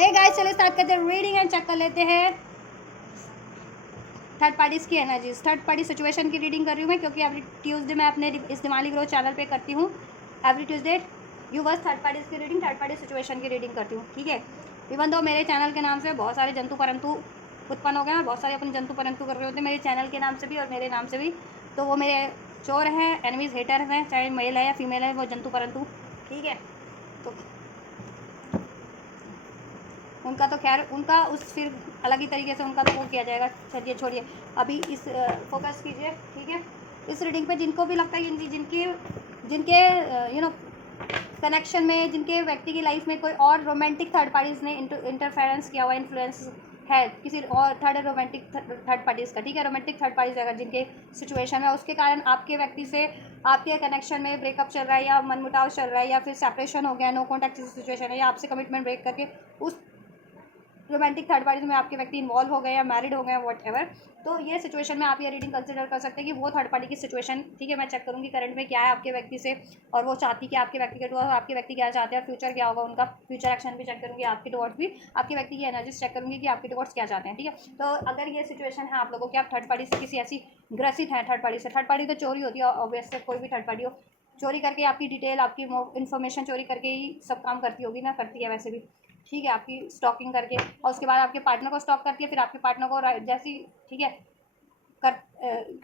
Hey guys, चलिए start करते हैं रीडिंग एंड चेक कर लेते हैं थर्ड पार्टीज़ की एनर्जीज। थर्ड पार्टी सिचुएशन की रीडिंग कर रही हूँ मैं, क्योंकि एवरी ट्यूसडे मैं अपने इस दिमागी ग्रोथ चैनल पे करती हूँ। एवरी ट्यूसडे यू बस थर्ड पार्टीज़ की रीडिंग, थर्ड पार्टी सिचुएशन की रीडिंग करती हूँ, ठीक है। इवन दो मेरे चैनल के नाम से बहुत सारे जंतु परंतु उत्पन्न हो गए हैं, बहुत सारे अपने जंतु परंतु कर रहे होते हैं मेरे चैनल के नाम से भी और मेरे नाम से भी। तो वो मेरे चोर हैं, एनिमीज, हेटर हैं, चाहे मेल है या फीमेल है, वो जंतु परंतु, ठीक है। तो उनका तो खैर उनका उस फिर अलग ही तरीके से उनका तो वो किया जाएगा। चलिए छोड़िए, अभी इस फोकस कीजिए, ठीक है। इस रीडिंग पे जिनको भी लगता है जिनके जिनके यू नो कनेक्शन में, जिनके व्यक्ति की लाइफ में कोई और रोमांटिक थर्ड पार्टीज़ ने इंटरफेरेंस किया हुआ, इन्फ्लुएंस है किसी और रोमांटिक थर्ड पार्टीज़ का, ठीक है। रोमांटिक थर्ड पार्टीज अगर जिनके सिचुएशन में, उसके कारण आपके व्यक्ति से आपके कनेक्शन में ब्रेकअप चल रहा है या मनमुटाव चल रहा है या फिर सेपरेशन हो गया, नो कॉन्टैक्ट सिचुएशन है, या आपसे कमिटमेंट ब्रेक करके उस रोमांटिक थर्ड पार्टी में आपके व्यक्ति इन्वॉल्व हो गए या मैरिड हो गए, वॉट एवर। तो ये सिचुएशन में आप ये रीडिंग कंसिडर कर सकते हैं कि वो थर्ड पार्टी की सिचुएशन, ठीक है। मैं चेक करूँगी करंट में क्या है आपके व्यक्ति से, और वो चाहती कि आपके व्यक्ति के टुवर्ड्स, और आपके व्यक्ति क्या चाहते हैं, फ्यूचर क्या होगा उनका, फ्यूचर एक्शन भी चेक करूँगी आपके टुवर्ड्स भी, आपके व्यक्ति की एनर्जीज चेक करूँगी कि आपके टुवर्ड्स क्या चाहते हैं, ठीक है। तो अगर ये सिचुएशन है आप लोगों की, आप थर्ड पार्टी से किसी ऐसी ग्रसित है थर्ड पार्टी से, थर्ड पार्टी तो चोरी होती है ऑब्वियस से, कोई भी थर्ड पार्टी हो, चोरी करके आपकी डिटेल, आपकी इन्फॉर्मेशन चोरी करके ही सब काम करती होगी ना, करती है वैसे भी, ठीक है। आपकी स्टॉकिंग करके और उसके बाद आपके पार्टनर को स्टॉक करती है, फिर आपके पार्टनर को जैसी, ठीक है, कर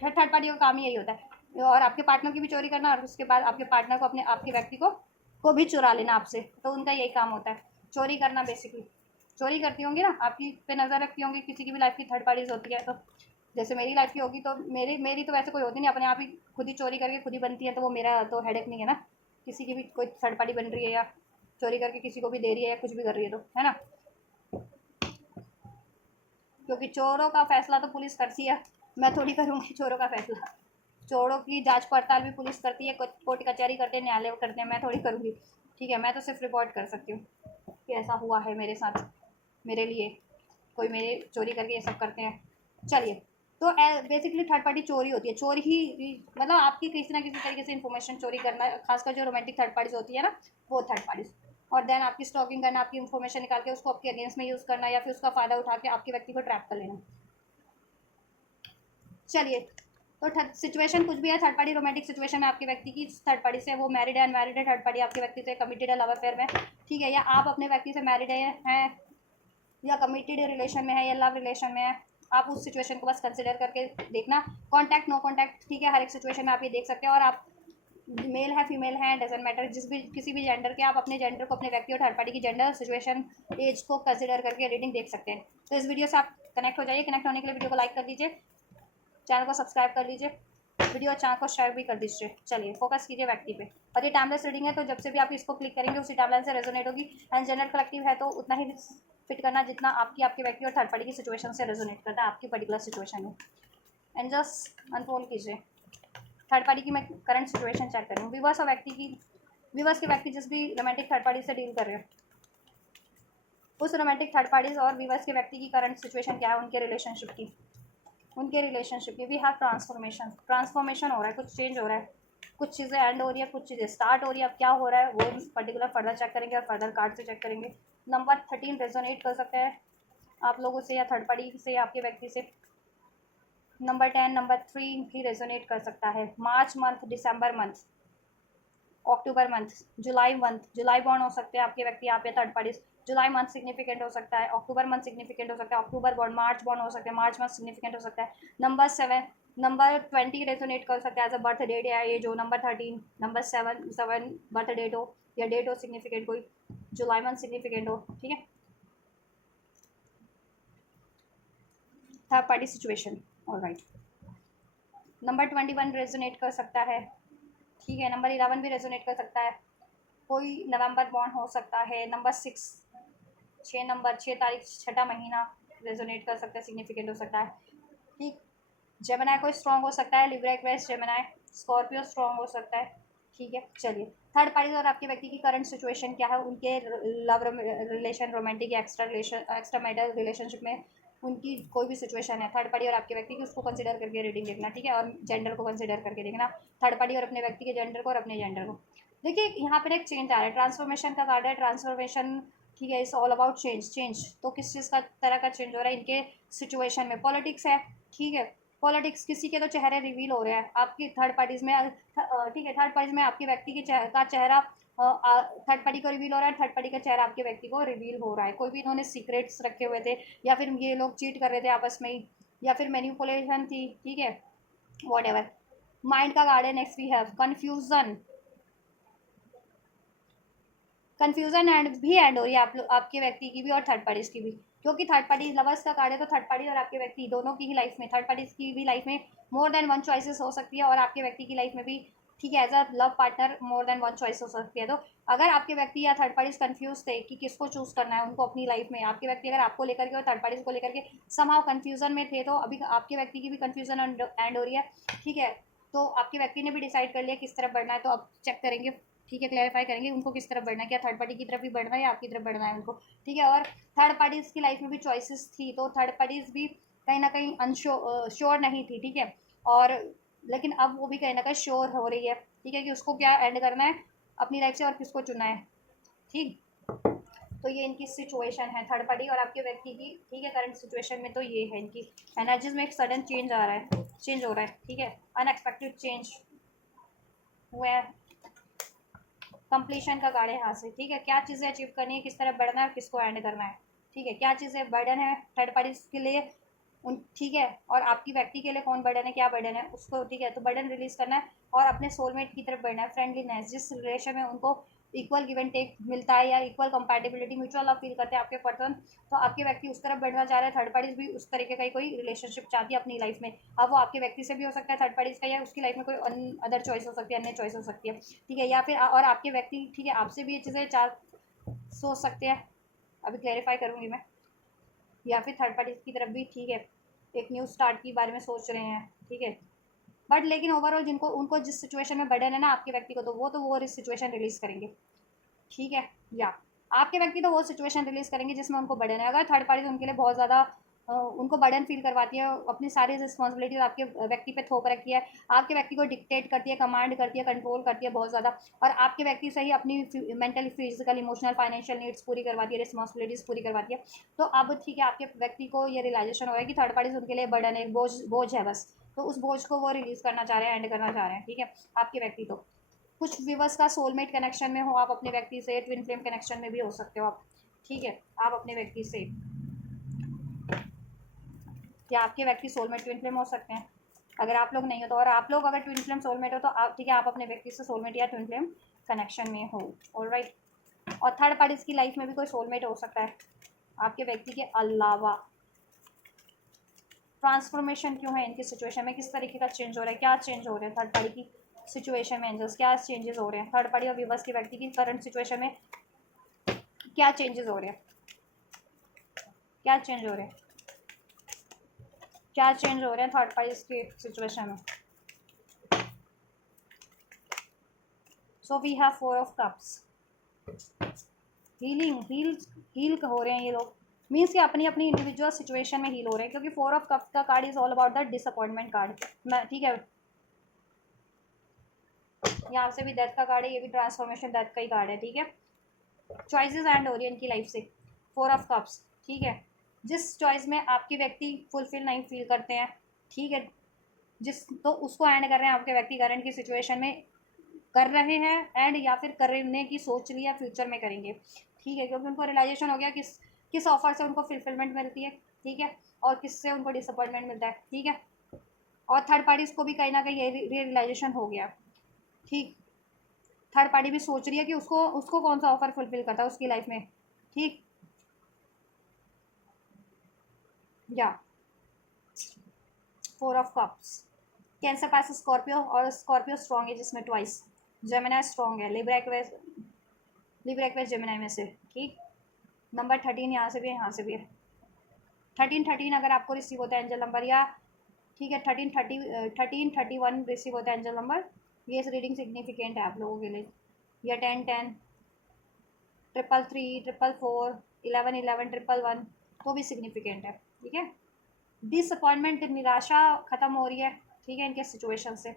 थर्ड पार्टी का काम ही यही होता है, और आपके पार्टनर की भी चोरी करना, और उसके बाद आपके पार्टनर को अपने आपके व्यक्ति को भी चुरा लेना आपसे। तो उनका यही काम होता है, चोरी करना बेसिकली। चोरी करती होंगी ना, आपकी पे नज़र रखती होंगी, किसी की भी लाइफ की थर्ड पार्टीज होती है। तो जैसे मेरी लाइफ की होगी, तो मेरी तो वैसे कोई होती नहीं, अपने आप ही खुद ही चोरी करके खुद ही बनती है, तो वो मेरा तो हेडेक नहीं है ना। किसी की भी कोई थर्ड पार्टी बन रही है या चोरी करके किसी को भी दे रही है या कुछ भी कर रही है, तो है ना। क्योंकि चोरों का फैसला तो पुलिस करती है, मैं थोड़ी करूँगी चोरों का फैसला। चोरों की जांच पड़ताल भी पुलिस करती है, कोर्ट कचहरी करते हैं, न्यायालय करते हैं, मैं थोड़ी करूँगी, ठीक है। मैं तो सिर्फ रिपोर्ट कर सकती हूँ कि ऐसा हुआ है मेरे साथ, मेरे लिए कोई मेरे चोरी करके ये सब करते हैं। चलिए, तो बेसिकली थर्ड पार्टी चोरी होती है, चोरी ही मतलब आपकी किसी ना किसी तरीके से इन्फॉर्मेशन चोरी करना, खासकर जो रोमांटिक थर्ड पार्टीज होती है ना, वो थर्ड पार्टीज, और देन आपकी स्टॉकिंग करना, आपकी इन्फॉर्मेशन निकाल के उसको आपके अगेंस्ट में यूज़ करना, या फिर उसका फ़ायदा उठा के आपके व्यक्ति को ट्रैप कर लेना। चलिए, तो थर्ड सिचुएशन कुछ भी है, थर्ड पार्टी रोमांटिक सिचुएशन में आपके व्यक्ति की थर्ड पार्टी से, वो मैरिड है, अनमैरिड है, थर्ड पार्टी आपके व्यक्ति से कमिटेड है, लव अफेयर में, ठीक है, या आप अपने व्यक्ति से मैरिड है या कमिटेड रिलेशन में है या लव रिलेशन में है। आप उस सिचुएशन को बस कंसिडर करके देखना, कॉन्टैक्ट नो कॉन्टैक्ट, ठीक है। हर एक सिचुएशन में आप ये देख सकते हैं, और आप मेल है फीमेल है डजेंट मैटर, जिस भी किसी भी जेंडर के, आप अपने जेंडर को, अपने व्यक्ति और थर्ड पार्टी की जेंडर सिचुएशन एज को कंसिडर करके रीडिंग देख सकते हैं। तो इस वीडियो से आप कनेक्ट हो जाइए। कनेक्ट होने के लिए वीडियो को लाइक कर दीजिए, चैनल को सब्सक्राइब कर लीजिए, वीडियो और चैनल को शेयर भी कर दीजिए। चलिए, फोकस कीजिए व्यक्ति पे, और ये टाइमलेस रीडिंग है, तो जब से भी आप इसको क्लिक करेंगे उसी टाइमलाइन से रेजोनेट होगी। एंड जनरल कलेक्टिव है, तो उतना ही फिट करना जितना आपके व्यक्ति और थर्ड पार्टी की सिचुएशन से रेजोनेट करता है आपकी पर्टिकुलर सिचुएशन में। एंड जस्ट अनफोल्ड कीजिए। थर्ड पार्टी की मैं करंट सिचुएशन चेक करूँ, व्यूवर्स और व्यक्ति की, व्यूवर्स के व्यक्ति जिस भी रोमांटिक थर्ड पार्टी से डील कर रहे हैं, उस रोमांटिक थर्ड पार्टीज और व्यूवर्स के व्यक्ति की करंट सिचुएशन क्या है, उनके रिलेशनशिप की, वी हैव ट्रांसफॉर्मेशन हो रहा है, कुछ चेंज हो रहा है, कुछ चीज़ें एंड हो रही है, कुछ चीज़ें स्टार्ट हो रही है। अब क्या हो रहा है वो पर्टिकुलर फर्दर चेक करेंगे, और फर्दर कार्ड से चेक करेंगे। नंबर 13 रेजोनेट कर सकता है आप लोगों से या थर्ड पार्टी से या आपके व्यक्ति से। नंबर 10, नंबर 3 भी रेजोनेट कर सकता है। मार्च मंथ, दिसंबर मंथ, अक्टूबर मंथ, जुलाई मंथ, जुलाई बॉर्न हो सकते हैं आपके व्यक्ति, आप या थर्ड पार्टी। जुलाई मंथ सिग्निफिकेंट हो सकता है, अक्टूबर मंथ सिग्निफिकेंट हो सकता है, अक्टूबर बॉर्न, मार्च बॉर्न हो सकते हैं, मार्च मंथ सिग्निफिकेंट हो सकता है। नंबर 7, नंबर 20 रेजोनेट कर सकता है एज अ बर्थ डेट या एज हो। नंबर 13, नंबर 7 बर्थ डेट हो या डेट हो सिग्निफिकेंट, कोई जुलाई मंथ सिग्निफिकेंट हो, ठीक है। Third party situation, alright. Number 21 resonate कर सकता है, ठीक है। नंबर 11 भी रेजोनेट कर सकता है, कोई नवंबर बॉर्न हो सकता है। नंबर 6, 6 तारीख, 6ठा महीना रेजोनेट कर सकता है, सिग्निफिकेंट हो सकता है, ठीक। जेमिनी कोई स्ट्रॉन्ग हो सकता है, Libra Aquarius Gemini, Scorpio strong हो सकता है, ठीक है। चलिए, थर्ड पार्टी और आपके व्यक्ति की करंट सिचुएशन क्या है, उनके लव रिलेशन, रोमांटिक या एक्स्ट्रा मैरिटल रिलेशनशिप में उनकी कोई भी सिचुएशन है, थर्ड पार्टी और आपके व्यक्ति की, उसको कंसिडर करके रीडिंग देखना, ठीक है। और जेंडर को कंसिडर करके देखना, थर्ड पार्टी और अपने व्यक्ति के जेंडर को और अपने जेंडर को। देखिए, यहाँ पर एक चेंज आ रहा है, ट्रांसफॉर्मेशन का कार्ड है। ट्रांसफॉर्मेशन ठीक है, it's all about change. Change तो किस चीज़ का तरह का चेंज हो रहा है इनके सिचुएशन में? पॉलिटिक्स है, ठीक है। पॉलिटिक्स, किसी के तो चेहरे रिवील हो रहे हैं आपकी थर्ड पार्टीज में, ठीक है, थर्ड पार्टीज में आपके व्यक्ति के का चेहरा थर्ड पार्टी को रिवील हो रहा है, थर्ड पार्टी का चेहरा आपके व्यक्ति को रिवील हो रहा है। कोई भी इन्होंने सीक्रेट्स रखे हुए थे, या फिर ये लोग चीट कर रहे थे आपस में ही, या फिर मैनिपुलेशन थी, ठीक है, वॉट एवर। माइंड का कार्ड है next, we have confusion. Confusion end भी एंड हो रही है आपके व्यक्ति की भी और थर्ड पार्टीज की भी, क्योंकि थर्ड पार्टी लवर्स का कार्ड है, तो थर्ड पार्टी और आपके व्यक्ति दोनों की ही लाइफ में, थर्ड पार्टीज की भी लाइफ में मोर देन वन चॉइसेस हो सकती है, और आपके व्यक्ति की लाइफ में भी, ठीक है, as a love partner more than one choice हो सकती है। तो अगर आपके व्यक्ति या थर्ड पार्टीज कंफ्यूज थे कि किसको चूज करना है उनको अपनी लाइफ में, आपके व्यक्ति अगर आपको लेकर के और थर्ड पार्टीज को लेकर के समहाउ कंफ्यूजन में थे, तो अभी आपके व्यक्ति की भी कंफ्यूजन एंड हो रही है, ठीक है। तो आपके व्यक्ति ने भी डिसाइड कर लिया किस तरफ बढ़ना है, तो अब चेक करेंगे, ठीक है, क्लैरिफाई करेंगे उनको किस तरफ बढ़ना है, क्या थर्ड पार्टी की तरफ भी बढ़ना है या आपकी तरफ बढ़ना है उनको, ठीक है। और थर्ड पार्टीज की लाइफ में भी चॉइसेस थी, तो थर्ड पार्टीज भी कहीं ना कहीं श्योर नहीं थी, ठीक है। और लेकिन अब वो भी कहीं ना कहीं श्योर हो रही है, ठीक है, कि उसको क्या एंड करना है अपनी लाइफ से और किसको चुनना है, ठीक। तो ये इनकी सिचुएशन है थर्ड पार्टी और आपके व्यक्ति की, ठीक है, करंट सिचुएशन में। तो ये है इनकी एनर्जीज में एक सडन चेंज आ रहा है, चेंज हो रहा है, ठीक है, अनएक्सपेक्टेड चेंज हुआ है। कंप्लीशन का कार्ड है यहाँ से, ठीक है, क्या चीज़ें अचीव करनी है, किस तरह बढ़ना है, किसको एंड करना है, ठीक है, क्या चीज़ें बर्डन है थर्ड पार्टी के लिए उन, ठीक है, और आपकी व्यक्ति के लिए कौन बर्डन है, क्या बर्डन है उसको, ठीक है, तो बर्डन रिलीज करना है और अपने सोलमेट की तरफ बढ़ना है। फ्रेंडलीनेस, जिस रिलेशन में उनको इक्वल गिव एंड टेक मिलता है या equal compatibility, mutual love feel करते हैं आपके पर्सन, तो आपके व्यक्ति उस तरफ बढ़ना चाह रहे हैं, थर्ड पार्टीज भी उस तरीके का ही कोई रिलेशनशिप चाहती है अपनी लाइफ में। अब वो आपके व्यक्ति से भी हो सकता है थर्ड पार्टीज का, या उसकी लाइफ में कोई अदर चॉइस हो सकती है, अन्य चॉइस हो सकती है, ठीक है, या फिर और आपके व्यक्ति, ठीक है, आपसे भी ये चीज़ें चार सोच सकते हैं, अभी क्लैरिफाई करूँगी मैं, या फिर थर्ड पार्टी की तरफ भी, ठीक है, एक न्यू स्टार्ट के बारे में सोच रहे हैं, ठीक है। बट लेकिन ओवरऑल जिनको उनको जिस सिचुएशन में बर्डन है ना आपके व्यक्ति को, तो वो सिचुएशन रिलीज करेंगे, ठीक है। या आपके व्यक्ति तो वो सिचुएशन रिलीज करेंगे जिसमें उनको बर्डन है। अगर थर्ड पार्टी उनके लिए बहुत ज़्यादा उनको बर्डन फील करवाती है, अपनी सारी रिस्पॉन्सिबिलिटीज आपके व्यक्ति पे थोप रखी है, आपके व्यक्ति को डिक्टेट करती है, कमांड करती है, कंट्रोल करती है बहुत ज़्यादा, और आपके व्यक्ति से ही अपनी mental, physical, emotional, financial needs पूरी करवाती है, रिस्पॉन्सिबिलिटीज़ पूरी करवाती है। तो अब ठीक है, आपके व्यक्ति को ये रियलाइजेशन हो रहा है कि थर्ड पार्टी उनके लिए बर्डन है, बोझ बोझ है बस, तो उस बोझ को वो रिलीज़ करना चाह रहे हैं, एंड करना चाह रहे हैं, ठीक है, आपके व्यक्ति। तो कुछ व्यूवर्स का सोलमेट कनेक्शन में हो आप अपने व्यक्ति से, ट्विन फ्लेम कनेक्शन में भी हो सकते हो आप, ठीक है, आप अपने व्यक्ति से, या आपके व्यक्ति सोलमेट ट्विन फ्लेम हो सकते हैं अगर आप लोग नहीं हो तो, और आप लोग अगर ट्विन फ्लेम सोलमेट हो तो आप, ठीक है, आप अपने व्यक्ति से सोलमेट या ट्विन फ्लेम कनेक्शन में हो, ऑलराइट। और थर्ड पार्टी की लाइफ में भी कोई सोलमेट हो सकता है आपके व्यक्ति के अलावा। ट्रांसफॉर्मेशन क्यों है इनकी सिचुएशन में, किस तरीके का चेंज हो रहा है, क्या चेंज हो रहा है थर्ड पार्टी की सिचुएशन में, एंजल्स क्या चेंजेस हो रहे हैं थर्ड पार्टी और व्यूवर्स के व्यक्ति की करंट सिचुएशन में, क्या चेंजेस हो रहे हैं, क्या चेंज हो रहे हैं, क्या चेंज हो रहे हैं थर्ड पार्टी की सिचुएशन में। So we have 4 of cups, heal हो रहे हैं ये लोग, मीन्स कि अपनी अपनी इंडिविजुअल सिचुएशन में हील हो रहे हैं, क्योंकि 4 ऑफ कप्स का card is all about the disappointment card, मैं, ठीक है, यहाँ से भी डेथ का कार्ड है, ये भी ट्रांसफॉर्मेशन डेथ का ही कार्ड है, ठीक है। चॉइसेस एंड हो रही है इनकी लाइफ से, 4 ऑफ कप्स, ठीक है, जिस चॉइस में आपके व्यक्ति फुलफिल नहीं फील करते हैं, ठीक है, जिस तो उसको एंड कर रहे हैं आपके व्यक्ति करंट की सिचुएशन में, कर रहे हैं एंड, या फिर करने की सोच रही है, फ्यूचर में करेंगे, ठीक है, क्योंकि उनको रियलाइजेशन हो गया किस ऑफर से उनको फुलफिलमेंट मिलती है, ठीक है, और किससे उनको डिसअपॉइंटमेंट मिलता है, ठीक है। और थर्ड पार्टीज को भी कहीं ना कहीं ये रियलाइजेशन हो गया, ठीक, थर्ड पार्टी भी सोच रही है कि उसको उसको कौन सा ऑफर फुलफिल करता है उसकी लाइफ में, ठीक, या 4 of cups. Cancer pass Scorpio, और स्कॉर्पियो स्ट्रॉन्ग है जिसमें ट्वाइस, जेमिनाई स्ट्रॉन्ग है, लिब्रा एक्वेस जेमिनाई में से, ठीक। नंबर 13 यहाँ से भी है, यहाँ से भी है, 13 अगर आपको रिसीव होता है एंजल नंबर, या ठीक है 13 31 रिसीव होता है एंजल नंबर, ये रीडिंग सिग्निफिकेंट है आप लोगों के लिए, या 10 333 444 11 1 तो भी सिग्निफिकेंट है, ठीक है। डिसअपॉइंटमेंट, निराशा खत्म हो रही है, ठीक है, इनके सिचुएशन से,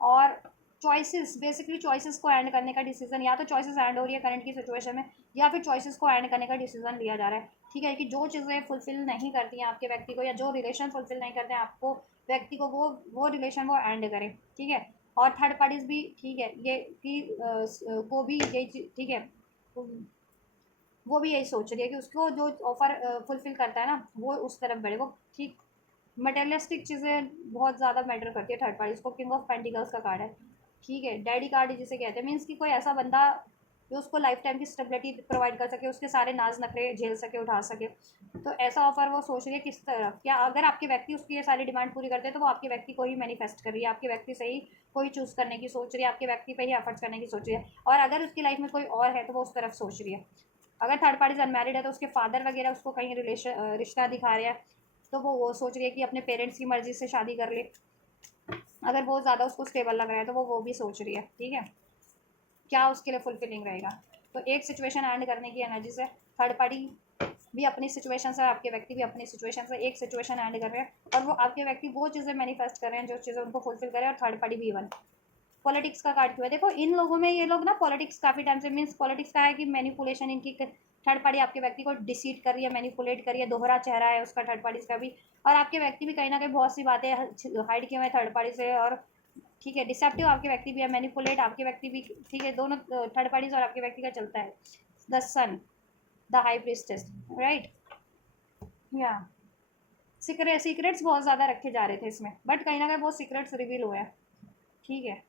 और चॉइसेस, बेसिकली चॉइसेस को एंड करने का डिसीजन, या तो चॉइसेस एंड हो रही है करंट की सिचुएशन में, या फिर चॉइसेस को एंड करने का डिसीजन लिया जा रहा है। ठीक है, कि जो चीज़ें फुलफिल नहीं करती हैं आपके व्यक्ति को, या जो रिलेशन फुलफिल नहीं करते हैं आपको व्यक्ति को, वो रिलेशन वो एंड करें। ठीक है, और थर्ड पार्टीज भी, ठीक है, ये कि को भी यही ठीक है, वो भी यही सोच रही है कि उसको जो ऑफर फुलफिल करता है ना वो उस तरफ बढ़े वो। ठीक, मटेरियलिस्टिक चीज़ें बहुत ज़्यादा मैटर करती है थर्ड पार्टीज को। किंग ऑफ पेंटिकल्स का कार्ड है। ठीक है, डैडी कार्ड जिसे कहते हैं, मीन्स कि कोई ऐसा बंदा जो उसको लाइफ टाइम की स्टेबिलिटी प्रोवाइड कर सके, उसके सारे नाज नखरे झेल सके, उठा सके। तो ऐसा ऑफर वो सोच रही है किस तरफ, क्या अगर आपके व्यक्ति उसकी ये सारी डिमांड पूरी करते हैं तो वो आपके व्यक्ति को ही मैनिफेस्ट कर रही है, आपके व्यक्ति से ही कोई चूज़ करने की सोच रही है, आपके व्यक्ति पे ही एफर्ट्स करने की सोच रही है। और अगर उसकी लाइफ में कोई और है तो वो उस तरफ सोच रही है। अगर थर्ड पार्टीज अनमैरिड है तो उसके फादर वगैरह उसको कहीं रिश्ता दिखा रहे हैं, तो वो सोच रही है कि अपने पेरेंट्स की मर्ज़ी से शादी कर ले। अगर बहुत ज़्यादा उसको स्टेबल लग रहा है तो वो भी सोच रही है। ठीक है, क्या उसके लिए फुलफिलिंग रहेगा। तो एक सिचुएशन एंड करने की एनर्जी से थर्ड पार्टी भी अपनी सिचुएशन से, आपके व्यक्ति भी अपनी सिचुएशन से एक सिचुएशन एंड कर रहे हैं, और वो आपके व्यक्ति वो चीज़ें मैनिफेस्ट कर रहे हैं जो चीज़ें उनको फुलफिल करें, और थर्ड पार्टी भी इवन। पॉलिटिक्स का कार्ड क्यों है, देखो इन लोगों में, ये लोग ना पॉलिटिक्स काफ़ी टाइम से, मीन्स पॉलिटिक्स का है कि मैनिपुलेशन, इनकी थर्ड पार्टी आपके व्यक्ति को डिसीट कर रही है, मैनिपुलेट कर रही है, दोहरा चेहरा है उसका थर्ड पार्टी का भी। और आपके व्यक्ति भी कहीं ना कहीं बहुत सी बातें हाइड किए हुए हैं थर्ड पार्टी से। और ठीक है, डिसेप्टिव आपके व्यक्ति भी है, मैनिपुलेट आपके व्यक्ति भी। ठीक है, दोनों थर्ड पार्टीज और आपके व्यक्ति का चलता है। The sun, the high priestess, right, या सीक्रेट्स बहुत ज़्यादा रखे जा रहे थे इसमें, बट कहीं ना कहीं बहुत सीक्रेट्स रिवील हुए हैं। ठीक है,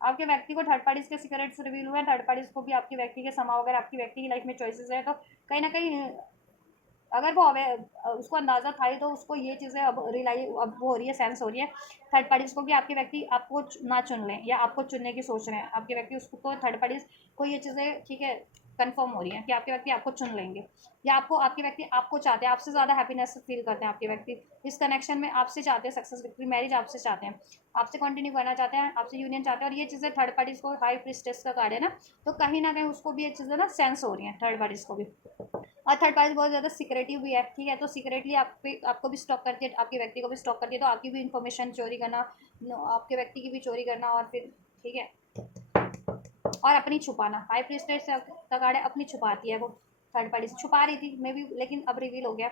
आपके व्यक्ति को थर्ड पार्टीज के सीक्रेट्स रिवील हुए हैं, थर्ड पार्टीज को भी आपके व्यक्ति के समा, अगर आपकी व्यक्ति की लाइफ में चॉइसेस है तो कहीं ना कहीं अगर वो उसको अंदाज़ा था ही, तो उसको ये चीज़ें अब वो हो रही है, सेंस हो रही है थर्ड पार्टीज को, कि आपके व्यक्ति आपको ना चुन लें या आपको चुनने की सोच रहे हैं आपके व्यक्ति, उसको थर्ड पार्टीज को ये चीज़ें, ठीक है, कंफर्म हो रही है कि आपके व्यक्ति आपको चुन लेंगे, या आपके व्यक्ति आपको चाहते हैं, आपसे ज़्यादा हैप्पीनेस फील करते हैं आपके व्यक्ति इस कनेक्शन में, आपसे चाहते हैं सक्सेस, विक्ट्री, मैरिज आपसे चाहते हैं, आपसे कंटिन्यू करना चाहते हैं, आपसे यूनियन चाहते हैं। और ये चीज़ें थर्ड पार्टीज को, हाई प्रीस्टेस का कार्ड है ना, तो कहीं ना कहीं उसको भी ये चीज़ें ना सेंस हो रही हैं थर्ड पार्टीज को भी। और थर्ड पार्टी बहुत ज़्यादा सिक्रेटिव भी है। ठीक है, तो सिक्रेटली आपको भी स्टॉक करती है, आपके व्यक्ति को भी स्टॉक करती है, तो आपकी भी इन्फॉर्मेशन चोरी करना, आपके व्यक्ति की भी चोरी करना, और फिर ठीक है, और अपनी छुपाना। हाई प्रीस्टेस का कार्ड है, अपनी छुपाती है वो, थर्ड पार्टी से छुपा रही थी मे बी, लेकिन अब रिवील हो गया।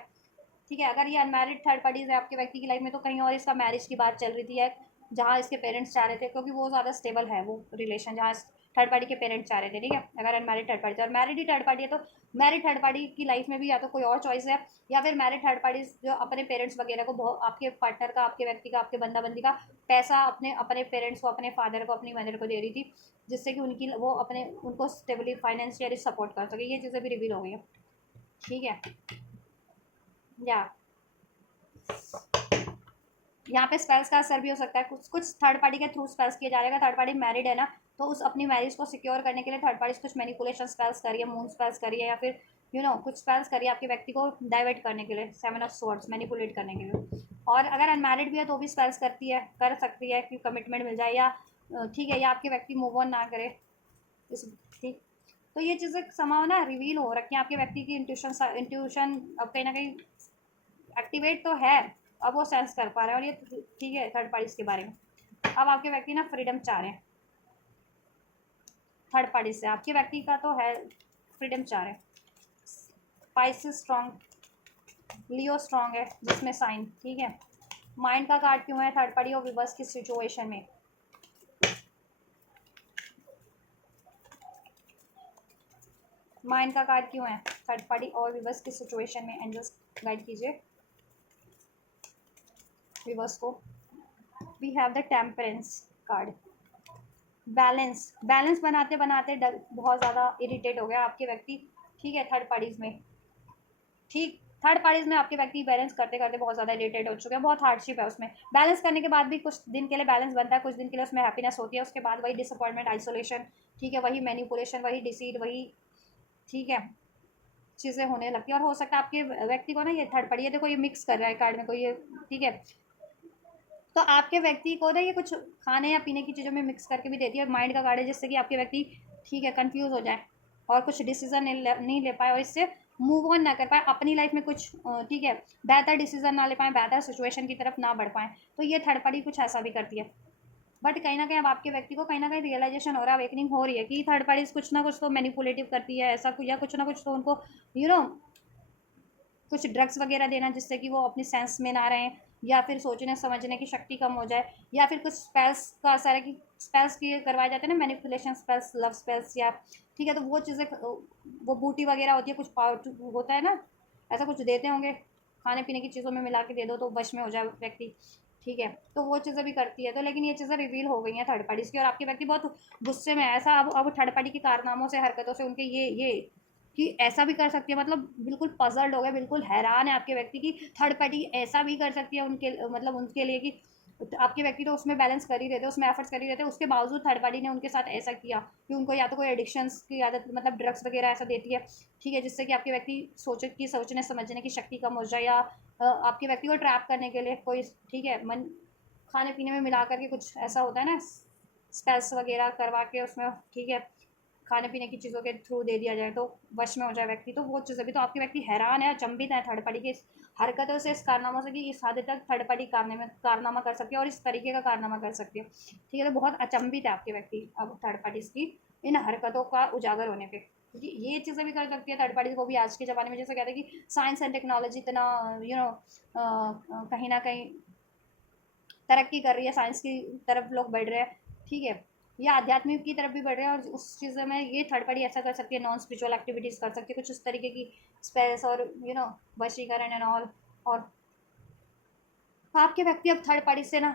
ठीक है, अगर ये अनमैरिड थर्ड पार्टीज है आपके व्यक्ति की लाइफ में, तो कहीं और इसका मैरिज की बात चल रही थी, है जहाँ इसके पेरेंट्स चाह रहे थे, क्योंकि वो ज़्यादा स्टेबल है वो रिलेशन, जहाँ थर्ड पार्टी के पेरेंट्स चाह रहे थे। ठीक है, अगर अनमैरिड थर्ड पार्टी, और मैरिड ही थर्ड पार्टी है, तो मैरिड थर्ड पार्टी की लाइफ में भी या तो कोई और चॉइस है, या फिर मैरिड थर्ड पार्टी जो अपने पेरेंट्स वगैरह को, बहुत आपके पार्टनर का, आपके व्यक्ति का, आपके बंदा बंदी का पैसा अपने अपने पेरेंट्स को, अपने फादर को, अपनी मदर को दे रही थी, जिससे कि उनकी वो अपने उनको स्टेबली फाइनेंशियली सपोर्ट कर सके। ये चीज़ें भी रिवील हो गई है। ठीक है, या यहाँ पे स्पेल्स का असर भी हो सकता है, कुछ थर्ड पार्टी के थ्रू स्पेल्स किए जा रहे हैं। थर्ड पार्टी मैरिड है ना, तो उस अपनी मैरिज को सिक्योर करने के लिए थर्ड पार्टी कुछ मैनिपुलेशन स्पेल्स करिए, मून स्पेल्स करिए, या फिर कुछ स्पेल्स करिए आपके व्यक्ति को डाइवर्ट करने के लिए, 7 ऑफ स्वॉर्ड्स मैनिपुलेट करने के लिए। और अगर अनमैरिड भी है तो भी स्पेल्स कर सकती है कि कमिटमेंट मिल जाए, या ठीक है, या आपके व्यक्ति मूव ऑन ना करे इस। ठीक, तो ये चीज़ें समाव ना रिवील हो रखी हैं, आपके व्यक्ति की इंट्यूशन अब कहीं ना कहीं एक्टिवेट तो है, अब वो सेंस कर पा रहे हैं। और ये ठीक है थर्ड पार्टीज के बारे में। अब आपके व्यक्ति ना फ्रीडम चाह रहे हैं थर्ड पार्टी से, आपके व्यक्ति का तो है फ्रीडम चाह रहे हैं। स्पाइसिस स्ट्रॉन्ग, लियो स्ट्रॉन्ग है जिसमें साइन। ठीक है, माइंड का कार्ड क्यों है थर्ड पार्टी और विवर्स की सिचुएशन में। माइंड का कार्ड क्यों है थर्ड पार्टी और विवर्स की सिचुएशन में, एंजल्स गाइड कीजिए विवर्स को। We have the temperance card. Balance बनाते बनाते बहुत ज़्यादा इरिटेट हो गया आपके व्यक्ति। ठीक है, थर्ड पार्टीज में, ठीक, थर्ड पार्टीज में आपके व्यक्ति बैलेंस करते करते बहुत ज़्यादा इरिटेट हो चुके हैं, बहुत हार्डशिप है उसमें। बैलेंस करने के बाद भी कुछ दिन के लिए बैलेंस बनता है, कुछ दिन के लिए उसमें हैप्पीनेस होती है, उसके बाद वही डिसअपॉइंटमेंट, आइसोलेशन, ठीक है, वही मैनिपुलेशन, वही डिसीड, वही, ठीक है, चीज़ें होने लगती है। और हो सकता है आपके व्यक्ति को ना, ये थर्ड पार्टी है, देखो ये मिक्स कर रहा है कार्ड में कोई ये, ठीक है, तो आपके व्यक्ति को ना ये कुछ खाने या पीने की चीज़ों में मिक्स करके भी देती है। माइंड का कार्ड है, जिससे कि आपके व्यक्ति, ठीक है, कंफ्यूज हो जाए और कुछ डिसीजन नहीं ले पाए, और इससे मूव ऑन ना कर पाए अपनी लाइफ में कुछ, ठीक है, बेहतर डिसीजन ना ले पाए, बेहतर सिचुएशन की तरफ ना बढ़ पाए। तो ये थर्ड पार्टी कुछ ऐसा भी करती है। बट कहीं ना कहीं अब आपके व्यक्ति को कहीं ना कहीं रियलाइजेशन हो रहा है, अवेकनिंग हो रही है कि थर्ड पार्टीज कुछ ना कुछ तो मैनिपुलेटिव करती है, ऐसा कुछ या कुछ ना कुछ तो उनको यू you नो कुछ ड्रग्स वगैरह देना जिससे कि वो अपनी सेंस में ना रहें, या फिर सोचने समझने की शक्ति कम हो जाए, या फिर कुछ स्पेल्स का असर है कि स्पेल्स किए करवाए जाते हैं ना, मैनिपुलेशन स्पेल्स, लव स्पेल्स, या ठीक है, तो वो चीज़ें वो बूटी वगैरह होती है, कुछ पाउडर होता है ना, ऐसा कुछ देते होंगे, खाने पीने की चीज़ों में मिला के दे दो तो वश में हो जाए व्यक्ति, ठीक है, तो वो चीज़ें भी करती है। तो लेकिन ये चीज़ें रिवील हो गई हैं थर्ड पार्टीज़ की, और आपके व्यक्ति बहुत गुस्से में है, ऐसा अब थर्ड पार्टी के कारनामों से, हरकतों से उनके ये कि ऐसा भी कर सकती है, मतलब बिल्कुल पजल्ड हो गए, बिल्कुल हैरान है आपके व्यक्ति की थर्ड पार्टी ऐसा भी कर सकती है उनके, मतलब उनके लिए कि आपके व्यक्ति तो उसमें बैलेंस कर ही रहे थे, उसमें एफर्ट्स कर ही रहे थे, उसके बावजूद थर्ड पार्टी ने उनके साथ ऐसा किया कि उनको या तो कोई एडिक्शंस की आदत, मतलब ड्रग्स वगैरह ऐसा देती है, ठीक है, जिससे कि आपके व्यक्ति सोचने समझने की शक्ति कम हो जाए, या आपके व्यक्ति को ट्रैप करने के लिए कोई, ठीक है, मन खाने पीने में मिला करके कुछ ऐसा होता है ना, स्पेल्स वगैरह करवा के उसमें, ठीक है, खाने पीने की चीज़ों के थ्रू दे दिया जाए तो वश में हो जाए व्यक्ति, तो वो चीज़ें भी, तो आपके व्यक्ति हैरान है, अचंभित है थर्ड पार्टी की इस हरकतों से, इस कारनामों से, कि इस हद तक थर्ड पार्टी कारनामा कर सकती है और इस तरीके का कारनामा कर सकती है, ठीक है, तो बहुत अचंभित है आपके व्यक्ति अब थर्ड पार्टीज की इन हरकतों का उजागर होने पर, क्योंकि ये चीज़ें भी कर सकती है थर्ड पार्टी को भी आज के ज़माने में, जैसे कहते हैं कि साइंस एंड टेक्नोलॉजी इतना कहीं ना कहीं तरक्की कर रही है, साइंस की तरफ लोग बढ़ रहे हैं, ठीक है, या आध्यात्मिक की तरफ भी बढ़ रहे हैं, और उस चीज़ में ये थर्ड पार्टी ऐसा कर सकती है, नॉन स्पिरिचुअल एक्टिविटीज़ कर सकती है, कुछ उस तरीके की स्पेस और वशीकरण एंड ऑल। और आपके व्यक्ति अब थर्ड पार्टी से ना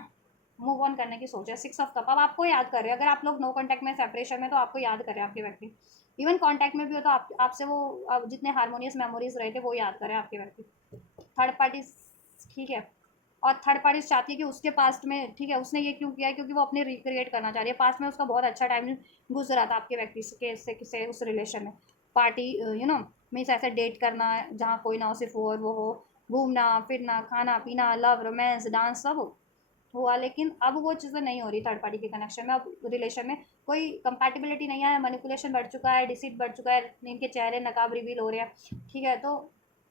मूव ऑन करने की सोच है, 6 ऑफ कप अब आपको याद कर रहे हैं, अगर आप लोग नो कॉन्टैक्ट में, सेपरेशन में, तो आपको याद कर रहे हैं आपके व्यक्ति, इवन कॉन्टैक्ट में भी हो तो आपसे वो जितने हारमोनियस मेमोरीज रहे थे वो याद करें आपके व्यक्ति, थर्ड पार्टी, ठीक है, और थर्ड पार्टी चाहती है कि उसके पास्ट में, ठीक है, उसने ये क्यों किया है, क्योंकि वो अपने रिक्रिएट करना चाह रही है, पास्ट में उसका बहुत अच्छा टाइम गुजरा था आपके व्यक्ति से उस रिलेशन में, पार्टी मीन्स ऐसे डेट करना जहाँ कोई ना हो, सिर्फ वो और वो हो, घूमना फिरना, खाना पीना, लव रोमांस डांस सब हुआ, लेकिन अब वो चीज़ें नहीं हो रही थर्ड पार्टी के कनेक्शन में, अब रिलेशन में कोई कंपैटिबिलिटी नहीं है, मैनिपुलेशन बढ़ चुका है, डिसीट बढ़ चुका है, इनके चेहरे नकाब रिवील हो रहे हैं, ठीक है, तो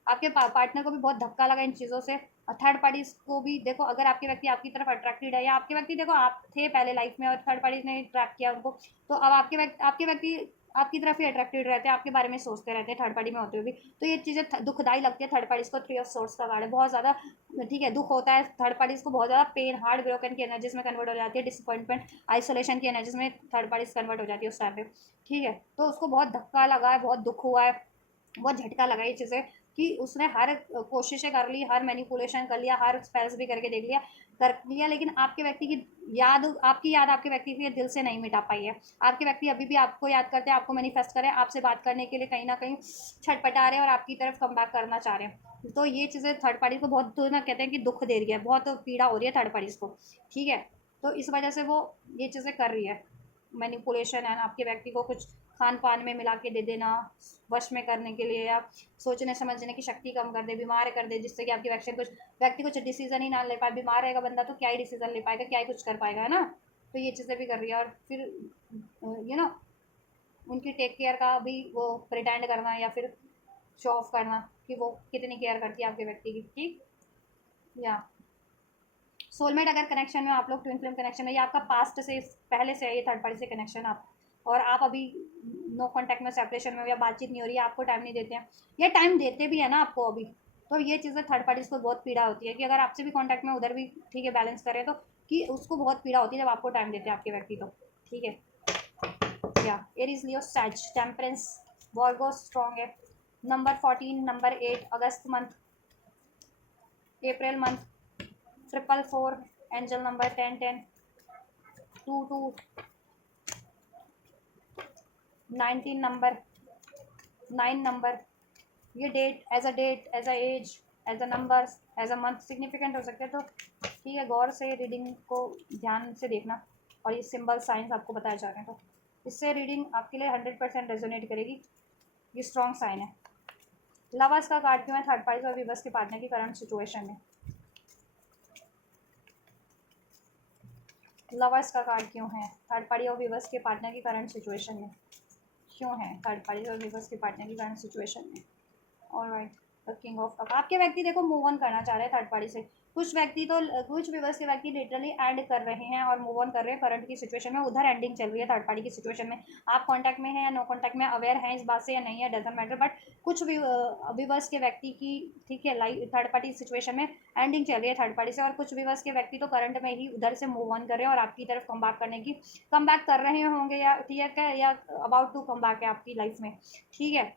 आपके पार्टनर को भी बहुत धक्का लगा इन चीज़ों से, और थर्ड पार्टीज को भी देखो, अगर आपके व्यक्ति आपकी तरफ अट्रैक्टेड है, या आपके व्यक्ति देखो आप थे पहले लाइफ में और थर्ड पार्टीज ने ट्रैप किया उनको, तो अब आपके व्यक्ति आपकी तरफ ही अट्रैक्टेड रहते हैं, आपके बारे में सोचते रहते हैं थर्ड पार्टी में होते हुए भी, तो ये चीज़ें दुखदाई लगती है थर्ड पार्टीज को, 3 ऑफ सोर्स का कार्ड है, बहुत ज़्यादा, ठीक है, दुख होता है थर्ड पार्टीज को, बहुत ज़्यादा पेन, हार्ट ब्रोकन की एनर्जीज में कन्वर्ट हो जाती है, डिसअपॉइंटमेंट, आइसोलेशन की एनर्जीज में थर्ड पार्टीज कन्वर्ट हो जाती है उस टाइम पे, ठीक है, तो उसको बहुत धक्का लगा है, बहुत दुख हुआ है, बहुत झटका लगा ये चीज़ें, कि उसने हर कोशिशें कर ली, हर मैनिपुलेशन कर लिया, हर स्पेल्स भी करके देख लिया, कर लिया, लेकिन आपके व्यक्ति की याद आपके व्यक्ति के दिल से नहीं मिटा पाई है, आपके व्यक्ति अभी भी आपको याद करते हैं, आपको मैनिफेस्ट करें, आपसे बात करने के लिए कहीं ना कहीं छटपटा रहे हैं, और आपकी तरफ कम बैक करना चाह रहे हैं, तो ये चीज़ें थर्ड पार्टी को बहुत, तो ना कहते हैं कि दुख दे रही है, बहुत पीड़ा हो रही है थर्ड पार्टीज को, ठीक है, तो इस वजह से वो ये चीज़ें कर रही है, मैनिपुलेशन है, आपके व्यक्ति को कुछ खान पान में मिला के दे देना, वश में करने के लिए, या सोचने समझने की शक्ति कम कर दे, बीमार कर दे, जिससे कि आपकी व्यक्ति कुछ डिसीजन ही ना ले पाए, बीमार रहेगा बंदा तो क्या ही डिसीजन ले पाएगा, क्या ही कुछ कर पाएगा, है ना, तो ये चीज़ें भी कर रही है, और फिर उनकी टेक केयर का भी वो प्रिटेंड करना, या फिर शो ऑफ करना कि वो कितनी केयर करती है आपके व्यक्ति की, ठीक, या सोलमेट अगर कनेक्शन में आप लोग, ट्विन फ्लेम कनेक्शन में, या आपका पास्ट से पहले से है ये थर्ड पार्टी से कनेक्शन, आप और आप अभी नो कांटेक्ट में, सेपरेशन में हो, या बातचीत नहीं हो रही है, आपको टाइम नहीं देते हैं, या टाइम देते भी है ना आपको अभी, तो ये चीज़ें थर्ड पार्टीज को बहुत पीड़ा होती है, कि अगर आपसे भी कांटेक्ट में, उधर भी, ठीक है, बैलेंस करें, तो कि उसको बहुत पीड़ा होती है जब आपको टाइम देते हैं आपके व्यक्ति, तो ठीक है, या Aries Leo Sag temperance Virgo strong है, number 14, number 8, August month, April month, 444, angel number 1010, 22, 19 number, 9 number, ये date as a age, as a number, as a month significant हो सकते हैं, तो ठीक है, गौर से रीडिंग को ध्यान से देखना, और ये सिंबल साइंस आपको बताए जा रहे हैं, तो इससे रीडिंग आपके लिए 100% रेजोनेट करेगी, ये स्ट्रॉन्ग साइन है। लवर्स का कार्ड क्यों है थर्ड पार्टी और विवर्स के पार्टनर की करंट सिचुएशन में, लवर्स का कार्ड क्यों है थर्ड पार्टी और विवर्स के पार्टनर की करंट सिचुएशन में, क्यों है थर्ड पार्टी और विवर्स के पार्टनर की करंट सिचुएशन में, ऑलराइट, किंग ऑफ कप। आपके व्यक्ति देखो मूव ऑन करना चाह रहे हैं थर्ड पार्टी से। कुछ व्यूअर्स के व्यक्ति लिटरली एंड कर रहे हैं और मूव ऑन कर रहे हैं करंट की सिचुएशन में, उधर एंडिंग चल रही है थर्ड पार्टी की सिचुएशन में। आप कांटेक्ट में हैं या नो कांटेक्ट में, अवेयर हैं इस बात से या नहीं है, डजंट मैटर, बट कुछ व्यूअर्स के व्यक्ति की, ठीक है, लाइफ थर्ड पार्टी सिचुएशन में एंडिंग चल रही है थर्ड पार्टी से, और कुछ व्यूअर्स के व्यक्ति तो करंट में ही उधर से मूव ऑन कर रहे हैं और आपकी तरफ कम बैक कर रहे होंगे, या ठीक है, या अबाउट टू कम बैक है आपकी लाइफ में, ठीक है।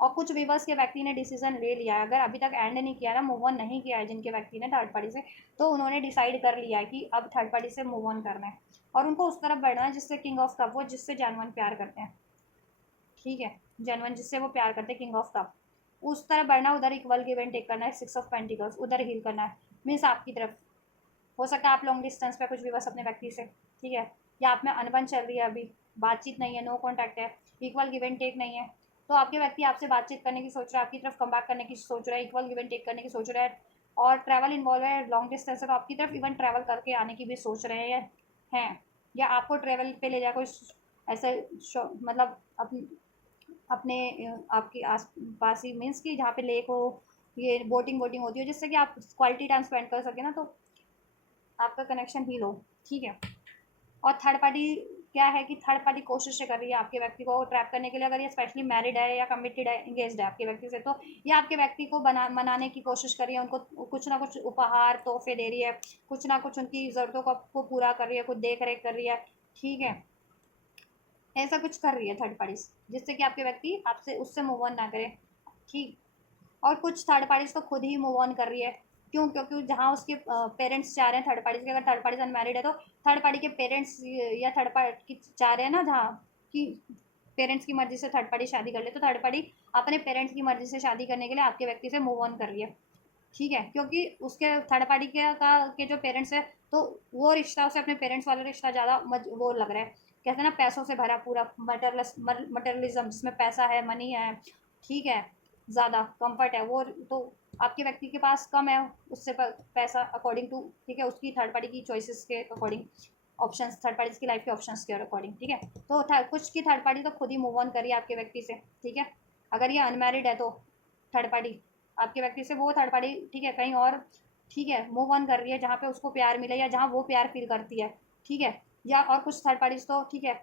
और कुछ व्यूवर्स के व्यक्ति ने डिसीजन ले लिया है, अगर अभी तक एंड नहीं किया ना, मूव ऑन नहीं किया है जिनके व्यक्ति ने थर्ड पार्टी से, तो उन्होंने डिसाइड कर लिया है कि अब थर्ड पार्टी से मूव ऑन करना है और उनको उस तरफ बढ़ना है जिससे किंग ऑफ कप, वो जिससे जेन्युइन प्यार करते हैं, ठीक है, जेन्युइन जिससे वो प्यार करते हैं, किंग ऑफ कप, उस तरफ बढ़ना, उधर इक्वल गिव एंड टेक करना है, 6 ऑफ पेंटिकल्स उधर हील करना है, मीन्स आपकी तरफ। हो सकता है आप लॉन्ग डिस्टेंस पे कुछ व्यूवर्स अपने व्यक्ति से, ठीक है, या आप में अनबन चल रही है, अभी बातचीत नहीं है, नो कॉन्टैक्ट है, इक्वल गिव एंड टेक नहीं है, तो आपके व्यक्ति आपसे बातचीत करने की सोच रहा है, आपकी तरफ कम बैक करने की सोच रहा है, इक्वल गिव एंड टेक करने की सोच रहा है, और ट्रैवल इन्वॉल्व है, लॉन्ग डिस्टेंस है, तो आपकी तरफ इवन ट्रैवल करके आने की भी सोच रहे हैं, या आपको ट्रैवल पे ले जाए कोई ऐसे मतलब अपने आपके आस पास ही, मीन्स कि जहाँ पे लेक हो, ये बोटिंग वोटिंग होती हो, जिससे कि आप क्वालिटी टाइम स्पेंड कर सके ना, तो आपका कनेक्शन हील हो, ठीक है। और थर्ड पार्टी क्या है कि थर्ड पार्टी कोशिश कर रही है आपके व्यक्ति को ट्रैप करने के लिए, अगर ये स्पेशली मैरिड है या कमिटेड है, एंगेज्ड है आपके व्यक्ति से, तो ये आपके व्यक्ति को मनाने की कोशिश कर रही है, उनको कुछ ना कुछ उपहार तोहफे दे रही है, कुछ ना कुछ उनकी ज़रूरतों को पूरा कर रही है, कुछ देख रेख कर रही है, ठीक है, ऐसा कुछ कर रही है थर्ड पार्टी, जिससे कि आपके व्यक्ति आपसे उससे मूव ऑन ना करे, ठीक। और कुछ थर्ड पार्टीज तो खुद ही मूव ऑन कर रही है, क्यों? क्योंकि जहाँ उसके पेरेंट्स चाह रहे हैं थर्ड पार्टी के, अगर थर्ड पार्टी अनमैरिड है तो थर्ड पार्टी के पेरेंट्स या थर्ड पार्टी चाह रहे हैं ना, जहाँ कि पेरेंट्स की मर्जी से थर्ड पार्टी शादी कर ले, तो थर्ड पार्टी अपने पेरेंट्स की मर्जी से शादी करने के लिए आपके व्यक्ति से मूव ऑन कर रही है, ठीक है, क्योंकि उसके थर्ड पार्टी के जो पेरेंट्स है, तो वो रिश्ता उसे अपने पेरेंट्स वाला रिश्ता ज़्यादा वो लग रहा है, कहते हैं ना पैसों से भरा पूरा, मटेरियलिज्म, जिसमें पैसा है, मनी है, ठीक है, ज़्यादा कंफर्ट है वो, तो आपके व्यक्ति के पास कम है उससे पैसा, अकॉर्डिंग टू, ठीक है, उसकी थर्ड पार्टी की चॉइसेस के अकॉर्डिंग, ऑप्शंस, थर्ड पार्टी की लाइफ के ऑप्शंस के अकॉर्डिंग, ठीक है। तो कुछ की थर्ड पार्टी तो खुद ही मूव ऑन करी आपके व्यक्ति से, ठीक है, अगर ये अनमैरिड है तो थर्ड पार्टी आपके व्यक्ति से, वो थर्ड पार्टी, ठीक है, कहीं और, ठीक है, मूव ऑन कर रही है जहाँ पे उसको प्यार मिले या जहाँ वो प्यार फील करती है, ठीक है। या और कुछ थर्ड पार्टीज तो, ठीक है,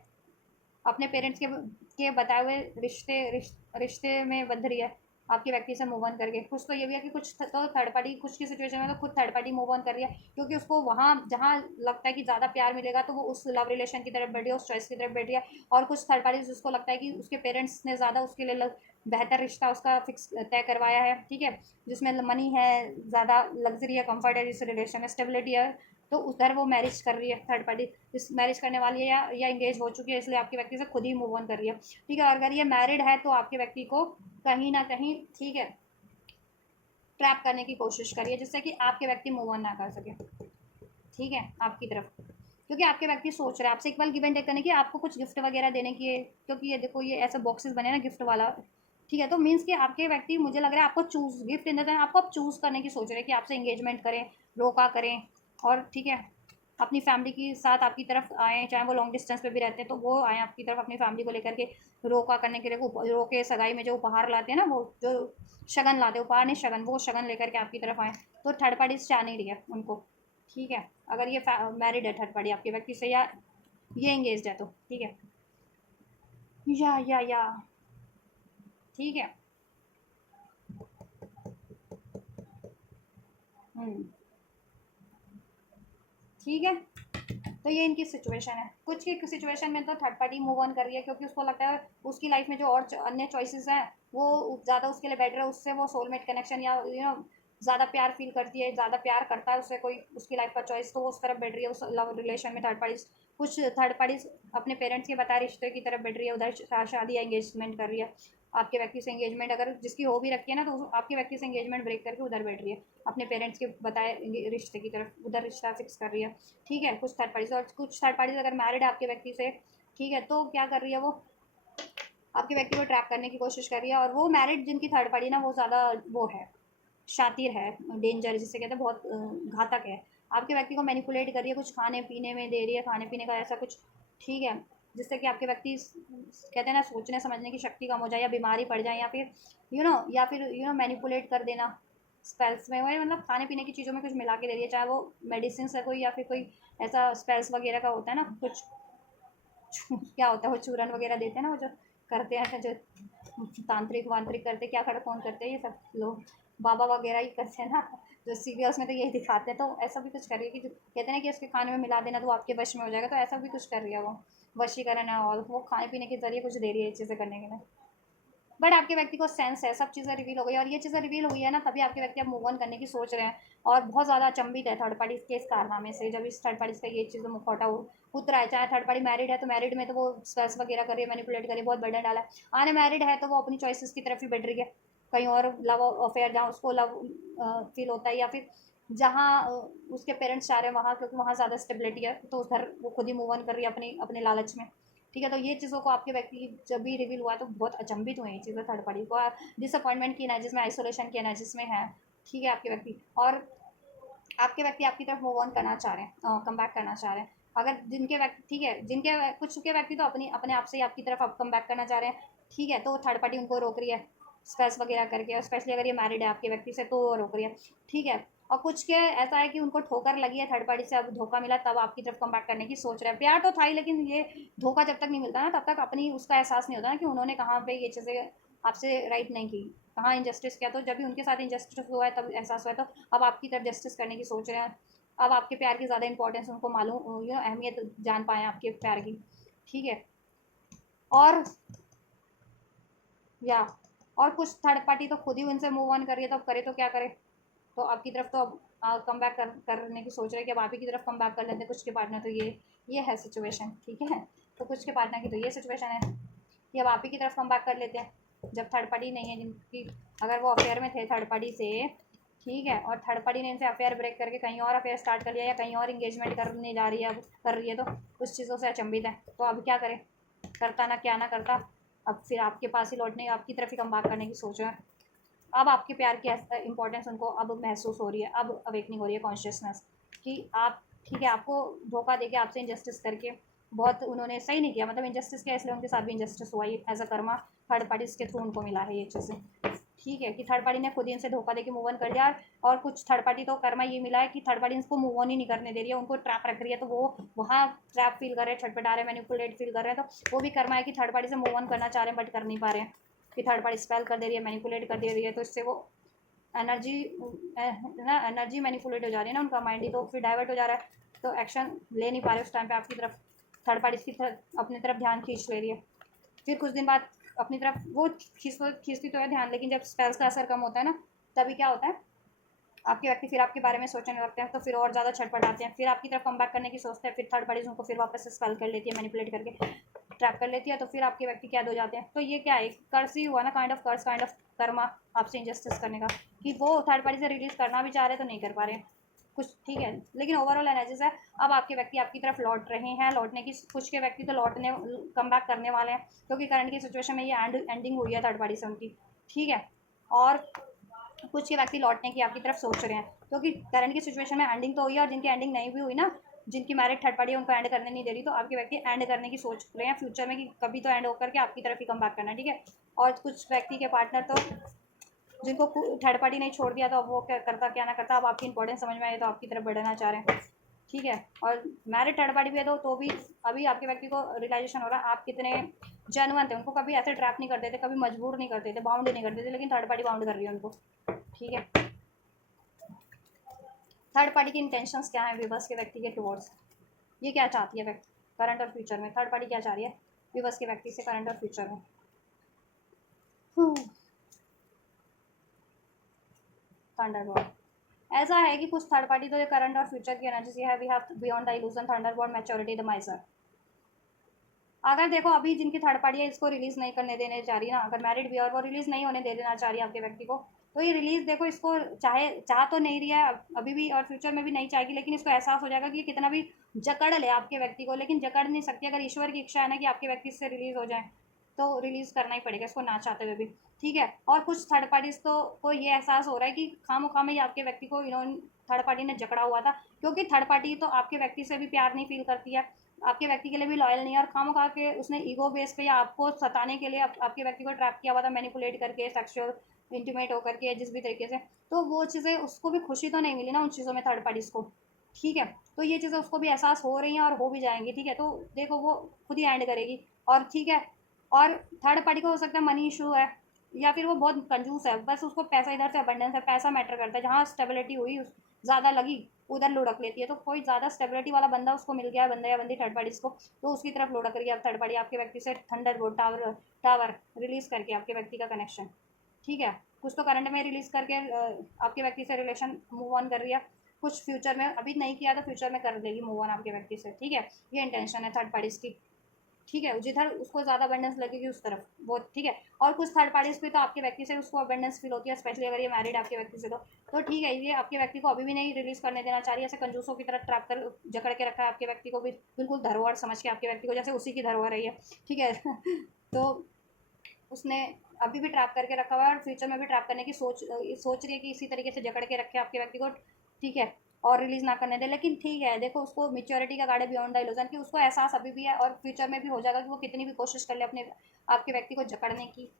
अपने पेरेंट्स के बताए हुए रिश्ते में बंध रही है आपके व्यक्ति से मूव ऑन करके। कुछ तो ये भी है कि कुछ तो थर्ड पार्टी, कुछ की सिचुएशन में तो खुद थर्ड पार्टी मूव ऑन कर रही है, क्योंकि उसको वहाँ जहाँ लगता है कि ज़्यादा प्यार मिलेगा तो वो उस लव रिलेशन की तरफ बढ़ रही है, उस चॉइस की तरफ बढ़ रही है। और कुछ थर्ड पार्टी जिसको लगता है कि उसके पेरेंट्स ने ज़्यादा उसके लिए बेहतर रिश्ता उसका फिक्स तय करवाया है, ठीक है, जिसमें मनी है, ज़्यादा लग्जरी है, कंफर्ट है, जिस रिलेशन में स्टेबिलिटी है, तो उधर वो मैरिज कर रही है थर्ड पार्टी, इस मैरिज करने वाली है या एंगेज हो चुकी है, इसलिए आपके व्यक्ति से खुद ही मूव ऑन कर रही है, ठीक है। अगर ये मैरिड है तो आपके व्यक्ति को कहीं ना कहीं, ठीक है, ट्रैप करने की कोशिश करिए, जिससे कि आपके व्यक्ति मूव ऑन ना कर सके, ठीक है, आपकी तरफ, क्योंकि आपके व्यक्ति सोच रहे हैं आपसे इक्वल गिव एंड टेक करने की, आपको कुछ गिफ्ट वगैरह देने की है, क्योंकि ये देखो ये ऐसे बॉक्सेस बने ना गिफ्ट वाला, ठीक है, तो मीन्स कि आपके व्यक्ति, मुझे लग रहा है आपको चूज गिफ्ट इन देते हैं, आपको आप चूज करने की सोच रहे हैं कि आपसे इंगेजमेंट करें, रोका करें, और ठीक है, अपनी फैमिली के साथ आपकी तरफ आएँ, चाहे वो लॉन्ग डिस्टेंस पे भी रहते हैं तो वो आएँ आपकी तरफ अपनी फैमिली को लेकर के, रोका करने के लिए, रोके सगाई में जो उपहार लाते हैं ना, वो जो शगन लाते हैं, उपहार नहीं शगन, वो शगन लेकर के आपकी तरफ आएँ, तो थर्ड पार्टी चाह नहीं रही है उनको, ठीक है, अगर ये मैरिड है थर्ड पार्टी आपके व्यक्ति से, या ये एंगेज्ड है तो, ठीक है, या ठीक है। हम्म, ठीक है, तो ये इनकी सिचुएशन है। कुछ की सिचुएशन में तो थर्ड पार्टी मूव ऑन कर रही है, क्योंकि उसको लगता है उसकी लाइफ में जो और अन्य चॉइसेस हैं वो ज़्यादा उसके लिए बेटर है, उससे वो सोलमेट कनेक्शन या ज़्यादा प्यार फील करती है, ज़्यादा प्यार करता है उससे कोई उसकी लाइफ का चॉइस, तो वो उस तरफ बढ़ रही है, उस लव रिलेशन में थर्ड पार्टीज, कुछ थर्ड पार्टीज अपने पेरेंट्स के बताए रिश्ते की तरफ बढ़ रही है, उधर शादी या एंगेजमेंट कर रही है आपके व्यक्ति से, एंगेजमेंट अगर जिसकी हो भी रखी है ना, तो आपके व्यक्ति से एंगेजमेंट ब्रेक करके उधर बैठ रही है, अपने पेरेंट्स के बताए रिश्ते की तरफ उधर रिश्ता फिक्स कर रही है, ठीक है, कुछ थर्ड पार्टीज। और कुछ थर्ड पार्टीज अगर मैरिड है आपके व्यक्ति से, ठीक है, तो क्या कर रही है वो आपके व्यक्ति को ट्रैप करने की कोशिश कर रही है, और वो मैरिड जिनकी थर्ड पार्टी ना, वो ज़्यादा वो है, शातिर है, डेंजर जिसे कहते हैं, बहुत घातक है, आपके व्यक्ति को मैनिपुलेट कर रही है, कुछ खाने पीने में दे रही है, खाने पीने का ऐसा कुछ, ठीक है, जिससे कि आपके व्यक्ति कहते हैं ना सोचने समझने की शक्ति कम हो जाए, या बीमारी पड़ जाए, या फिर मैनिपुलेट कर देना स्पेल्स में। वही मतलब खाने पीने की चीज़ों में कुछ मिला के दे दिया, चाहे वो मेडिसिन है कोई, या फिर कोई ऐसा स्पेल्स वगैरह का होता है ना कुछ क्या होता है वो चूरन वगैरह देते हैं ना, वो जो करते हैं, जो तांत्रिक वांत्रिक करते, क्या कर कौन करते हैं ये सब लोग, बाबा वगैरह ही करते हैं ना, जो सीरियल्स में तो यही दिखाते हैं। तो ऐसा भी कुछ कर रही है कि जो कहते हैं ना कि उसके खाने में मिला देना तो वो आपके वश में हो जाएगा, तो ऐसा भी कुछ कर रही है वो, वशीकरण है, और वो खाने पीने के जरिए कुछ दे रही है ये चीज़ें करने के लिए। बट आपके व्यक्ति को सेंस है, सब चीज़ें रिवील हो गई, और ये चीज़ें रिवील हुई है ना, तभी आपके व्यक्ति अब मूव ऑन करने की सोच रहे हैं, और बहुत ज़्यादा अचंभित है थर्ड पार्टी के इस कारनामे से। जब इस थर्ड पार्टी का ये चीज़ मुखौटा उतरा है, चाहे थर्ड पार्टी मैरिड है तो मैरिड में तो वो स्ट्रेस वगैरह कर रही है, मैनिपुलेट कर रही है, बहुत बर्डन डाला है। अनमैरिड है तो वो अपनी चॉइसेस की तरफ ही बढ़ रही है, कहीं और लव अफेयर जहाँ उसको लव फील होता है, या फिर जहाँ उसके पेरेंट्स चाह रहे हैं वहाँ, क्योंकि वहाँ ज़्यादा स्टेबिलिटी है, तो उधर वो खुद ही मूव ऑन कर रही है अपनी अपने लालच में। ठीक है, तो ये चीज़ों को आपके व्यक्ति की जब भी रिवील हुआ है तो बहुत अचंभित हुए ये चीज़ें थर्ड पार्टी को, डिसअपॉइंटमेंट की एनर्जीज में, आइसोलेशन की एनर्जीज में है। ठीक है, आपके व्यक्ति, और आपके व्यक्ति आपकी तरफ मूव ऑन करना चाह रहे हैं, कम बैक करना चाह रहे हैं। अगर जिनके व्यक्ति, ठीक है, कुछ के व्यक्ति तो अपने आप से ही आपकी तरफ अब कम बैक करना चाह रहे हैं। ठीक है, तो थर्ड पार्टी उनको रोक रही है स्ट्रेस वगैरह करके, और स्पेशली अगर ये मैरिड है आपके व्यक्ति से तो वो रोक रही है। ठीक है, और कुछ के ऐसा है कि उनको ठोकर लगी है थर्ड पार्टी से, अब धोखा मिला तब आपकी तरफ कम बैक करने की सोच रहे हैं। प्यार तो था ही, लेकिन ये धोखा जब तक नहीं मिलता ना तब तक अपनी उसका एहसास नहीं होता ना कि उन्होंने कहाँ पे ये चीज़ें आपसे राइट नहीं की, कहाँ इंजस्टिस किया। तो जब भी उनके साथ इंजस्टिस हुआ है तब एहसास हुआ है, तो अब आपकी तरफ जस्टिस करने की सोच रहे हैं। अब आपके प्यार की ज़्यादा इंपॉर्टेंस उनको मालूम, अहमियत जान पाए आपके प्यार की। ठीक है, और या और कुछ थर्ड पार्टी तो खुद ही उनसे मूव ऑन कर रही है, तो अब करे तो क्या करे। तो आपकी तरफ तो अब कम बैक करने की सोच रहे हैं कि अब आप ही की तरफ कम बैक कर लेते हैं। कुछ के पार्टनर तो ये है सिचुएशन। ठीक है, तो कुछ के पार्टनर की तो ये सिचुएशन है कि अब आप ही की तरफ कम बैक कर लेते हैं, जब थर्ड पार्टी नहीं है जिनकी, अगर वो अफेयर में थे थर्ड पार्टी से, ठीक है, और थर्ड पार्टी ने इनसे अफेयर ब्रेक करके कहीं और अफेयर स्टार्ट कर लिया, या कहीं और इंगेजमेंट करने जा रही है, अब कर रही है, तो उस चीज़ों से अचंभित है। तो अब क्या करें, करता ना क्या ना करता, अब फिर आपके पास ही लौटने, आपकी तरफ ही कम बैक करने की सोच रहे हैं। अब आपके प्यार की इंपॉर्टेंस उनको अब महसूस हो रही है, अब अवेकनिंग हो रही है कॉन्शियसनेस कि आप, ठीक है, आपको धोखा देके, आपसे इंजस्टिस करके बहुत उन्होंने सही नहीं किया, मतलब इंजस्टिस किया, इसलिए उनके साथ भी इंजस्टिस हुआ, ये as a karma third parties के थ्रू उनको मिला है ये चीज़ें। ठीक है, कि थर्ड पार्टी ने खुद ही इनसे धोखा देके मूव ऑन कर दिया, और कुछ थर्ड पार्टी तो कर्मा ये मिला है कि थर्ड पार्टी इनको मूव ऑन ही नहीं करने दे रही है, उनको ट्रैप रख रही है, तो वो वहाँ ट्रैप फील कर रहे हैं, छटपटा रहे हैं, मैनिपुलेट फील कर रहे हैं। तो वो भी कर्मा है कि थर्ड पार्टी से मूव ऑन करना चाह रहे हैं बट कर नहीं पा रहे हैं, कि थर्ड पार्टी स्पेल कर दे रही है, मैनिपुलेट कर दे रही है, तो इससे वो एनर्जी ना, एनर्जी मैनिपुलेट हो जा रही है ना, उनका माइंड ही तो फिर डाइवर्ट हो जा रहा है, तो एक्शन ले नहीं पा रहे उस टाइम पे आपकी तरफ, थर्ड पार्टी की तरफ अपनी तरफ ध्यान खींच ले रही है। फिर कुछ दिन बाद अपनी तरफ वो खींचती तो है ध्यान, लेकिन जब स्पेल्स का असर कम होता है ना, तभी क्या होता है, आपके व्यक्ति फिर आपके बारे में सोचने लगते हैं, तो फिर और ज़्यादा छटपट आते हैं, फिर आपकी तरफ कम बैक करने की सोचते हैं, फिर थर्ड पार्टीज उनको फिर वापस से स्पेल कर लेती है, मैनिपुलेट करके ट्रैप कर लेती है, तो फिर आपके व्यक्ति कैद हो जाते हैं। तो ये क्या है, कर्स ही हुआ ना, kind of curse, kind of karma आपसे इंजस्टिस करने का, कि वो थर्ड पार्टी से रिलीज करना भी चाह रहे तो नहीं कर पा रहे कुछ। ठीक है, लेकिन ओवरऑल एनर्जीज है, अब आपके व्यक्ति आपकी तरफ लौट रहे हैं, लौटने की, कुछ के व्यक्ति तो लौटने कम बैक करने वाले हैं, क्योंकि करंट की सिचुएशन में ये एंडिंग हुई है थर्ड पार्टी से उनकी। ठीक है, और कुछ के व्यक्ति लौटने की आपकी तरफ सोच रहे हैं, क्योंकि करंट की सिचुएशन में एंडिंग तो हुई है, और जिनकी एंडिंग नहीं भी हुई ना, जिनकी मैरिज थर्ड पार्टी उनको एंड करने नहीं दे रही, तो आपके व्यक्ति एंड करने की सोच रहे हैं फ्यूचर में, कि कभी तो एंड होकर के आपकी तरफ ही कम बैक करना है। ठीक है, और कुछ व्यक्ति के पार्टनर तो जिनको थर्ड पार्टी नहीं छोड़ दिया, तो अब वो क्या करता क्या ना करता, अब आपकी इंपॉर्टेंस समझ में आए तो आपकी तरफ बढ़ना चाह रहे हैं। ठीक है, और मैरिड थर्ड पार्टी भी है तो भी अभी आपके व्यक्ति को रियलाइजेशन हो रहा है आप कितने जेन्युइन थे, उनको कभी ऐसे ट्रैप नहीं करते थे, कभी मजबूर नहीं करते थे, बाउंड नहीं करते थे, लेकिन थर्ड पार्टी बाउंड कर रही है उनको। ठीक है, थर्ड पार्टी की इंटेंशंस क्या है विवश के व्यक्ति के टुवर्ड्स, ये क्या चाहती है व्यक्ति करंट और फ्यूचर में, थर्ड पार्टी क्या चाह रही है विवश के व्यक्ति से करंट और फ्यूचर में। थंडरबॉल्ट ऐसा है कि कुछ थर्ड पार्टी तो ये करंट और फ्यूचर की एनर्जी है, we have beyond the illusion thunderbolt maturity the miser. अगर देखो अभी जिनकी थर्ड पार्टी है इसको रिलीज नहीं करने देने जा रही ना, अगर मैरिड भी और वो रिलीज नहीं होने दे देना चाह रही है आपके व्यक्ति को, तो ये रिलीज देखो इसको चाह तो नहीं रही है अभी भी, और फ्यूचर में भी नहीं चाहेगी, लेकिन इसको एहसास हो जाएगा कि कितना भी जकड़ ले आपके व्यक्ति को, लेकिन जकड़ नहीं सकती। अगर ईश्वर की इच्छा है ना कि आपके व्यक्ति से रिलीज हो जाए, तो रिलीज करना ही पड़ेगा इसको, ना चाहते हुए भी। ठीक है, और कुछ थर्ड पार्टीज तो को ये एहसास हो रहा है कि खामोखा में ही आपके व्यक्ति को इन्होंने थर्ड पार्टी ने जकड़ा हुआ था, क्योंकि थर्ड पार्टी तो आपके व्यक्ति से भी प्यार नहीं फील करती है, आपके व्यक्ति के लिए भी लॉयल नहीं है, और खामखा के उसने ईगो बेस पे या आपको सताने के लिए आपके व्यक्ति को ट्रैप किया हुआ था, मैनिपुलेट करके, सेक्सुअल इंटीमेट होकर के, जिस भी तरीके से, तो वो चीज़ें उसको भी खुशी तो नहीं मिली ना उन चीज़ों में, थर्ड पार्टीज़ को। ठीक है, तो ये चीज़ें उसको भी एहसास हो रही हैं और हो भी जाएंगी। ठीक है, तो देखो वो खुद ही एंड करेगी। और ठीक है, और थर्ड पार्टी को हो सकता है मनी इशू है, या फिर वो बहुत कंजूस है, बस उसको पैसा, इधर से अबंडेंस है, पैसा मैटर करता है, जहाँ स्टेबिलिटी हुई ज़्यादा लगी उधर लुढ़क लेती है। तो कोई ज़्यादा स्टेबिलिटी वाला बंदा उसको मिल गया है, बंदा या बंदी थर्ड पार्टीज को, तो उसकी तरफ लुढ़क रही है अब थर्ड पार्टी, आपके व्यक्ति से थंडरबोल्ट टावर टावर रिलीज करके आपके व्यक्ति का कनेक्शन। ठीक है, कुछ तो करंट में रिलीज करके आपके व्यक्ति से रिलेशन मूव ऑन कर रही है, कुछ फ्यूचर में, अभी नहीं किया तो फ्यूचर में कर देगी मूव ऑन आपके व्यक्ति से। ठीक है, ये इंटेंशन है थर्ड पार्टीज की। ठीक है, जिधर उसको ज़्यादा अबंडेंस लगेगी उस तरफ वो। ठीक है, और कुछ थर्ड पार्टीज पे तो आपके व्यक्ति से उसको अबंडेंस फील होती है, स्पेशली अगर ये मैरिड आपके व्यक्ति से, तो ठीक है, ये आपके व्यक्ति को अभी भी नहीं रिलीज करने देना चाह रही है, ऐसे कंजूसों की तरह ट्रैप कर जकड़ के रखा है आपके व्यक्ति को भी, बिल्कुल धरोहर समझ के आपके व्यक्ति को, जैसे उसी की धरोहर है ये। ठीक है तो उसने अभी भी ट्रैप करके रखा हुआ है, और फ्यूचर में भी ट्रैप करने की सोच रही है कि इसी तरीके से जकड़ के रखे आपके व्यक्ति को। ठीक है, और रिलीज ना करने दे। लेकिन ठीक है, देखो उसको मेच्योरिटी का गार्ड है बियॉन्ड द इल्यूजन, कि उसको एहसास अभी भी है और फ्यूचर में भी हो जाएगा कि वो कितनी भी कोशिश कर ले अपने आपके व्यक्ति को जकड़ने की।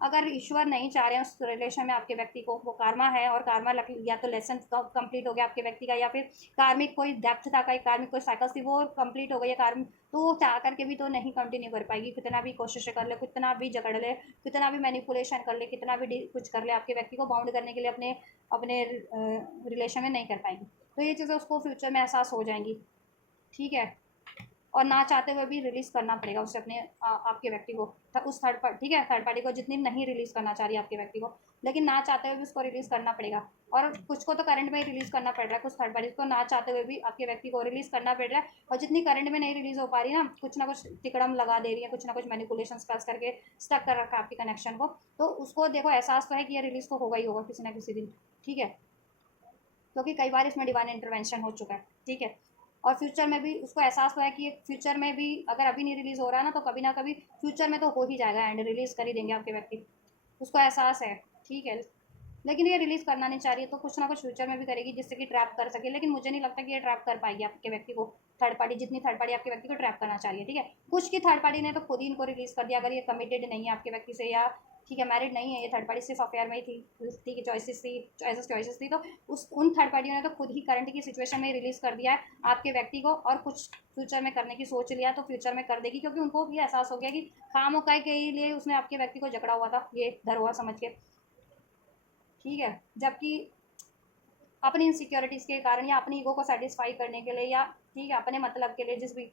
अगर ईश्वर नहीं चाह रहे हैं उस रिलेशन में आपके व्यक्ति को, वो कार्मा है, और कार्मा या तो लेसन कंप्लीट हो गया आपके व्यक्ति का, या फिर कार्मिक कोई डेप्थ था, कोई कार्मिक कोई साइकिल्स थी, वो कंप्लीट हो गई है कार्म, तो वो चाह करके भी तो नहीं कंटिन्यू कर पाएगी, कितना भी कोशिश कर ले, कितना भी झगड़ ले, कितना भी मैनिपुलेशन कर ले, कितना भी कुछ कर ले, आपके व्यक्ति को बाउंड करने के लिए अपने अपने रिलेशन में नहीं कर पाएंगी। तो ये चीज़ें उसको फ्यूचर में एहसास हो जाएंगी। ठीक है, और ना चाहते हुए भी रिलीज़ करना पड़ेगा उसे अपने आपके व्यक्ति को, उस थर्ड पार्टी। ठीक है, थर्ड पार्टी को जितनी नहीं रिलीज़ करना चाह रही है आपके व्यक्ति को, लेकिन ना चाहते हुए भी उसको रिलीज़ करना पड़ेगा। और कुछ को तो करंट में ही रिलीज़ करना पड़ रहा है, कुछ थर्ड पार्टी को ना चाहते हुए भी आपके व्यक्ति को रिलीज़ करना पड़ रहा है, और जितनी करंट में नहीं रिलीज़ हो पा रही ना कुछ तिकड़म लगा दे रही है, कुछ ना कुछ मैनिपुलेशन पास करके स्टक कर रखा है आपके कनेक्शन को, तो उसको देखो एहसास तो है कि ये रिलीज़ तो होगा ही होगा किसी ना किसी दिन। ठीक है, क्योंकि कई बार इसमें डिवाइन इंटरवेंशन हो चुका है। ठीक है, और फ्यूचर में भी उसको एहसास हुआ है कि फ्यूचर में भी अगर अभी नहीं रिलीज़ हो रहा है ना, तो कभी ना कभी फ्यूचर में तो हो ही जाएगा, एंड रिलीज़ कर ही देंगे आपके व्यक्ति, उसको एहसास है। ठीक है, लेकिन ये रिलीज़ करना नहीं चाह रही है, तो कुछ ना कुछ फ्यूचर में भी करेगी जिससे कि ट्रैप कर सके, लेकिन मुझे नहीं लगता कि ये ट्रैप कर पाएगी आपके व्यक्ति को, थर्ड पार्टी, जितनी थर्ड पार्टी आपके व्यक्ति को ट्रैप करना चाहिए। ठीक है, कुछ की थर्ड पार्टी ने तो खुद ही इनको रिलीज़ कर दिया, अगर ये कमिटेड नहीं है आपके व्यक्ति से, या ठीक है मैरिड नहीं है, ये थर्ड पार्टी सिर्फ अफेयर में ही थी। ठीक है, चॉइसेस थी, तो उस उन थर्ड पार्टियों ने तो खुद ही करंट की सिचुएशन में रिलीज़ कर दिया है आपके व्यक्ति को, और कुछ फ्यूचर में करने की सोच लिया, तो फ्यूचर में कर देगी, क्योंकि उनको ये एहसास हो गया कि खामोकाई के लिए उसने आपके व्यक्ति को जकड़ा हुआ था, ये धरोहर समझ के। ठीक है, जबकि अपनी इनसिक्योरिटीज़ के कारण, या अपनी ईगो को सेटिस्फाई करने के लिए, या ठीक है अपने मतलब के लिए, जिस भी,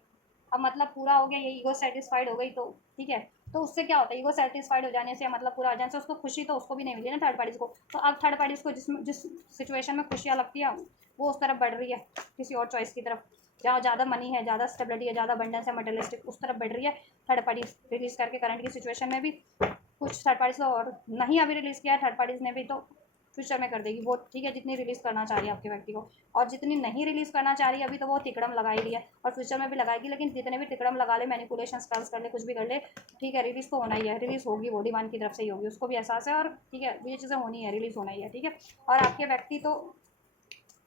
अब मतलब पूरा हो गया, ये ईगो सेटिस्फाइड हो गई, तो ठीक है, तो उससे क्या होता है, ईगो सेटिस्फाइड हो जाने से या मतलब पूरा हो जाने से उसको खुशी तो उसको भी नहीं मिली ना थर्ड पार्टीज को, तो अब थर्ड पार्टीज को जिस सिचुएशन में खुशियाँ लगती है, वो उस तरफ बढ़ रही है, किसी और चॉइस की तरफ, जहाँ ज़्यादा मनी है, ज़्यादा स्टेबिलिटी है, ज़्यादा अबंडेंस है, मटेरियलिस्टिक, उस तरफ बढ़ रही है थर्ड पार्टीज रिलीज़ करके। करंट की सिचुएशन में भी कुछ थर्ड पार्टीज को, और नहीं अभी रिलीज़ किया है थर्ड पार्टीज ने भी, तो फ्यूचर में कर देगी वो। ठीक है, जितनी रिलीज़ करना चाह रही है आपके व्यक्ति को, और जितनी नहीं रिलीज़ करना चाह रही है अभी, तो वो तिकड़म लगाई रही है, और फ्यूचर में भी लगाएगी, लेकिन जितने भी तिकड़म लगा ले, मैनिपुलेशन स्पेल्स कर ले, कुछ भी कर ले, ठीक है रिलीज़ तो होना ही है, रिलीज़ होगी, वो डिमांड की तरफ से ही होगी, उसको भी एहसास है, और ठीक है ये चीज़ें होनी है, रिलीज़ होना ही है। ठीक है, और आपके व्यक्ति तो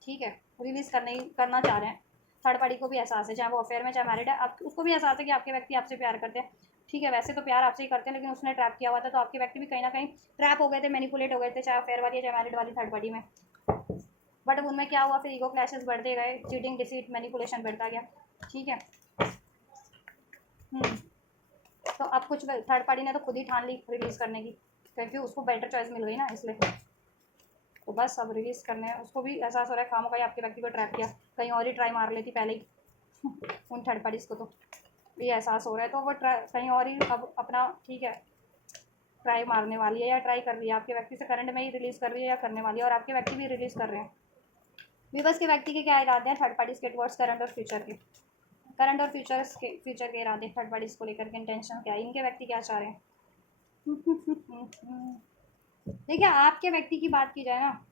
ठीक है रिलीज़ करना चाह रहे हैं, थर्ड पार्टी को भी एहसास है, चाहे वो अफेयर में चाहे मैरिड है, आप उसको भी एहसास है कि आपके व्यक्ति आपसे प्यार करते हैं। ठीक है, वैसे तो प्यार आपसे ही करते हैं, लेकिन उसने ट्रैप किया हुआ था, तो आपके व्यक्ति भी कहीं ना कहीं ट्रैप हो गए थे, मैनिपुलेट हो गए थे, चाहे अफेयर वाली है चाहे मैरिड वाली थर्ड पार्टी में। बट उनमें क्या हुआ, फिर ईगो क्लैशेस बढ़ते गए, चीटिंग डिसीट मैनिपुलेशन बढ़ता गया। ठीक है, तो अब कुछ थर्ड पार्टी ने तो खुद ही ठान ली रिलीज़ करने की, क्योंकि उसको बेटर चॉइस मिल गई ना, इसलिए तो बस अब रिलीज़ करने, उसको भी एहसास हो रहा है खामोखा आपके व्यक्ति को ट्रैप किया, कहीं और ही ट्राई मार लेती पहले ही उन थर्ड पार्टीज़ को, तो ये एहसास हो रहा है, तो वो ट्राई कहीं और ही अब अपना ठीक है ट्राई मारने वाली है, या ट्राई कर रही है आपके व्यक्ति से करंट में ही रिलीज़ कर रही है, या करने वाली है, और आपके व्यक्ति भी रिलीज़ कर रहे हैं। विवश के व्यक्ति के क्या इरादे हैं थर्ड पार्टीज़ के टुवर्ड्स करंट और फ्यूचर के, करंट और फ्यूचर के इरादे थर्ड पार्टीज़ को लेकर के, इंटेंशन क्या है, इनके व्यक्ति क्या चाह रहे हैं देखिए आपके व्यक्ति की बात की जाए ना,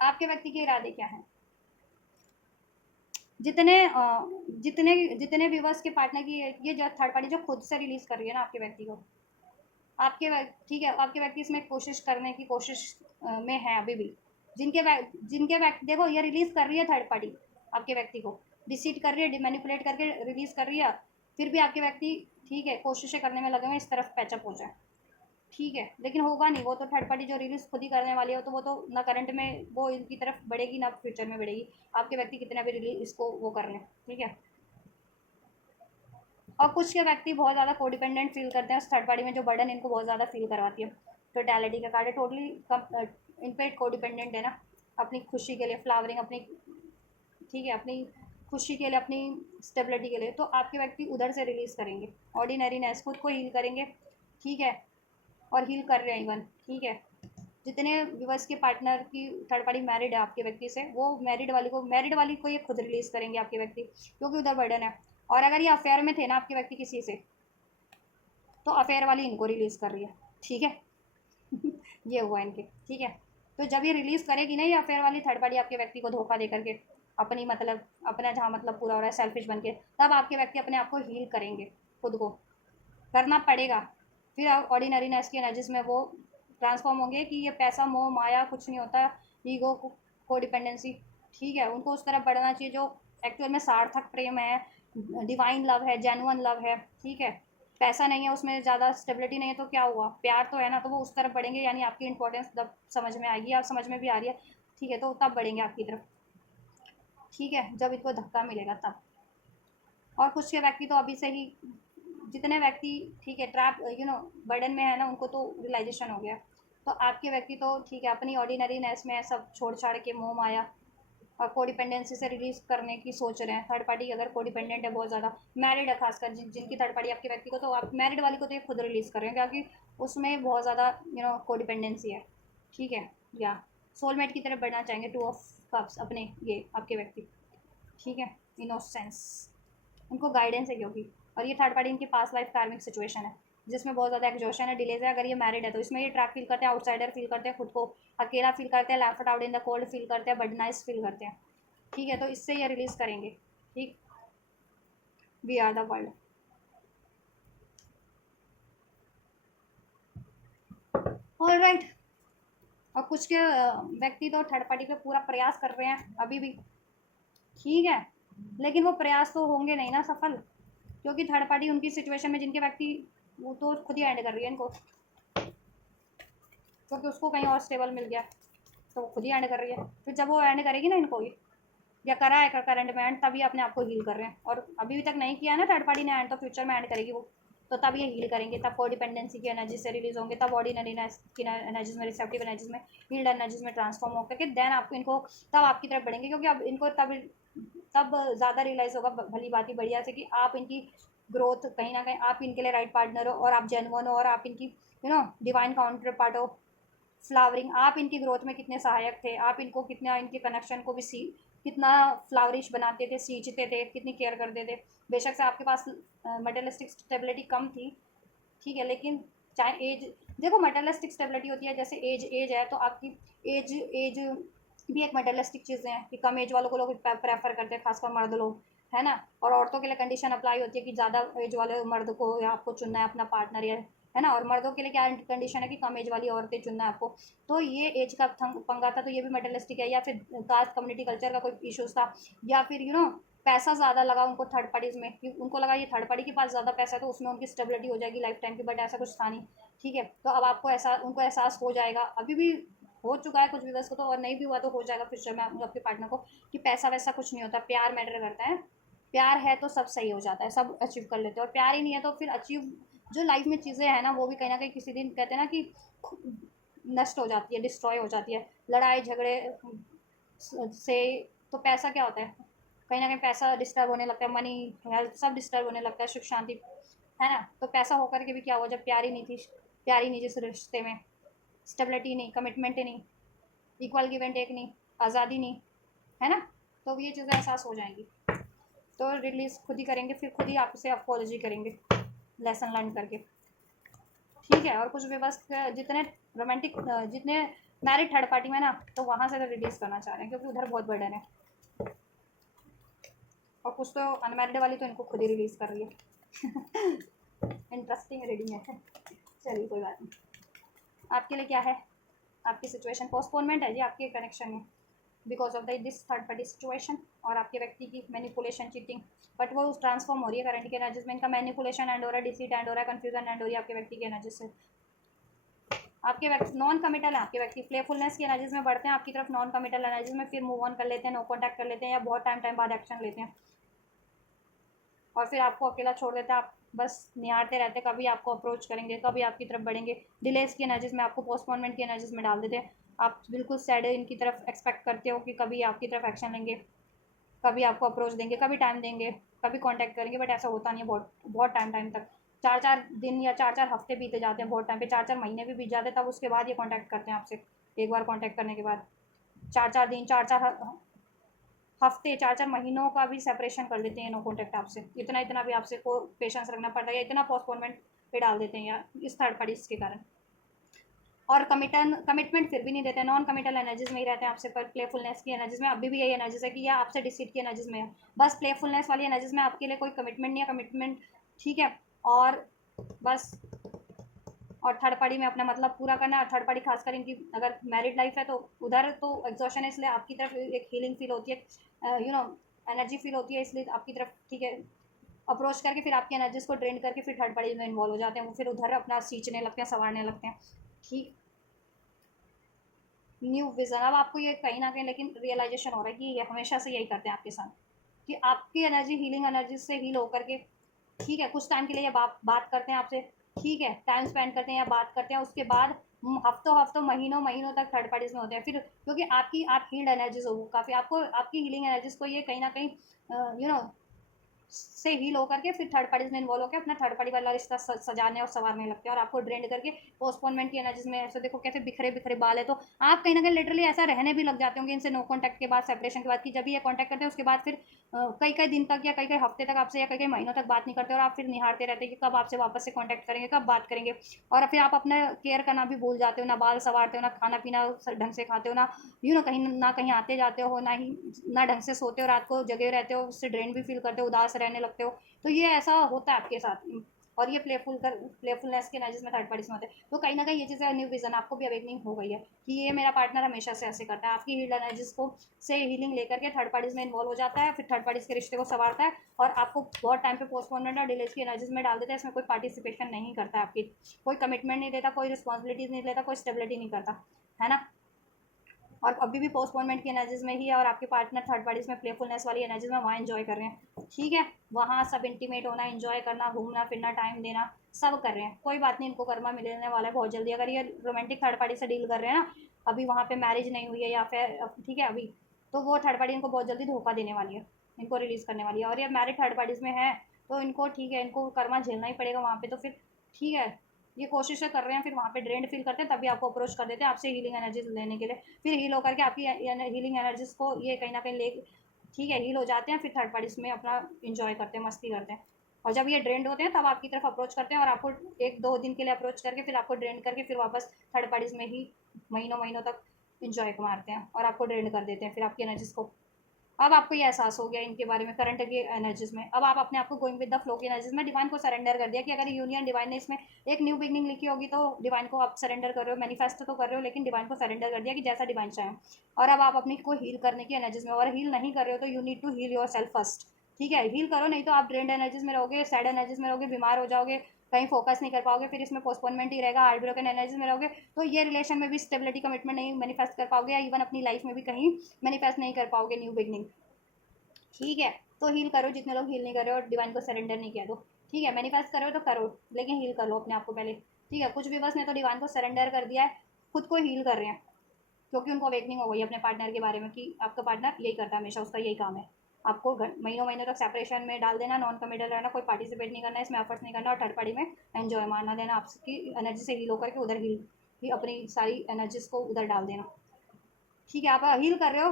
आपके व्यक्ति के इरादे क्या हैं, जितने जितने जितने व्यूवर्स के पार्टनर की ये जो थर्ड पार्टी जो खुद से रिलीज़ कर रही है ना आपके व्यक्ति को, ठीक है आपके व्यक्ति इसमें कोशिश करने की कोशिश में है अभी भी, जिनके व्यक्ति देखो ये रिलीज़ कर रही है थर्ड पार्टी आपके व्यक्ति को, डिसीट कर रही है, मैनिपुलेट करके रिलीज़ कर रही है, फिर भी आपके व्यक्ति ठीक है कोशिशें करने में लगे हुए इस तरफ पैचअप हो जाए। ठीक है, लेकिन होगा नहीं, वो तो थर्ड पार्टी जो रिलीज़ खुद ही करने वाली है, तो वो तो ना करंट में वो इनकी तरफ बढ़ेगी ना फ्यूचर में बढ़ेगी, आपके व्यक्ति कितना भी रिलीज इसको वो कर लें। ठीक है, और कुछ के व्यक्ति बहुत ज़्यादा कोडिपेंडेंट फील करते हैं उस थर्ड पार्टी में, जो बर्डन इनको बहुत ज़्यादा फील करवाती है टोटलिटी का कार्ड है, टोटली इन पर कोडिपेंडेंट है ना, अपनी खुशी के लिए फ्लावरिंग अपनी, ठीक है, अपनी खुशी के लिए, अपनी स्टेबिलिटी के लिए, तो आपके व्यक्ति उधर से रिलीज़ करेंगे ऑर्डिनरीनेस, खुद को हील करेंगे। ठीक है, और हील कर रहे हैं इवन। ठीक है, जितने व्यूवर्स के पार्टनर की थर्ड पार्टी मैरिड है आपके व्यक्ति से, वो मैरिड वाली को ये खुद रिलीज़ करेंगे आपके व्यक्ति, क्योंकि उधर बर्डन है। और अगर ये अफेयर में थे ना आपके व्यक्ति किसी से, तो अफेयर वाली इनको रिलीज़ कर रही है। ठीक है ये हुआ इनके। ठीक है, तो जब ये रिलीज़ करेगी ना ये अफेयर वाली थर्ड पार्टी आपके व्यक्ति को धोखा दे करके, अपनी मतलब अपना जहाँ मतलब पूरा हो रहा है सेल्फिश बन के, तब आपके व्यक्ति अपने आप को हील करेंगे, खुद को करना पड़ेगा। फिर ऑर्डिनरीनेस की एनर्जीज में वो ट्रांसफॉर्म होंगे कि ये पैसा मोह माया कुछ नहीं होता, ईगो को डिपेंडेंसी। ठीक है, उनको उस तरफ बढ़ना चाहिए जो एक्चुअल में सार्थक प्रेम है, डिवाइन लव है, जेन्युइन लव है। ठीक है, पैसा नहीं है उसमें, ज़्यादा स्टेबिलिटी नहीं है, तो क्या हुआ, प्यार तो है ना, तो वो उस तरफ बढ़ेंगे, यानी आपकी इंपॉर्टेंस तब समझ में आएगी, आप समझ में भी आ रही है। ठीक है, तो तब बढ़ेंगे आपकी तरफ। ठीक है, जब इनको धक्का मिलेगा तब। और कुछ के व्यक्ति तो अभी से ही, जितने व्यक्ति ठीक है ट्रैप बर्डन में है ना, उनको तो रियलाइजेशन हो गया, तो आपके व्यक्ति तो ठीक है अपनी ऑर्डिनरीनेस में सब छोड़ छाड़ के मोह माया और कोडिपेंडेंसी से रिलीज करने की सोच रहे हैं। थर्ड पार्टी अगर कोडिपेंडेंट है बहुत ज़्यादा, मैरिड है खासकर जिनकी थर्ड पार्टी आपके व्यक्ति को, तो आप मैरिड वाली को तो ये खुद रिलीज कर रहे हैं, क्योंकि उसमें बहुत ज़्यादा कोडिपेंडेंसी है। ठीक है, या सोलमेट की तरफ बढ़ना चाहेंगे, 2 ऑफ कप्स अपने ये आपके व्यक्ति। ठीक है, इनोसेंस उनको गाइडेंस है क्योंकि, और ये थर्ड पार्टी इनकी पास लाइफ कार्मिक सिचुएशन है जिसमें बहुत ज़्यादा एक्जॉशन है, डिलेज है। अगर ये मैरिड है तो इसमें ये ट्रैप फील करते हैं, आउटसाइडर फील करते हैं, खुद को अकेला फील करते हैं, left out in the cold feel करते हैं, बर्डनाइज फील करते हैं। ठीक है, तो इससे ये रिलीज़ करेंगे। ठीक, we are the world. All right, और कुछ के व्यक्ति तो थर्ड पार्टी पे पूरा प्रयास कर रहे हैं अभी भी। ठीक है, लेकिन वो प्रयास तो होंगे नहीं ना सफल, क्योंकि थर्ड पार्टी उनकी सिचुएशन में जिनके व्यक्ति, वो तो खुद ही एंड कर रही है इनको, क्योंकि उसको कहीं और स्टेबल मिल गया, तो वो खुद ही एंड कर रही है। फिर जब वो एंड करेगी ना इनको, या करा है करंट में एंड, तभी अपने आप को हील कर रहे हैं, और अभी भी तक नहीं किया ना थर्ड पार्टी ने एंड, तो फ्यूचर में एंड करेगी वो, तो तब ये हील करेंगे, तब को डिपेंडेंसी की एनर्जी से रिलीज होंगे, तब ऑर्डिनरी की एनर्जीज में, रिसेप्टिव एनर्जीज में, हील्ड एनर्जीज में ट्रांसफॉर्म होकर के देन आपको इनको तब आपकी तरफ बढ़ेंगे, क्योंकि अब इनको तब ज़्यादा रियलाइज़ होगा, भली बात ही बढ़िया से, कि आप इनकी ग्रोथ कहीं ना कहीं, आप इनके लिए राइट पार्टनर हो, और आप जेन्युइन हो, और आप इनकी डिवाइन काउंटर पार्ट हो, फ्लावरिंग, आप इनकी ग्रोथ में कितने सहायक थे, आप इनको कितना, इनके कनेक्शन को भी कितना फ्लावरिश बनाते थे, सींचते थे, कितनी केयर करते थे। बेशक से आपके पास मटेरियलिस्टिक स्टेबिलिटी कम थी, ठीक है, लेकिन चाहे एज, देखो मटेरियलिस्टिक स्टेबिलिटी होती है, जैसे एज है, तो आपकी एज एज भी एक मटेरियलिस्टिक चीज़ें हैं, कि कम एज वालों को लोग प्रेफर करते हैं, खासकर मर्द लोग, है ना। और औरतों के लिए कंडीशन अप्लाई होती है कि ज़्यादा एज वाले मर्द को या आपको चुनना है अपना पार्टनर, या है ना। और मर्दों के लिए क्या कंडीशन है कि कम एज वाली औरतें चुनना है आपको। तो ये एज का पंगा था, तो ये भी मटेरियलिस्टिक है, या फिर कास्ट कम्युनिटी कल्चर का कोई इशूज़ था, या फिर पैसा ज़्यादा लगा उनको थर्ड पार्टीज़ में, कि उनको लगा ये थर्ड पार्टी के पास ज़्यादा पैसा है तो उसमें उनकी स्टेबिलिटी हो जाएगी लाइफ टाइम की, बट ऐसा कुछ था नहीं। ठीक है, तो अब आपको ऐसा उनको एहसास हो जाएगा, अभी भी हो चुका है कुछ व्यूअर्स को, तो और नहीं भी हुआ तो हो जाएगा फ्यूचर में आपके पार्टनर को, कि पैसा वैसा कुछ नहीं होता, प्यार मैटर करता है। प्यार है तो सब सही हो जाता है, सब अचीव कर लेते हैं, और प्यार ही नहीं है तो फिर अचीव जो लाइफ में चीज़ें हैं ना, वो भी कहीं ना कहीं किसी दिन कहते हैं ना कि नष्ट हो जाती है, डिस्ट्रॉय हो जाती है, लड़ाई झगड़े से। तो पैसा क्या होता है, कहीं ना कहीं पैसा डिस्टर्ब होने लगता है, मनी हेल्थ सब डिस्टर्ब होने लगता है, सुख शांति, है ना। तो पैसा होकर के भी क्या हुआ, जब प्यार ही नहीं थी, प्यार ही नहीं जिस रिश्ते में, स्टेबिलिटी नहीं, कमिटमेंट नहीं, इक्वल गिव एंड टेक नहीं, आज़ादी नहीं, है ना। तो ये चीज़ें एहसास हो जाएंगी, तो रिलीज़ खुद ही करेंगे, फिर खुद ही आपसे अपोलॉजी करेंगे लेसन लर्न करके। ठीक है, और कुछ भी बस जितने रोमांटिक, जितने मैरिड थर्ड पार्टी में ना, तो वहाँ से रिलीज़ करना चाह रहे हैं, क्योंकि उधर बहुत बर्डन है, और कुछ तो अनमैरिड वाली तो इनको खुद ही रिलीज़ कर रही है इंटरेस्टिंग रीडिंग है, चलिए कोई बात नहीं। आपके लिए क्या है, आपकी सिचुएशन पोस्टपोनमेंट है जी आपके कनेक्शन में because of the this third party situation और आपके व्यक्ति की मैनिपुलेशन चीटिंग, बट वो ट्रांसफॉर्म हो रही है करंट के एनर्जीज में। इनका मैनिपुलेशन एंड हो रहा है, डिसीट एंड हो रहा है, कन्फ्यूजन एंड हो रही है आपके व्यक्ति की एनर्जी से। आपके व्यक्ति नॉन कमिटल है, आपके व्यक्ति प्लेफुलनेस की एनर्जीज में बढ़ते हैं आपकी तरफ, नॉन कमिटल एनर्जीज में फिर मूव ऑन कर लेते हैं, नो कॉन्टैक्ट कर लेते हैं या बहुत टाइम बाद एक्शन लेते हैं और फिर आपको अकेला छोड़ देते हैं। आप बस निहारते रहते हैं, कभी आपको अप्रोच करेंगे, कभी आपकी तरफ बढ़ेंगे। डिलेज की एनर्जीज में आपको पोस्टपोनमेंट की एनर्जीज में डाल देते हैं। आप बिल्कुल सैड इनकी तरफ एक्सपेक्ट करते हो कि कभी आपकी तरफ एक्शन लेंगे, कभी आपको अप्रोच देंगे, कभी टाइम देंगे, कभी कांटेक्ट करेंगे, बट ऐसा होता नहीं है। बहुत बहुत टाइम तक 4-4 दिन या 4-4 हफ्ते बीते जाते हैं, बहुत टाइम पे 4-4 महीने भी बीत जाते हैं, तब उसके बाद ये कांटेक्ट करते हैं आपसे। एक बार कांटेक्ट करने के बाद 4-4 दिन 4-4 हफ्ते 4-4 महीनों का भी सेपरेशन कर लेते हैं नो कॉन्टैक्ट आपसे। इतना भी आपसे को पेशेंस रखना पड़ता है या इतना पोस्टपोनमेंट पे डाल देते हैं या इस थर्ड पार्टीज के कारण। और कमिटमेंट फिर भी नहीं देते, नॉन कमिटल एनर्जीज में ही रहते हैं आपसे। पर प्लेफुलनेस की एनर्जीज में अभी भी यही एनर्जीज है कि या आपसे डिसीट की एनर्जीज में है, बस प्लेफुलनेस वाली एनर्जीज में आपके लिए कोई कमिटमेंट नहीं है, कमिटमेंट ठीक है। और बस और थर्ड पार्टी में अपना मतलब पूरा करना है। और थर्ड पार्टी खासकर इनकी अगर मैरिड लाइफ है तो उधर तो एग्जॉशन है, इसलिए आपकी तरफ एक हीलिंग फील होती है, एनर्जी फील होती है, इसलिए आपकी तरफ ठीक है अप्रोच करके फिर आपकी एनर्जीज को ड्रेन करके फिर थर्ड पार्टी में इन्वॉल्व हो जाते हैं। वो फिर उधर अपना सींचने लगते हैं, संवारने लगते हैं। ठीक, न्यू विजन अब आपको ये कहीं ना कहीं लेकिन रियलाइजेशन हो रहा है कि ये हमेशा से यही करते हैं आपके साथ, कि आपकी एनर्जी हीलिंग एनर्जी से हील होकर के ठीक है कुछ टाइम के लिए ये बात करते हैं आपसे, ठीक है टाइम स्पेंड करते हैं या बात करते हैं, उसके बाद हफ्तों हफ्तों महीनों महीनों तक थर्ड पार्टीज में होते हैं। फिर क्योंकि आप हील्ड एनर्जीज हो, काफ़ी आपको आपकी हीलिंग एनर्जीज को ये कहीं ना कहीं से हील होकर के फिर थर्ड पार्टीज में इन्वॉल्व होकर अपना थर्ड पार्टी वाला रिश्ता सजाने और संवारने लगते हैं और आपको ड्रेंड करके पोस्टपोनमेंट की एनर्जीज में ऐसे देखो कैसे बिखरे बिखरे बाल है। तो आप कहीं ना कहीं लिटरली ऐसा रहने भी लग जाते होंगे इनसे नो कॉन्टैक्ट के बाद, सेपरेशन के बाद, कि जब भी ये कॉन्टैक्ट करते हैं उसके बाद फिर कई कई दिन तक या कई कई हफ्ते तक आपसे या कई कई महीनों तक बात नहीं करते और आप फिर निहारते रहते हैं कि कब आपसे वापस से कॉन्टैक्ट करेंगे, कब बात करेंगे। और फिर आप अपना केयर करना भी भूल जाते हो, ना बाल संवारते हो, ना खाना पीना ढंग से खाते हो, ना कहीं आते जाते हो, ना ढंग से सोते हो, रात को जगे रहते हो, उससे ड्रेन भी फील करते हो, उदास रहने लगते हो। तो ये ऐसा होता है आपके साथ और ये प्लेफुलनेस के एनर्जीज में थर्ड पार्टीज में होते हैं। तो कहीं ना कहीं ये चीज़ें न्यू विजन आपको भी अवेकनिंग हो गई है कि ये मेरा पार्टनर हमेशा से ऐसे करता है, आपकी हील्ड एनर्जीज को से हीलिंग लेकर के थर्ड पार्टीज में इन्वॉल्व हो जाता है, फिर थर्ड पार्टीज के रिश्ते को संवारता है और आपको बहुत टाइम पे पोस्टपोनमेंट और डिलेज की एनर्जीज में डाल देता है। इसमें कोई पार्टिसिपेशन नहीं करता है, आपकी कोई कमिटमेंट नहीं देता, कोई रिस्पॉन्सिबिलिटीज नहीं लेता, कोई स्टेबिलिटी नहीं करता, है ना। और अभी भी पोस्टपोनमेंट की एनर्जीज में ही है और आपके पार्टनर थर्ड पार्टीज में प्लेफुलनेस वाली एनर्जीज में वहाँ एंजॉय कर रहे हैं, ठीक है। वहाँ सब इंटीमेट होना, एंजॉय करना, घूमना फिरना, टाइम देना, सब कर रहे हैं। कोई बात नहीं, इनको कर्मा मिलने वाला है बहुत जल्दी। अगर ये रोमांटिक थर्ड पार्टी से डील कर रहे हैं ना, अभी वहाँ पे मैरिज नहीं हुई है या फिर ठीक है अभी, तो वो थर्ड पार्टी इनको बहुत जल्दी धोखा देने वाली है, इनको रिलीज़ करने वाली है। और ये मैरिड थर्ड पार्टीज में है तो इनको ठीक है, इनको कर्मा झेलना ही पड़ेगा वहाँ पे। तो फिर ठीक है, ये कोशिशें कर रहे हैं, फिर वहाँ पे ड्रेन फील करते हैं, तभी आपको अप्रोच कर देते हैं आपसे हीलिंग एनर्जीज लेने के लिए। फिर हील होकर के आपकी हीलिंग एनर्जीज को ये कहीं ना कहीं ले ठीक है हील हो जाते हैं, फिर थर्ड पार्टीज में अपना इंजॉय करते हैं, मस्ती करते हैं। और जब ये ड्रेंड होते हैं तब आपकी तरफ अप्रोच करते हैं और आपको 1-2 दिन के लिए अप्रोच करके फिर आपको ड्रेंड करके फिर वापस थर्ड पार्टीज में ही महीनों महीनों तक इंजॉय मारते हैं और आपको ड्रेंड कर देते हैं फिर आपकी एनर्जीज को। अब आपको ये एहसास हो गया इनके बारे में, करंट की एनर्जीज में। अब आप अपने आप को गोइंग विद द फ्लो की एनर्जीज में डिवाइन को सरेंडर कर दिया कि अगर यूनियन डिवाइन ने इसमें एक न्यू बिगनिंग लिखी होगी तो डिवाइन को आप सरेंडर कर रहे हो, मैनिफेस्ट तो कर रहे हो लेकिन डिवाइन को सरेंडर कर दिया कि जैसा डिवाइन चाहे। और अब आप अपनी को हील करने की एनर्जीज में, और हील नहीं कर रहे हो तो you need to heal yourself first, ठीक है। हील करो, नहीं तो आप ड्रेंड एनर्जीज में रहोगे, सैड एनर्जीज में रहोगे, बीमार हो जाओगे, कहीं फोकस नहीं कर पाओगे, फिर इसमें पोस्टपोनमेंट ही रहेगा, हार्ट ब्रोकन एनर्जीज में रहोगे। तो ये रिलेशन में भी स्टेबिलिटी कमिटमेंट नहीं मैनिफेस्ट कर पाओगे या इवन अपनी लाइफ में भी कहीं मैनिफेस्ट नहीं कर पाओगे न्यू बिगनिंग, ठीक है। तो हील करो, जितने लोग हील नहीं कर रहे हो और डिवाइन को सरेंडर नहीं किया तो ठीक है, मैनिफेस्ट करो तो करो लेकिन हील कर लो अपने आप को पहले, ठीक है। कुछ भी बस ने तो डिवाइन को सरेंडर कर दिया है, खुद को हील कर रहे हैं क्योंकि उनको अवेकनिंग हो गई अपने पार्टनर के बारे में कि आपका पार्टनर यही करता है हमेशा, उसका यही काम है आपको महीनों महीनों तक सेपरेशन में डाल देना, नॉन कमिटल रहना, कोई पार्टिसिपेट नहीं करना, इसमें एफर्ट्स नहीं करना और थर्ड पार्टी में एंजॉय मारना देना, आपकी एनर्जी से हील होकर के उधर हील अपनी सारी एनर्जीज को उधर डाल देना, ठीक है। आप हील कर रहे हो,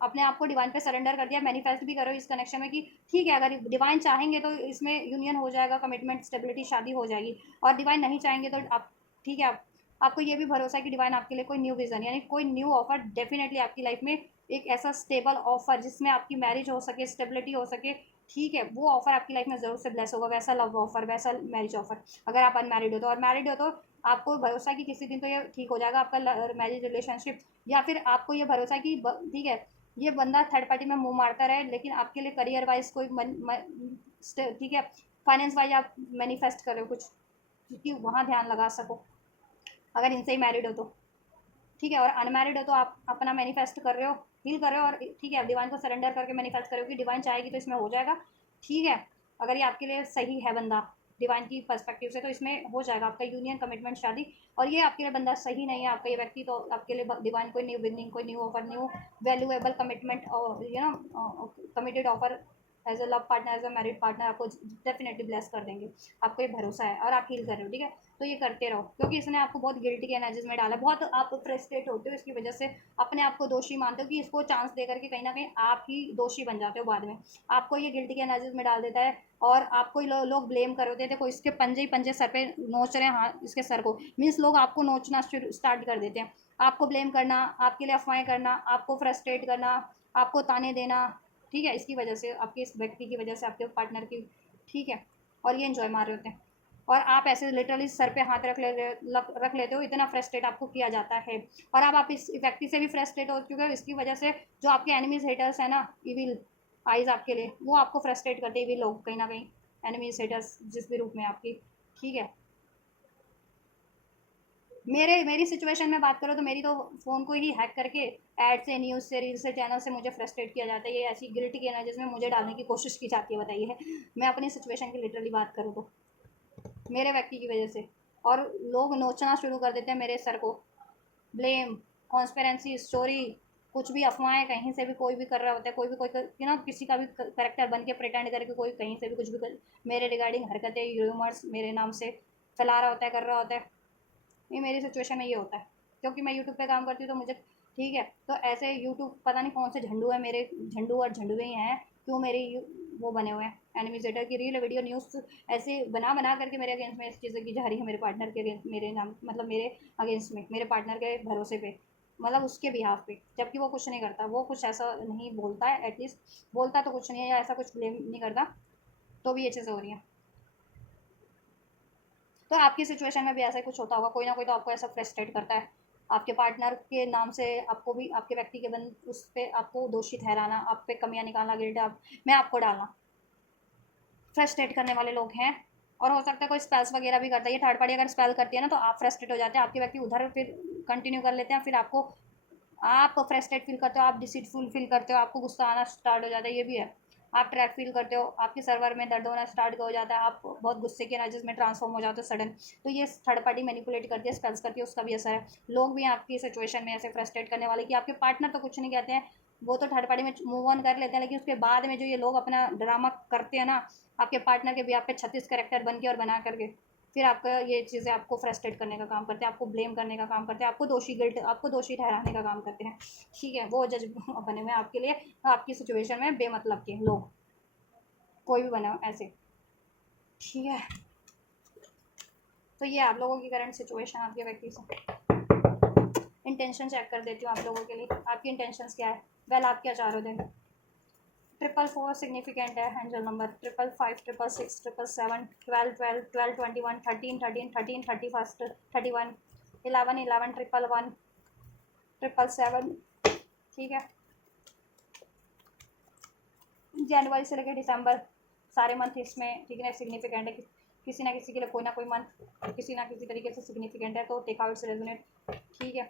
अपने आप को डिवाइन पे सरेंडर कर दिया, मैनिफेस्ट भी करो इस कनेक्शन में कि ठीक है अगर डिवाइन चाहेंगे तो इसमें यूनियन हो जाएगा, कमिटमेंट स्टेबिलिटी शादी हो जाएगी। और डिवाइन नहीं चाहेंगे तो आप ठीक है आपको ये भी भरोसा है कि डिवाइन आपके लिए कोई न्यू विजन यानी कोई न्यू ऑफर डेफिनेटली आपकी लाइफ में, एक ऐसा स्टेबल ऑफर जिसमें आपकी मैरिज हो सके, स्टेबिलिटी हो सके, ठीक है, वो ऑफर आपकी लाइफ में ज़रूर से ब्लेस होगा। वैसा लव ऑफर, वैसा मैरिज ऑफर। अगर आप अनमैरिड हो तो, और मैरिड हो तो आपको भरोसा है कि किसी दिन तो ये ठीक हो जाएगा आपका मैरिज रिलेशनशिप, या फिर आपको ये भरोसा है कि ठीक है ये बंदा थर्ड पार्टी में मुंह मारता रहे, लेकिन आपके लिए करियर वाइज कोई ठीक है, फाइनेंस वाइज आप मैनिफेस्ट कर रहे हो कुछ, क्योंकि वहाँ ध्यान लगा सको अगर इनसे ही मैरिड हो तो, ठीक है। और अनमैरिड हो तो आप अपना मैनिफेस्ट कर रहे हो, हील कर रहे हो, और ठीक है डिवाइन को सरेंडर करके मैनिफेस्ट करो कि डिवाइन चाहेगी तो इसमें हो जाएगा, ठीक है। अगर ये आपके लिए सही है बंदा डिवाइन की पर्सपेक्टिव से तो इसमें हो जाएगा आपका यूनियन, कमिटमेंट, शादी। और ये आपके लिए बंदा सही नहीं है आपका ये व्यक्ति, तो आपके लिए डिवाइन कोई न्यू बिगनिंग, कोई new offer, new valuable commitment और committed offer as a love partner, as a married partner आपको डेफिनेटली ब्लेस कर देंगे। आपको ये भरोसा है और आप हील कर रहे हो, ठीक है। तो ये करते रहो, क्योंकि इसने आपको बहुत गिल्टी के एनर्जीज में डाला, बहुत आप फ्रस्ट्रेट होते हो इसकी वजह से, अपने आप को दोषी मानते हो कि इसको चांस दे करके कहीं ना कहीं आप ही दोषी बन जाते हो बाद में, आपको ये गिल्टी के एनर्जीज में डाल देता है, और आपको लोग ब्लेम कर होते हैं। देखो इसके पंजे ही पंजे सर पे नोच रहे हैं, हाँ इसके सर को, मीन्स लोग आपको नोचना स्टार्ट कर देते हैं, आपको ब्लेम करना, आपके लिए अफवाहें करना, आपको फ्रस्ट्रेट करना, आपको ताने देना, ठीक है, इसकी वजह से, आपके इस व्यक्ति की वजह से, आपके पार्टनर की, ठीक है। और ये इन्जॉय मार रहे होते हैं, और आप ऐसे लिटरली सर पे हाथ रख लेते हो, इतना फ्रस्ट्रेट आपको किया जाता है। और अब आप इस व्यक्ति से भी फ्रस्ट्रेट हो चुके हो, इसकी वजह से जो आपके एनिमीज हेटर्स है ना, इविल आइज आपके लिए, वो आपको फ्रस्ट्रेट करते हैं, इविल लोग कहीं ना कहीं, एनिमीज हेटर्स जिस भी रूप में आपकी, ठीक है। मेरी सिचुएशन में बात करो तो मेरी तो फ़ोन को ही हैक करके ऐड से, न्यूज़ से, रील से, चैनल से मुझे फ्रस्ट्रेट किया जाता है, ये ऐसी गिल्ट की एनर्जी जिसमें मुझे डालने की कोशिश की जाती है, बताइए। मैं अपनी सिचुएशन की लिटरली बात करूँ तो मेरे व्यक्ति की वजह से, और लोग नोचना शुरू कर देते हैं मेरे सर को, ब्लेम, कॉन्स्पेरेंसी स्टोरी, कुछ भी अफवाहें, कहीं से भी कोई भी कर रहा होता है, कोई भी किसी का भी करेक्टर बन के प्रिटेंड करके कोई कहीं से भी कुछ भी मेरे रिगार्डिंग हरकतें, र्यूमर्स मेरे नाम से फैला रहा होता है, कर रहा होता है। ये मेरी सिचुएशन में ये होता है, क्योंकि मैं यूट्यूब पे काम करती हूँ तो मुझे, ठीक है, तो ऐसे यूट्यूब पता नहीं कौन से झंडू है मेरे, झंडू और झंडुए ही हैं, क्यों मेरी वो बने हुए हैं एनिमिजेटर की रील वीडियो न्यूज़ ऐसे बना बना करके मेरे अगेंस्ट में इस चीज़ें की जा रही है, मेरे पार्टनर के अगेंस्ट, मेरे नाम मतलब मेरे अगेंस्ट में, मेरे पार्टनर के भरोसे पे, मतलब उसके बिहाफ पे, जबकि वो कुछ नहीं करता, वो कुछ ऐसा नहीं बोलता है, एटलीस्ट बोलता तो कुछ नहीं है या ऐसा कुछ ब्लेम नहीं करता, तो भी ये चीज़ें हो रही हैं। तो आपकी सिचुएशन में भी ऐसा ही कुछ होता होगा, कोई ना कोई तो आपको ऐसा फ्रस्ट्रेट करता है, आपके पार्टनर के नाम से आपको भी, आपके व्यक्ति के बन उस पर आपको दोषी ठहराना, आप पे कमियां निकालना, गिल्ट आप में आपको डालना, फ्रस्ट्रेट करने वाले लोग हैं। और हो सकता है कोई स्पेल्स वगैरह भी करता है, ये थर्ड पार्टी अगर स्पेल करती है ना तो आप फ्रस्ट्रेट हो जाते हैं, आपके व्यक्ति उधर फिर कंटिन्यू कर लेते हैं, फिर आपको, आप फ्रस्ट्रेट फील करते हो, आप डिसीटफुल फील करते हो, आपको गुस्सा आना स्टार्ट हो जाता है, ये भी है, आप ट्रैक फील करते हो, आपके सर्वर में दर्द होना स्टार्ट हो जाता है, आप बहुत गुस्से के एनर्जीज में ट्रांसफॉर्म हो जाते हो सडन। तो ये थर्ड पार्टी मैनिपुलेट करती है, स्पेल्स करती है, उसका भी असर है। लोग भी हैं आपकी सिचुएशन में ऐसे फ्रस्ट्रेट करने वाले कि आपके पार्टनर तो कुछ नहीं कहते हैं, वो तो थर्ड पार्टी में मूव ऑन कर लेते हैं, लेकिन उसके बाद में जो ये लोग अपना ड्रामा करते हैं ना, आपके पार्टनर के भी आप पे 36 करेक्टर बन के और बना करके, फिर आपका ये चीज़ें आपको फ्रस्ट्रेट करने का काम करते हैं, आपको ब्लेम करने का काम करते हैं, आपको दोषी गिल्ट, आपको दोषी ठहराने का काम करते हैं, ठीक है। वो जज बने हुए हैं आपके लिए, आपकी सिचुएशन में बेमतलब के लोग, कोई भी बना हो ऐसे, ठीक है। तो ये आप लोगों की करंट सिचुएशन, आपके व्यक्ति से इंटेंशन चेक कर देती हूँ आप लोगों के लिए, आपकी इंटेंशंस क्या है। वेल आप क्या चाह रहे हो दिन, 444 सिग्निफिकेंट है एंजल नंबर, 555, 666, 777, 12 12, 12 21, 13 13, 13 31, 31, 11 11, 111, 777, ठीक है। जनवरी से लेकर दिसंबर सारे मंथ इसमें, ठीक है, सिग्निफिकेंट है, किसी ना किसी के लिए कोई ना कोई मंथ किसी ना किसी तरीके से सिग्निफिकेंट है, तो टेक आउट से रेजोनेट, ठीक है।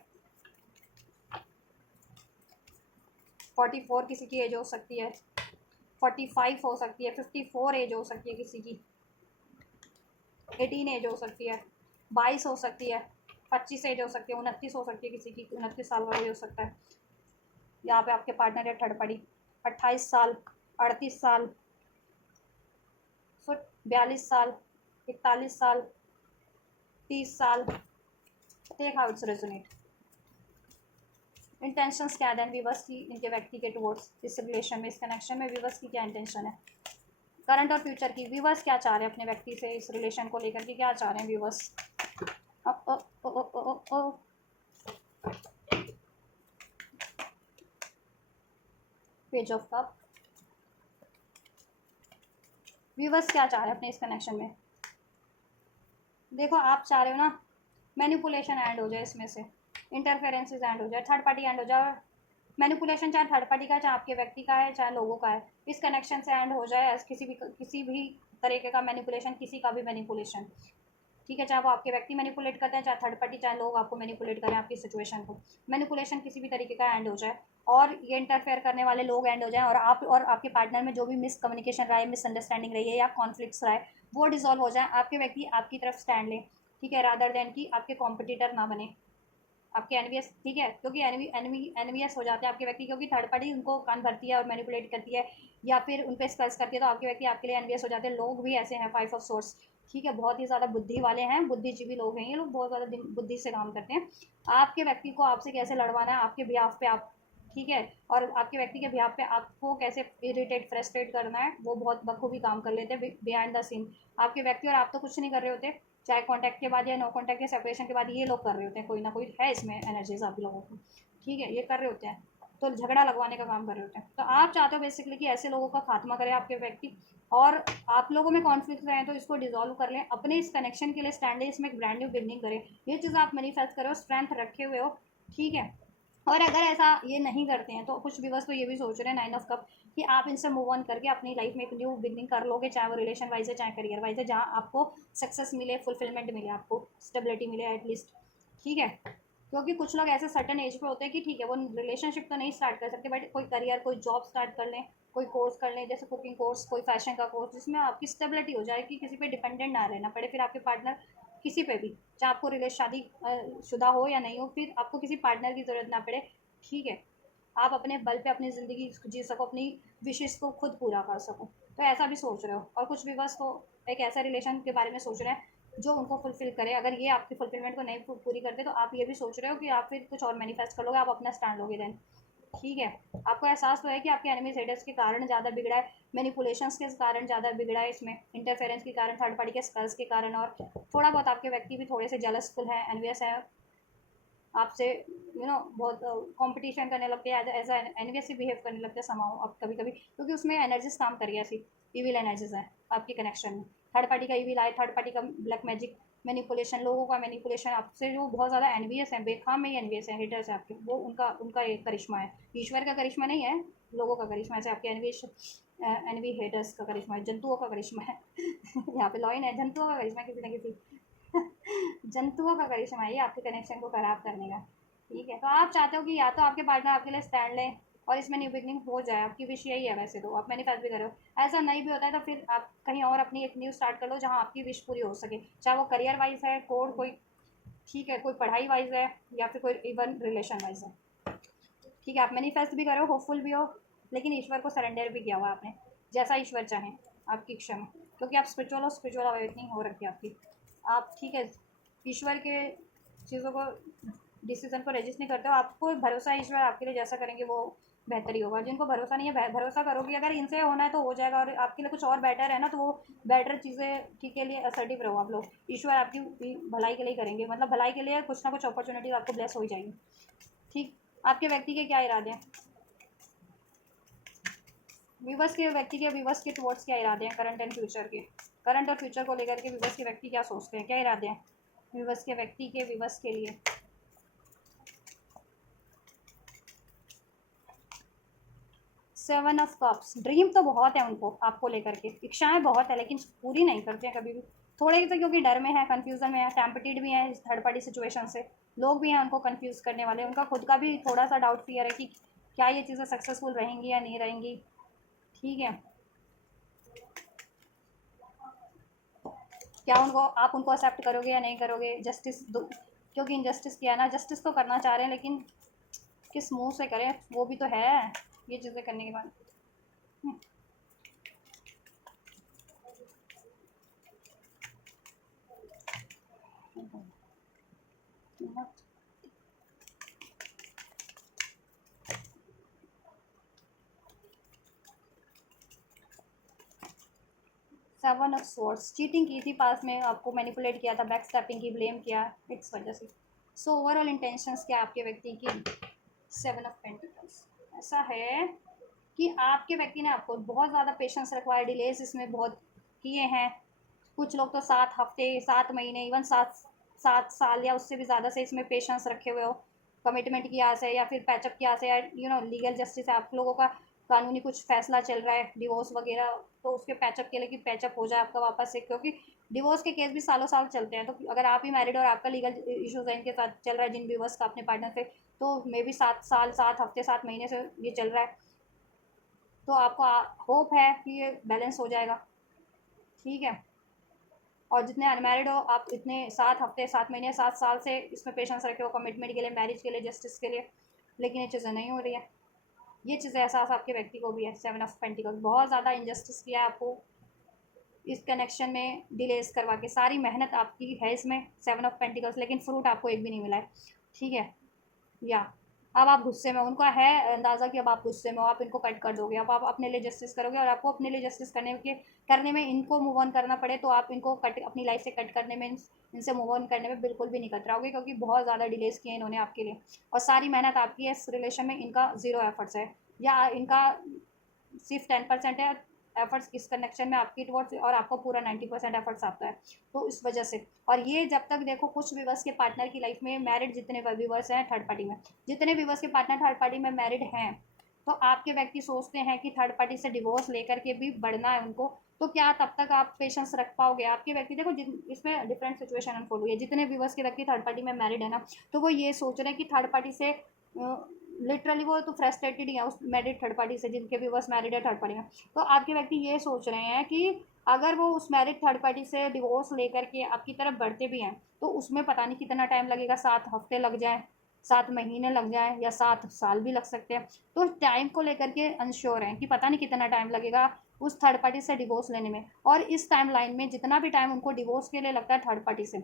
44 किसी की एज हो सकती है, 45 हो सकती है, 54 एज हो सकती है किसी की, 18 एज हो सकती है, 22 हो सकती है, 25 एज हो सकती है, 29 हो सकती है किसी की, 29 साल का हो सकता है यहाँ पे आपके पार्टनर है थर्ड पार्टी, 28 साल, 38 साल, 42 साल, 41 साल, 30 साल, take how it's resonate. Intentions क्या है व्यूअर्स की इनके व्यक्ति के टुवर्ड्स इस रिलेशन में, इस कनेक्शन में व्यूअर्स की क्या इंटेंशन है, करंट और फ्यूचर की, व्यूअर्स क्या चाह रहे हैं अपने व्यक्ति से इस रिलेशन को लेकर के, क्या चाह रहे हैं viewers. Page of cup, viewers क्या चाह रहे हैं अपने इस कनेक्शन में। देखो आप चाह रहे हो ना मैनिपुलेशन एंड हो जाए, इसमें से इंटरफेरेंसेज एंड हो जाए, थर्ड पार्टी एंड हो जाए। मैनिपुलेशन चाहे थर्ड पार्टी का है, चाहे आपके व्यक्ति का है, चाहे लोगों का है, इस कनेक्शन से एंड हो जाए। किसी भी तरीके का मैनिपुलेशन, किसी का भी मैनिपुलेशन, ठीक है, चाहे वो आपके व्यक्ति मैनिपुलेट करते हैं, चाहे थर्ड पार्टी, चाहे लोग आपको मैनिपुलेट करें आपकी सिचुएशन को, मैनिपुलेशन किसी भी तरीके का एंड हो जाए, और ये इंटरफेयर करने वाले लोग एंड हो जाए, और आप और आपके पार्टनर में जो भी मिसकम्युनिकेशन रहा है, मिसअंडरस्टैंडिंग रही है या कॉन्फ्लिक्ट्स रहा है, वो डिजॉल्व हो जाए, आपके व्यक्ति आपकी तरफ स्टैंड लें, ठीक है, रादर देन कि आपके कॉम्पिटिटर ना बने, आपके एनवीएस, ठीक है, क्योंकि एनवीएस हो जाते हैं आपके व्यक्ति, क्योंकि थर्ड पार्टी उनको कान भरती है और मैनिपुलेट करती है या फिर उन पर स्पेल्स करती है, तो आपके व्यक्ति आपके लिए एनवीएस हो जाते हैं। लोग भी ऐसे हैं, 5 ऑफ सोर्स, ठीक है, बहुत ही ज़्यादा बुद्धि वाले हैं, बुद्धिजीवी लोग हैं ये लोग, बहुत ज़्यादा बुद्धि से काम करते हैं। आपके व्यक्ति को आपसे कैसे लड़वाना है आपके बिहाफ पे आप, ठीक है, और आपके व्यक्ति के बिहाफ पे आपको कैसे इरिटेट फ्रस्ट्रेट करना है, वो बहुत बखूबी काम कर लेते हैं बिहाइंड द सीन। आपके व्यक्ति और आप तो कुछ नहीं कर रहे होते, चाहे कांटेक्ट के बाद या नो कांटेक्ट या सेपरेशन के बाद, ये लोग कर रहे होते हैं, कोई ना कोई है इसमें एनर्जीज आप लोगों को, ठीक है, ये कर रहे होते हैं, तो झगड़ा लगवाने का काम कर रहे होते हैं। तो आप चाहते हो बेसिकली कि ऐसे लोगों का खात्मा करे आपके व्यक्ति, और आप लोगों में कॉन्फ्लिक्ट रहे तो इसको डिजोल्व कर लें, अपने इस कनेक्शन के लिए स्टैंड है, इसमें एक ब्रांड न्यू बिगनिंग करें, ये चीज़ आप मैनिफेस्ट करो, स्ट्रेंथ रखे हुए हो, ठीक है। और अगर ऐसा ये नहीं करते हैं तो कुछ व्यूअर्स तो ये भी सोच रहे हैं 9 ऑफ कप कि आप इनसे मूव ऑन करके अपनी लाइफ में एक न्यू बिगनिंग कर लोगे, चाहे वो रिलेशन वाइज है, चाहे करियर वाइज है, जहाँ आपको सक्सेस मिले, फुलफिलमेंट मिले, आपको स्टेबिलिटी मिले एटलीस्ट, ठीक है। क्योंकि कुछ लोग ऐसे सर्टन एज पे होते हैं कि ठीक है वो रिलेशनशिप तो नहीं स्टार्ट कर सकते, बट कोई करियर, कोई जॉब स्टार्ट कर लें, कोई कोर्स कर लें, जैसे कुकिंग कोर्स, कोई फैशन का कोर्स, जिसमें आपकी स्टेबिलिटी हो जाए कि किसी पे डिपेंडेंट ना रहना पड़े, फिर आपके पार्टनर किसी पे भी, चाहे आपको रिलेशन शादी शुदा हो या नहीं हो, फिर आपको किसी पार्टनर की ज़रूरत ना पड़े, ठीक है, आप अपने बल पे अपनी ज़िंदगी जी सको, अपनी विशेष को खुद पूरा कर सको, तो ऐसा भी सोच रहे हो। और कुछ भी बस तो एक ऐसा रिलेशन के बारे में सोच रहे हैं जो उनको फुलफिल करे, अगर ये आपकी फुलफिलमेंट को नहीं पूरी करते तो आप ये भी सोच रहे हो कि आप फिर कुछ और मैनिफेस्ट कर लोगे, आप अपना स्टैंड लोगे देन, ठीक है। आपको एहसास तो है कि आपके एनिमी हेटर्स के कारण ज़्यादा बिगड़ा है, मैनिपुलेशंस के कारण ज़्यादा बिगड़ा है, इसमें इंटरफेरेंस के कारण, थर्ड पार्टी के स्पेल्स के कारण, और थोड़ा बहुत आपके व्यक्ति भी थोड़े से जेलसफुल हैं, एनवियस है आपसे, बहुत कंपटीशन करने लगते हैं, एज एनवियस से बिहेव करने लगते हैं समाओ आप कभी कभी, क्योंकि उसमें एनर्जीज काम करिए, ऐसी इविल एनर्जीज है आपके कनेक्शन में, थर्ड पार्टी का इविल आए, थर्ड पार्टी का ब्लैक मैजिक, मैनिपुलेशन, लोगों का मैनिपुलेशन आपसे, जो बहुत ज़्यादा एनवियस है, बेखाम में ही एनवियस है, हेटर्स है आपके, वो उनका उनका एक करिश्मा है, ईश्वर का करिश्मा नहीं है, लोगों का करिश्मा है, आपके एनवियस एनवी हेटर्स का करिश्मा है, जंतुओं का करिश्मा है यहाँ पे लॉइन है, जंतुओं का करिश्मा किसी न किसी जंतुओं का करिश्मा है ये आपके कनेक्शन को खराब करने का, ठीक है। तो आप चाहते हो कि या तो आपके पार्टनर आपके लिए स्टैंड लें और इसमें न्यू बिगनिंग हो जाए, आपकी विश यही है वैसे तो, आप मैनिफेस्ट भी करो, ऐसा नहीं भी होता है तो फिर आप कहीं और अपनी एक न्यू स्टार्ट कर लो जहाँ आपकी विश पूरी हो सके, चाहे वो करियर वाइज है, कोई, ठीक है, कोई पढ़ाई वाइज है, या फिर कोई इवन रिलेशन वाइज है, ठीक है। आप मैनिफेस्ट भी करो, होपफुल भी हो, लेकिन ईश्वर को सरेंडर भी किया हुआ आपने, जैसा ईश्वर चाहें आपकी इच्छा में, क्योंकि आप स्पिरिचुअल हो, स्पिरिचुअल अवेकनिंग हो रखी है आपकी, आप, ठीक है, ईश्वर के चीज़ों को, डिसीजन को रजिस्ट नहीं करते हो, आपको भरोसा है ईश्वर आपके लिए जैसा करेंगे वो बेहतर ही होगा, जिनको भरोसा नहीं है, भरोसा करोगे अगर इनसे होना है तो हो जाएगा, और आपके लिए कुछ और बेटर है ना, तो वो बेटर चीज़ें, ठीक के लिए असर्टिव रहो आप लोग, ईश्वर आपकी भलाई के लिए करेंगे, मतलब भलाई के लिए कुछ ना कुछ अपॉर्चुनिटी आपको ब्लेस हो ही जाएगी, ठीक। आपके व्यक्ति के क्या इरादे हैं, विवश के व्यक्ति के, विवश के टुवर्ड्स क्या इरादे हैं, करंट एंड फ्यूचर के, करंट और फ्यूचर को लेकर के विवश के व्यक्ति क्या सोचते हैं, क्या इरादे हैं विवश के व्यक्ति के, विवश के लिए। 7 ऑफ कप्स, ड्रीम तो बहुत है उनको आपको लेकर के, इच्छाएं बहुत है, लेकिन पूरी नहीं करते हैं कभी भी, थोड़े ही तो क्योंकि डर में है, कंफ्यूजन में है, टेम्पटेड भी है थर्ड पार्टी सिचुएशन से, लोग भी हैं उनको कंफ्यूज करने वाले, उनका खुद का भी थोड़ा सा डाउट फियर है कि क्या ये चीज़ें सक्सेसफुल रहेंगी या नहीं रहेंगी, ठीक है। क्या उनको, आप उनको एक्सेप्ट करोगे या नहीं करोगे, जस्टिस क्योंकि इनजस्टिस किया ना, जस्टिस तो करना चाह रहे हैं, लेकिन किस मुंह से करें, वो भी तो है ये चीज़ें करने के बाद। 7 ऑफ स्वॉर्ड्स, चीटिंग की थी पास में, आपको मैनिपुलेट किया था, बैक स्टैपिंग की, ब्लेम किया इस वजह से। सो ओवरऑल इंटेंशंस क्या आपके व्यक्ति की, 7 ऑफ पेंटिकल्स, ऐसा है कि आपके व्यक्ति ने आपको बहुत ज़्यादा पेशेंस रखवाया, डिलेस इसमें बहुत किए हैं, कुछ लोग तो 7 हफ्ते, 7 महीने, इवन 7 साल या उससे भी ज़्यादा से इसमें पेशेंस रखे हुए हो, कमिटमेंट की आस है या फिर पैचअप की आस है, या लीगल जस्टिस है, आप लोगों का कानूनी कुछ फैसला चल रहा है डिवोर्स वगैरह, तो उसके पैचअप के लिए कि पैचअप हो जाए आपका वापस से, क्योंकि डिवोर्स के केस भी सालों साल चलते हैं। तो अगर आप ही मैरिड और आपका लीगल इशूज है इनके साथ चल रहा है जिन व्यूवर्स का अपने पार्टनर से, तो मे बी 7 साल 7 हफ्ते 7 महीने से ये चल रहा है, तो आपको होप है कि ये बैलेंस हो जाएगा। ठीक है। और जितने अनमैरिड हो आप इतने 7 हफ्ते 7 महीने 7 साल से इसमें पेशेंस रखे हो कमिटमेंट के लिए, मैरिज के लिए, जस्टिस के लिए, लेकिन ये चीज़ें नहीं हो रही है। ये चीज़ें एहसास आपके व्यक्ति को भी है। 7 ऑफ पेंटिकल्स बहुत ज़्यादा इंजस्टिस किया है आपको इस कनेक्शन में, डिलेस करवा के सारी मेहनत आपकी है इसमें 7 ऑफ पेंटिकल्स, लेकिन फ्रूट आपको एक भी नहीं मिला है। ठीक है। या अब आप गुस्से में, उनका है अंदाज़ा कि अब आप गुस्से में हो, आप इनको कट कर दोगे, अब आप अपने लिए जस्टिस करोगे, और आपको अपने लिए जस्टिस करने में इनको मूव ऑन करना पड़े तो आप इनको कट अपनी लाइफ से कट करने में, इनसे मूव ऑन करने में बिल्कुल भी नहीं कतराओगे, क्योंकि बहुत ज़्यादा डिलेस किए इन्होंने आपके लिए, और सारी मेहनत आपकी है इस रिलेशन में, इनका ज़ीरो एफर्ट्स है, या इनका सिर्फ 10% है एफर्ट्स इस कनेक्शन में आपकी टुवर्ड्स, और आपको पूरा 90% एफर्ट्स आता है। तो इस वजह से, और ये जब तक देखो कुछ व्यूवर्स के पार्टनर की लाइफ में मैरिड जितने व्यूवर्स हैं थर्ड पार्टी में, जितने व्यूवर्स के पार्टनर थर्ड पार्टी में मैरिड हैं, तो आपके व्यक्ति सोचते हैं कि थर्ड पार्टी से डिवोर्स लेकर के भी बढ़ना है उनको, तो क्या तब तक आप पेशेंस रख पाओगे? आपके व्यक्ति देखो इसमें डिफरेंट सिचुएशन अनफोल्ड हुई है। जितने व्यूवर्स के व्यक्ति थर्ड पार्टी में मैरिड है ना, तो वो ये सोच रहे हैं कि थर्ड पार्टी से लिटरली वो तो फ्रस्ट्रेटेड ही है उस मैरिड थर्ड पार्टी से, जिनके व्यूवर्स मैरिड है थर्ड पार्टी में। तो आपके व्यक्ति ये सोच रहे हैं कि अगर वो उस मैरिड थर्ड पार्टी से डिवोर्स लेकर के आपकी तरफ बढ़ते भी हैं, तो उसमें पता नहीं कितना टाइम लगेगा, 7 हफ्ते लग जाए, 7 महीने लग जाए, या 7 साल भी लग सकते हैं। तो टाइम को लेकर के अनश्योर हैं कि पता नहीं कितना टाइम लगेगा उस थर्ड पार्टी से डिवोर्स लेने में, और इस टाइम लाइन में जितना भी टाइम उनको डिवोर्स के लिए लगता है थर्ड पार्टी से,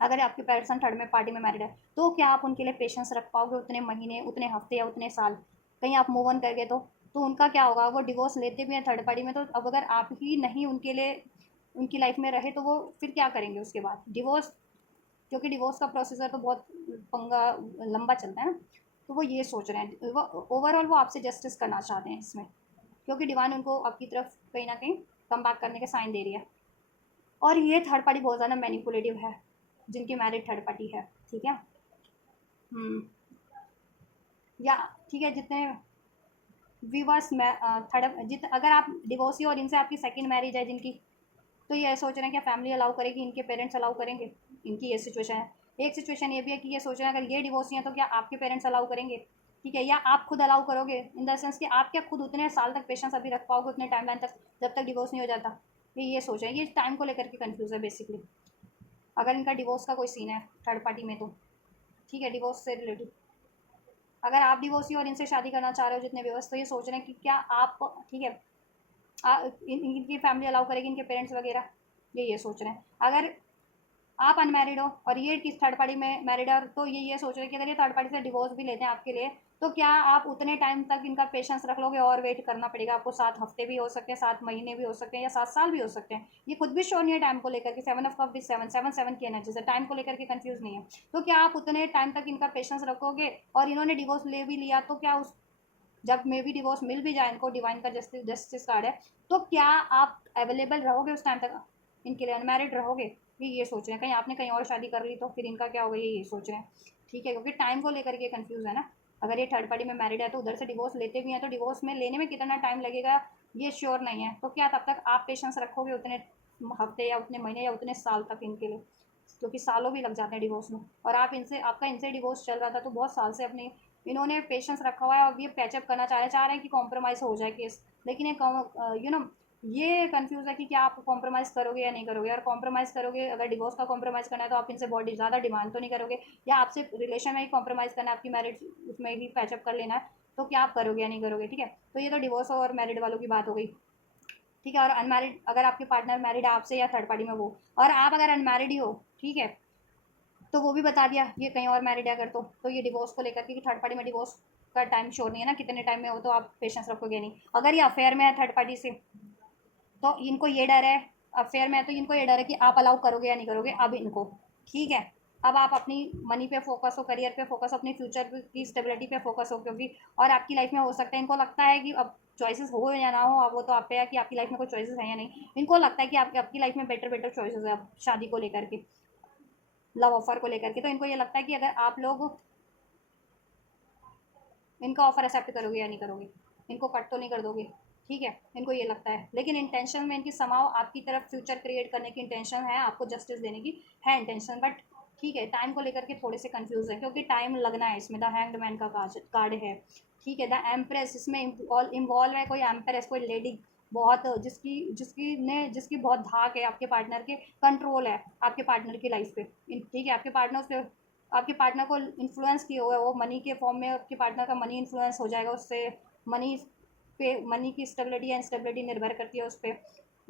अगर आपके पर्सन थर्ड में पार्टी में मैरिड है, तो क्या आप उनके लिए पेशेंस रख पाओगे उतने महीने, उतने हफ्ते या उतने साल? कहीं आप मूव ऑन कर गए तो उनका क्या होगा? वो डिवोर्स लेते भी हैं थर्ड पार्टी में, तो अब अगर आप ही नहीं उनके लिए उनकी लाइफ में रहे, तो वो फिर क्या करेंगे उसके बाद? डिवोर्स, क्योंकि डिवोर्स का प्रोसीजर तो बहुत पंगा लंबा चलता है ना, तो वो ये सोच रहे हैं, वो ओवरऑल वो आपसे जस्टिस करना चाहते हैं इसमें, क्योंकि डिवाइन उनको आपकी तरफ कहीं ना कहीं कम बैक करने के साइन दे रही है। और ये थर्ड पार्टी बहुत ज़्यादा मैनिपुलेटिव है, जिनकी मैरिड थर्ड पार्टी है। ठीक है। हम्म। या ठीक है, जितने विवर्स में थर्ड अगर आप डिवोर्सी और इनसे आपकी सेकंड मैरिज है जिनकी, तो ये सोच रहे हैं कि फैमिली अलाउ करेगी, इनके पेरेंट्स अलाउ करेंगे, इनकी ये सिचुएशन है। एक सिचुएशन ये भी है कि ये सोच रहे हैं अगर ये डिवोर्सी हैं तो क्या आपके पेरेंट्स अलाउ करेंगे? ठीक है, या आप खुद अलाउ करोगे, इन द सेंस कि आप क्या खुद उतने साल तक पेशेंस अभी रख पाओगे, उतने टाइम लाइन तक जब तक डिवोर्स नहीं हो जाता? ये सोच रहे हैं, ये टाइम को लेकर के कन्फ्यूज़ है बेसिकली, अगर इनका डिवोर्स का कोई सीन है थर्ड पार्टी में तो। ठीक है, डिवोर्स से रिलेटेड, अगर आप डिवोर्सी और इनसे शादी करना चाह रहे हो जितने व्यूअर्स, तो ये सोच रहे हैं कि क्या आप, ठीक है, इनकी फैमिली अलाउ करेगी, इनके पेरेंट्स वगैरह, ये सोच रहे हैं। अगर आप अनमैरिड हो और ये किस थर्ड पार्टी में मैरिड है, तो ये सोच रहे हैं कि अगर ये थर्ड पार्टी से डिवोर्स भी लेते हैं आपके लिए, तो क्या आप उतने टाइम तक इनका पेशेंस रख लोगे? और वेट करना पड़ेगा आपको, 7 हफ्ते भी हो सकते हैं, 7 महीने भी हो सकते हैं, या 7 साल भी हो सकते हैं। ये खुद भी श्योर नहीं है टाइम को लेकर के। 7 ऑफ कप भी 7 की एनर्जी से टाइम को लेकर के कंफ्यूज नहीं है। तो क्या आप उतने टाइम तक इनका पेशेंस रखोगे? और इन्होंने डिवोर्स ले भी लिया, तो क्या उस जब मे बी डिवोर्स मिल भी जाए इनको, डिवाइन का जस्टिस कार्ड है, तो क्या आप अवेलेबल रहोगे उस टाइम तक इनके लिए? अनमैरिड रहोगे? ये सोच रहे हैं। कहीं आपने कहीं और शादी कर ली तो फिर इनका क्या होगा, ये सोच रहे हैं। ठीक है, क्योंकि टाइम को लेकर के कंफ्यूज है ना। अगर ये थर्ड पार्टी में मैरिड है तो उधर से डिवोर्स लेते भी हैं, तो डिवोर्स में लेने में कितना टाइम लगेगा ये श्योर नहीं है। तो क्या तब तक आप पेशेंस रखोगे उतने हफ्ते या उतने महीने या उतने साल तक इनके लिए? क्योंकि सालों भी लग जाते हैं डिवोर्स में, और आपका इनसे डिवोर्स चल रहा था तो बहुत साल से अपने इन्होंने पेशेंस रखा हुआ है, और ये पैचअप करना चाह रहे हैं कि कॉम्प्रोमाइज़ हो जाए केस। लेकिन ये कंफ्यूज है कि क्या आप कॉम्प्रोमाइज़ करोगे या नहीं करोगे। और कॉम्प्रोमाइज़ करोगे, अगर डिवोर्स का कॉम्प्रोमाइज़ करना है तो आप इनसे बहुत ज़्यादा डिमांड तो नहीं करोगे, या आपसे रिलेशन में ही कॉम्प्रोमाइज़ करना है, आपकी मैरिज उसमें ही पैचअप कर लेना है, तो क्या आप करोगे या नहीं करोगे? ठीक है, तो ये तो डिवोर्स और मैरिड वालों की बात हो गई। ठीक है, और अनमैरिड, अगर आपके पार्टनर मैरिड है आपसे या थर्ड पार्टी में वो, और आप अगर अनमैरिड ही हो, ठीक है, तो वो भी बता दिया ये कहीं और मैरिड है अगर, तो ये डिवोर्स को लेकर के, थर्ड पार्टी में डिवोर्स का टाइम श्योर नहीं है ना कितने टाइम में हो, तो आप पेशेंस रखोगे नहीं। अगर ये अफेयर में है थर्ड पार्टी से, तो इनको ये डर है, अफेयर में है तो इनको ये डर है कि आप अलाउ करोगे या नहीं करोगे अब इनको। ठीक है, अब आप अपनी मनी पे फोकस हो, करियर पे फोकस हो, अपनी फ्यूचर की स्टेबिलिटी पे फोकस हो, क्योंकि और आपकी लाइफ में हो सकता है, इनको लगता है कि अब चॉइसेस हो या ना हो, अब वो तो आप पे है कि आपकी लाइफ में कोई चॉइसेस है या नहीं। इनको लगता है कि आपकी लाइफ में बेटर बेटर चॉइसेस है अब शादी को लेकर के, लव ऑफर को लेकर के। तो इनको ये लगता है कि अगर आप लोग इनका ऑफर एक्सेप्ट करोगे या नहीं करोगे, इनको कट तो नहीं कर दोगे, ठीक है, इनको ये लगता है। लेकिन इंटेंशन में इनकी समाव आपकी तरफ फ्यूचर क्रिएट करने की इंटेंशन है, आपको जस्टिस देने की है इंटेंशन, बट ठीक है, टाइम को लेकर के थोड़े से कंफ्यूज है क्योंकि टाइम लगना है इसमें। द हैंग्ड मैन का कार्ड है, ठीक है। द एम्प्रेस इसमें इन्वॉल्व है, कोई एम्प्रेस, कोई लेडी बहुत जिसकी बहुत धाक है आपके पार्टनर के, कंट्रोल है आपके पार्टनर की लाइफ पे, ठीक है। आपके पार्टनर को इन्फ्लुएंस किए हुए, वो मनी के फॉर्म में आपके पार्टनर का मनी इन्फ्लुएंस हो जाएगा उससे। मनी पे मनी की स्टेबिलिटी या इंस्टेबिलिटी निर्भर करती है उस पर।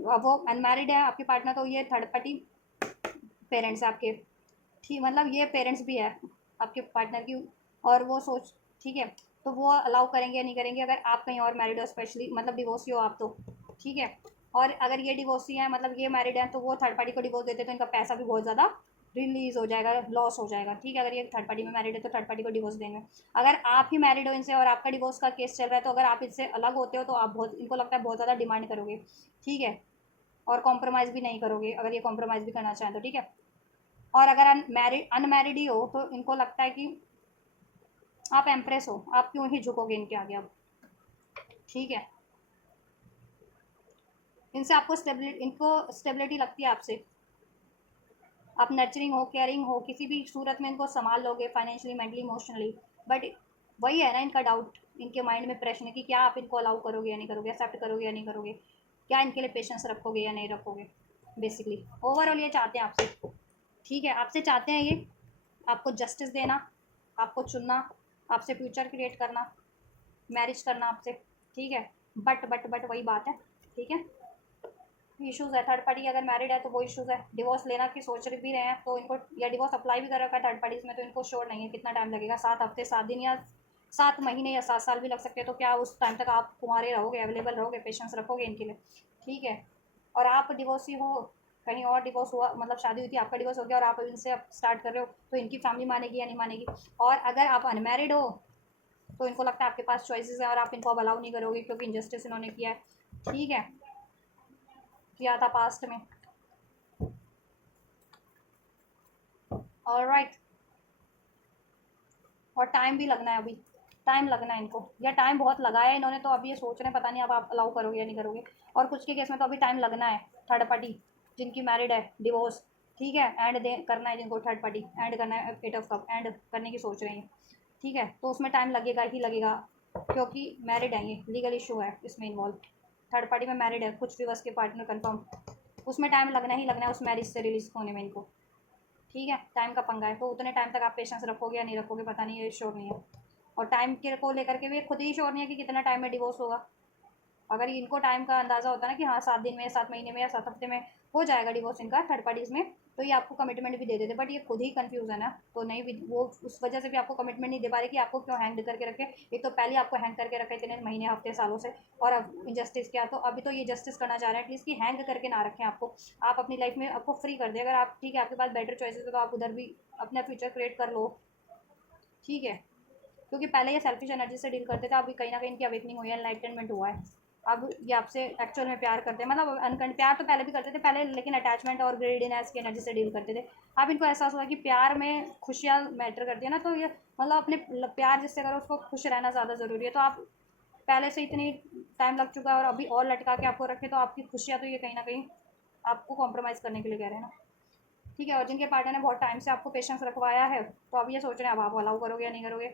अब वो अनमैरिड है आपके पार्टनर, तो ये थर्ड पार्टी पेरेंट्स आपके, ठीक, मतलब ये पेरेंट्स भी है आपके पार्टनर की, और वो सोच, ठीक है, तो वो अलाउ करेंगे या नहीं करेंगे अगर आप कहीं और मैरिड हो, स्पेशली मतलब डिवोर्सी हो आप तो, ठीक है। और अगर ये डिवोर्सी है, मतलब ये मैरिड है, तो वो थर्ड पार्टी को डिवोर्स देते तो इनका पैसा भी बहुत ज़्यादा रिलीज हो जाएगा, लॉस हो जाएगा, ठीक है। अगर ये थर्ड पार्टी में मैरिड है तो थर्ड पार्टी को डिवोर्स देंगे। अगर आप ही मैरिड हो इनसे और आपका डिवोर्स का केस चल रहा है, तो अगर आप इससे अलग होते हो तो आप बहुत, इनको लगता है बहुत ज़्यादा डिमांड करोगे, ठीक है, और कॉम्प्रोमाइज़ भी नहीं करोगे अगर ये कॉम्प्रोमाइज़ भी करना चाहें तो, ठीक है। और अगर अनमैरिड ही हो तो इनको लगता है कि आप एम्प्रेस हो, आप क्यों ही झुकोगे इनके आगे अब, ठीक है। इनको स्टेबिलिटी लगती है आपसे, आप नर्चरिंग हो, केयरिंग हो, किसी भी सूरत में इनको संभाल लोगे, फाइनेंशियली, मेंटली, इमोशनली। बट वही है ना इनका डाउट, इनके माइंड में प्रश्न है कि क्या आप इनको अलाउ करोगे या नहीं करोगे, एक्सेप्ट करोगे या नहीं करोगे, क्या इनके लिए पेशेंस रखोगे या नहीं रखोगे। बेसिकली ओवरऑल ये चाहते हैं आपसे, ठीक है, आपसे चाहते हैं ये आपको जस्टिस देना, आपको चुनना, आपसे फ्यूचर क्रिएट करना, मैरिज करना आपसे, ठीक है। बट वही बात है, ठीक है। इश्यूज़ है, थर्ड पार्टी अगर मैरिड है तो वो इश्यूज़ है। डिवोर्स लेना की सोच भी रहे हैं तो इनको, या डिवोर्स अप्लाई भी कर रखा है थर्ड पार्टीज में, तो इनको श्योर नहीं है कितना टाइम लगेगा, 7 हफ्ते, 7 दिन, या 7 महीने, या 7 साल भी लग सकते हैं। तो क्या उस टाइम तक आप कुंवारे रहोगे, अवेलेबल रहोगे, पेशेंस रखोगे इनके लिए, ठीक है। और आप डिवोर्सी हो, कहीं और डिवोर्स हुआ, मतलब शादी हुई थी, आपका डिवोर्स हो गया और आप इनसे अब स्टार्ट कर रहे हो, तो इनकी फैमिली मानेगी या नहीं मानेगी। और अगर आप अनमैरिड हो तो इनको लगता है आपके पास चॉइसेस है और आप इनको अब अलाउ नहीं करोगे क्योंकि इनजस्टिस इन्होंने किया है, ठीक है, किया था पास्ट में। ऑलराइट, और टाइम भी लगना है अभी, टाइम लगना है इनको, या टाइम बहुत लगाया है इन्होंने, तो अभी ये सोच रहे हैं पता नहीं अब आप अलाउ करोगे या नहीं करोगे। और कुछ के केस में तो अभी टाइम लगना है, थर्ड पार्टी जिनकी मैरिड है, डिवोर्स, ठीक है, एंड दे करना है जिनको थर्ड पार्टी एंड करना है, 8 ऑफ कप एंड करने की सोच रहे हैं, ठीक है। तो उसमें टाइम लगेगा ही लगेगा क्योंकि मैरिड है, ये लीगल इशू है इसमें इन्वॉल्व, थर्ड पार्टी में मैरिड है, कुछ भी बस के पार्टनर कन्फर्म, उसमें टाइम लगना ही लगना है उस मैरिज से रिलीज होने में इनको, ठीक है। टाइम का पंगा है, तो उतने टाइम तक आप पेशेंस रखोगे या नहीं रखोगे पता नहीं, ये श्योर नहीं है। और टाइम के को लेकर के भी खुद ही श्योर नहीं है कि कितना टाइम में डिवोर्स होगा। अगर इनको टाइम का अंदाज़ा होता ना कि हाँ 7 दिन में, 7 महीने में, या 7 हफ्ते में हो जाएगा डिवोर्स इनका थर्ड पार्टीज़ में, तो ये आपको कमिटमेंट भी दे देते। बट ये खुद ही कंफ्यूज है ना, तो नहीं वो उस वजह से भी आपको कमिटमेंट नहीं दे पा रहे कि आपको क्यों हैंग करके रखे। एक तो पहले आपको हैंग करके रखे इतने महीने, हफ्ते, सालों से, और अब इनजस्टिस किया, तो अभी तो ये जस्टिस करना चाह रहे हैं एटलीस्ट कि हैंग करके ना रखें आपको, आप अपनी लाइफ में आपको फ्री कर दे। अगर आप, ठीक है, आपके पास बेटर चॉइसेस है तो आप उधर भी अपना फ्यूचर क्रिएट कर लो, ठीक है। क्योंकि पहले ये सेल्फिश एनर्जी से डील करते थे, अभी कहीं ना कहीं इनकी अवेकनिंग हुई है, एनलाइटनमेंट हुआ है। अब ये आपसे एक्चुअल में प्यार करते हैं, मतलब अनकंड प्यार तो पहले भी करते थे पहले, लेकिन अटैचमेंट और ग्रेडीनेस की एनर्जी से डील करते थे। अब इनको एहसास हुआ कि प्यार में खुशियाँ मैटर करती है ना, तो ये मतलब अपने प्यार जिससे करो उसको खुश रहना ज़्यादा ज़रूरी है। तो आप पहले से इतनी टाइम लग चुका है और अभी और लटका के आपको रखे, तो आपकी खुशियाँ तो ये कहीं ना कहीं आपको कॉम्प्रोमाइज़ करने के लिए कह रहे हैं ना, ठीक है। और जिनके पार्टनर ने बहुत टाइम से आपको पेशेंस रखवाया है, तो अब ये सोच रहे हैं अब आप अलाउ करोगे या नहीं करोगे,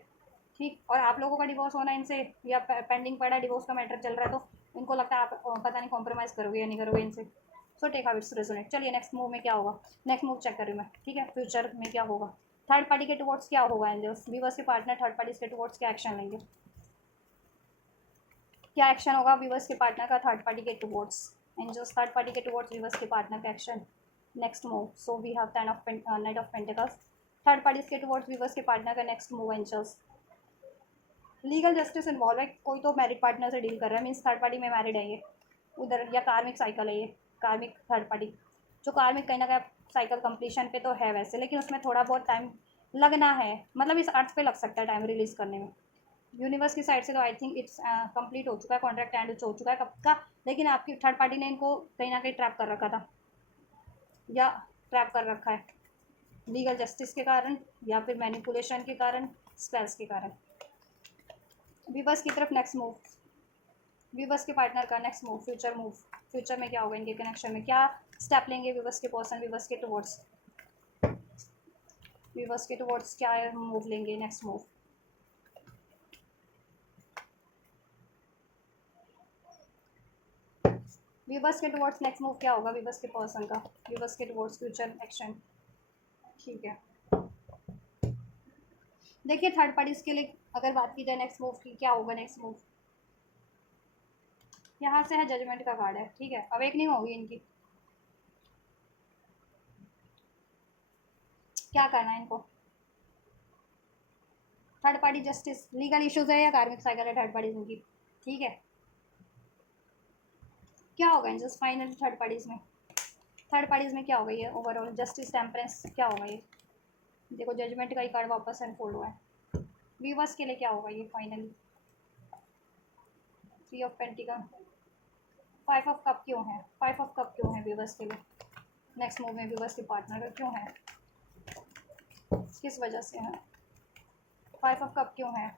ठीक। और आप लोगों का डिवोर्स होना इनसे, या पेंडिंग पड़ा डिवोर्स का मैटर चल रहा है, तो इनको लगता है आप पता नहीं कॉम्प्रोमाइज़ करोगे या नहीं करोगे इनसे। So take how it's resonate. चलिए नेक्स्ट मूव में क्या होगा, नेक्स्ट मूव चेक कर रही हूँ मैं, ठीक है, फ्यूचर में क्या होगा, थर्ड पार्टी के टुवर्ड्स क्या होगा एंजल्स, व्यूअर्स के पार्टनर थर्ड पार्टी के टुवर्ड्स क्या एक्शन लेंगे, क्या एक्शन होगा व्यूअर्स के पार्टनर का थर्ड पार्टी के टुवर्ड्स, एंजल्स थर्ड पार्टी के टुवर्ड्स व्यूअर्स के पार्टनर का action, next move. So we have knight of pentacles, third parties के टुवर्ड्स व्यूअर्स के पार्टनर का next move angels. Legal justice involve है, कोई तो मैरिड पार्टनर से डील कर रहा है, मीन्स थर्ड पार्टी में मैरिड है ये उधर, या कार्मिक साइकिल है ये, कार्मिक थर्ड पार्टी, जो कार्मिक कहीं ना कहीं साइकिल कंप्लीशन पे तो है वैसे, लेकिन उसमें थोड़ा बहुत टाइम लगना है, मतलब इस अर्थ पे लग सकता है टाइम रिलीज़ करने में। यूनिवर्स की साइड से तो आई थिंक इट्स कंप्लीट हो चुका है, कॉन्ट्रैक्ट एंड हो चुका है कब का, लेकिन आपकी थर्ड पार्टी ने इनको कहीं ना कहीं ट्रैप कर रखा था, या ट्रैप कर रखा है, लीगल जस्टिस के कारण या फिर मैनिपुलेशन के कारण, स्पेल्स के कारण। वीवर्स की तरफ नेक्स्ट मूव, वीवर्स के पार्टनर का next move, future move, future में क्या होगा, इनके कनेक्शन में क्या स्टेप लेंगे वीवर्स के पर्सन, वीवर्स के टुवर्ड्स, वीवर्स के टुवर्ड्स क्या मूव लेंगे, नेक्स्ट मूव। वीवर्स के टुवर्ड्स नेक्स्ट मूव क्या होगा वीवर्स के पर्सन का, वीवर्स के टुवर्ड्स फ्यूचर एक्शन। ठीक है, देखिए थर्ड पार्टीज के लिए अगर बात की जाए नेक्स्ट मूव की, क्या होगा नेक्स्ट मूव। यहाँ से है जजमेंट का कार्ड है, ठीक है, अवेकनिंग होगी इनकी। क्या करना है इनको, third party justice, legal issues है या कार्मिक साइकिल है थर्ड पार्टीज इनकी। ठीक है, क्या होगा in just finally third parties में, थर्ड पार्टीज में क्या होगा ये ओवरऑल, जस्टिस, टेम्परेंस, क्या होगा ये। देखो जजमेंट का ही कार्ड वापस अनफोल्ड हुआ है। वीवर्स के लिए क्या होगा ये finally, 3 of pentacle, 5 of cup क्यों है, 5 ऑफ कप क्यों है वीवर्स के लिए नेक्स्ट मूव में, वीवर्स के पार्टनर का क्यों है, किस वजह से है, 5 ऑफ कप क्यों है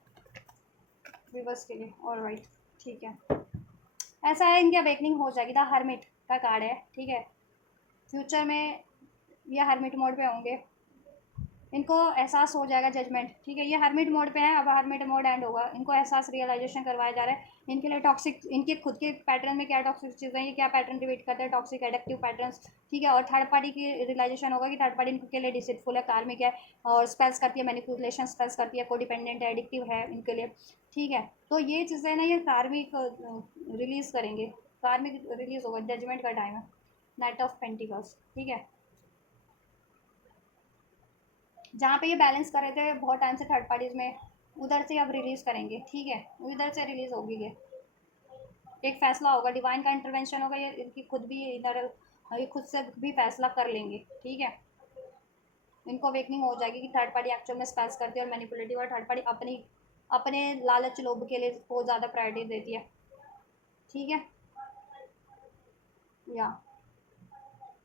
वीवर्स के लिए। ऑलराइट, ठीक है, ऐसा है इनकी अवेकनिंग हो जाएगी, द हर्मिट का कार्ड है, ठीक है। फ्यूचर में ये हर्मिट मोड पे होंगे, इनको एहसास हो जाएगा जजमेंट, ठीक है। ये हर्मिट मोड पे है, अब हर्मिट मोड एंड होगा, इनको एहसास रियलाइजेशन करवाया जा रहा है। इनके लिए टॉक्सिक, इनके खुद के पैटर्न में क्या टॉक्सिक चीज़ें हैं, ये क्या पैटर्न रिपीट करते हैं, टॉक्सिक एडिक्टिव पैटर्न्स, ठीक है। और थर्ड पार्टी की रियलाइजेशन होगा कि थर्ड पार्टी इनके लिए डिसिटफुल है, कार्मिक है, और स्पेल्स करती है, मैनिपुलेशन स्पेल्स करती है, कोडिपेंडेंट है, एडिक्टिव है इनके लिए, ठीक है। तो ये चीज़ें ना ये कार्मिक रिलीज़ करेंगे, कार्मिक रिलीज होगा, जजमेंट का टाइम है, नाइट ऑफ पेंटिकल्स, ठीक है। जहाँ पे ये बैलेंस कर रहे थे बहुत टाइम से थर्ड पार्टीज में, उधर से अब रिलीज करेंगे, ठीक है, उधर से रिलीज होगी ये, एक फैसला होगा, डिवाइन का इंटरवेंशन होगा, ये इनकी खुद भी इधर, ये खुद से भी फैसला कर लेंगे, ठीक है। इनको अवेकनिंग हो जाएगी कि थर्ड पार्टी एक्चुअल में स्पेल्स करती है और मैनिपुलेटिव, और थर्ड पार्टी अपनी अपने लालच लोभ के लिए बहुत ज़्यादा प्रायोरिटी देती है, ठीक है। या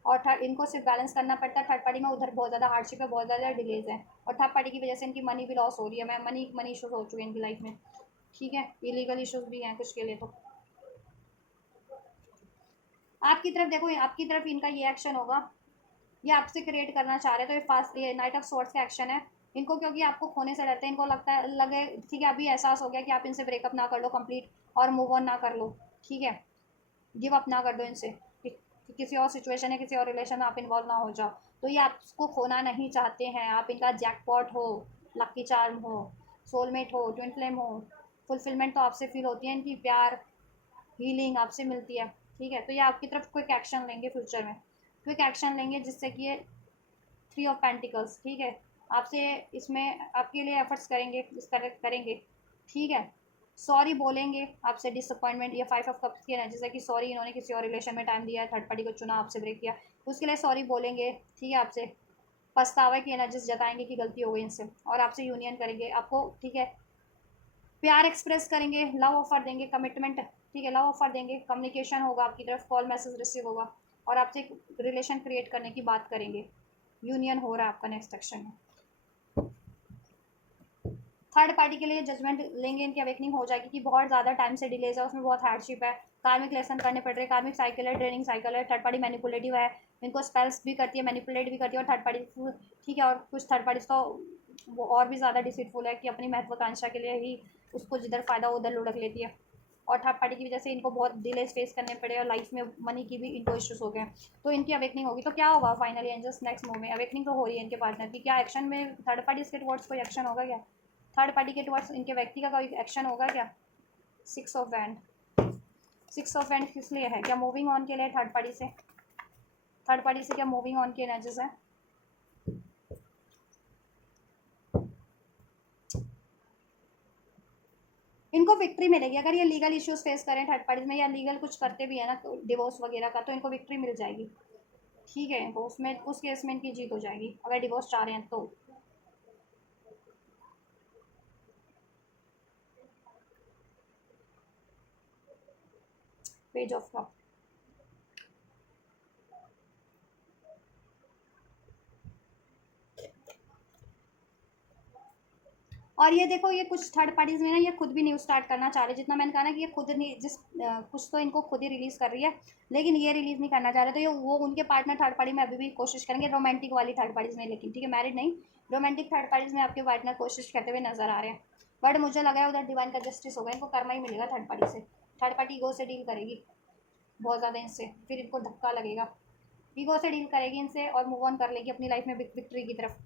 और थर्ड इनको सिर्फ बैलेंस करना पड़ता है, थर्ड पार्टी में उधर बहुत ज़्यादा हार्डशिप है, बहुत ज़्यादा डिलेज है, और थर्ड पार्टी की वजह से इनकी मनी भी लॉस हो रही है, मैं मनी इशूज़ हो चुके हैं इनकी लाइफ में, ठीक है। इलीगल इशूज़ भी हैं कुछ के लिए। तो आपकी तरफ देखो, आपकी तरफ इनका ये एक्शन होगा, ये आपसे क्रिएट करना चाह रहे हैं, तो ये फास्ट, ये नाइट ऑफ स्वॉर्ड्स का एक्शन है इनको, क्योंकि आपको खोने से डरते हैं, इनको लगता है लगे, ठीक है, अभी एहसास हो गया कि आप इनसे ब्रेकअप ना कर लो कंप्लीट, और मूव ऑन ना कर लो, ठीक है, गिव अप ना कर दो इनसे, कि किसी और सिचुएशन या किसी और रिलेशन में आप इन्वॉल्व ना हो जाओ। तो ये आपको खोना नहीं चाहते हैं, आप इनका जैकपॉट हो, लक्की चार्म हो, सोलमेट हो, ट्विन फ्लेम हो, फुलफिलमेंट तो आपसे फील होती है इनकी, प्यार, हीलिंग आपसे मिलती है, ठीक है। तो ये आपकी तरफ क्विक एक्शन लेंगे फ्यूचर में, क्विक एक्शन लेंगे जिससे कि ये 3 ऑफ पेंटिकल्स, ठीक है, आपसे इसमें आपके लिए एफर्ट्स करेंगे, इस तरह करेंगे, ठीक है। सॉरी बोलेंगे आपसे, डिसअपॉइंटमेंट, या 5 ऑफ कप्स की एनर्जी है कि सॉरी इन्होंने किसी और रिलेशन में टाइम दिया, थर्ड पार्टी को चुना, आपसे ब्रेक किया, उसके लिए सॉरी बोलेंगे, ठीक है। आपसे पछतावा की एनर्जीज जताएंगे कि गलती हो गई इनसे, और आपसे यूनियन करेंगे आपको, ठीक है। प्यार एक्सप्रेस करेंगे, लव ऑफर देंगे, कमिटमेंट, ठीक है, लव ऑफर देंगे, कम्युनिकेशन होगा आपकी तरफ, कॉल मैसेज रिसीव होगा, और आपसे एक रिलेशन क्रिएट करने की बात करेंगे, यूनियन हो रहा है आपका नेक्स्ट एक्शन में। थर्ड पार्टी के लिए जजमेंट लेंगे, इनकी अवेकनिंग हो जाएगी कि बहुत ज़्यादा टाइम से डिलेज है, उसमें बहुत हार्डशिप है, कार्मिक लेसन करने पड़ रहे हैं, कार्मिक साइकिल है, ड्रेनिंग साइकिल है, थर्ड पार्टी मैनिपुलेटिव है, इनको स्पेल्स भी करती है, मैनिपुलेट भी करती है, और थर्ड पार्टी, ठीक है। और कुछ थर्ड पार्टीज तो वो और भी ज़्यादा डिसीटफुल है कि अपनी महत्वाकांक्षा के लिए ही उसको जिधर फ़ायदा उधर लुढ़क लेती है, और थर्ड पार्टी की वजह से इनको बहुत डिलेज फेस करने पड़े, और लाइफ में मनी की भी इनको इश्यूज हो गए, तो इनकी अवेकनिंग होगी। तो क्या होगा फाइनली एंजल्स नेक्स्ट मूव में, अवेकनिंग तो हो रही है इनके पार्टनर की, क्या एक्शन में थर्ड पार्टी के टुवर्ड्स कोई एक्शन होगा क्या, थर्ड पार्टी के टुवर्ड्स इनके व्यक्ति का कोई एक्शन होगा क्या। 6 ऑफ वैंड, 6 ऑफ वैंड किस लिए है, क्या मूविंग ऑन के लिए थर्ड पार्टी से, थर्ड पार्टी से क्या मूविंग ऑन की एनर्जीज है। इनको विक्ट्री मिलेगी अगर ये लीगल इश्यूज फेस करें थर्ड पार्टीज में, या लीगल कुछ करते भी है ना तो डिवोर्स वगैरह का, तो इनको विक्ट्री मिल जाएगी, ठीक है। इनको उसमें उस केस में इनकी जीत हो जाएगी अगर डिवोर्स चाह रहे हैं तो। पेज ऑफ कप, और ये देखो, ये कुछ थर्ड पार्टीज में ना ये खुद भी न्यूज़ स्टार्ट करना चाह रहे, जितना मैंने कहा ना कि ये खुद नहीं, कुछ तो इनको खुद ही रिलीज़ कर रही है, लेकिन ये रिलीज़ नहीं करना चाह रहे, तो ये वो उनके पार्टनर थर्ड पार्टी में अभी भी कोशिश करेंगे, रोमांटिक वाली थर्ड पार्टीज में, लेकिन ठीक है, मैरिड नहीं, रोमांटिक थर्ड पार्टीज में आपके पार्टनर कोशिश करते हुए नजर आ रहे हैं। बट मुझे लग रहा है उधर डिवाइन का जस्टिस होगा, इनको कर्मा ही मिलेगा थर्ड पार्टी से। थर्ड पार्टी ईगो से डील करेगी बहुत ज़्यादा इनसे, फिर इनको धक्का लगेगा, ईगो से डील करेगी इनसे और मूव ऑन कर लेगी अपनी लाइफ में विक्ट्री की तरफ,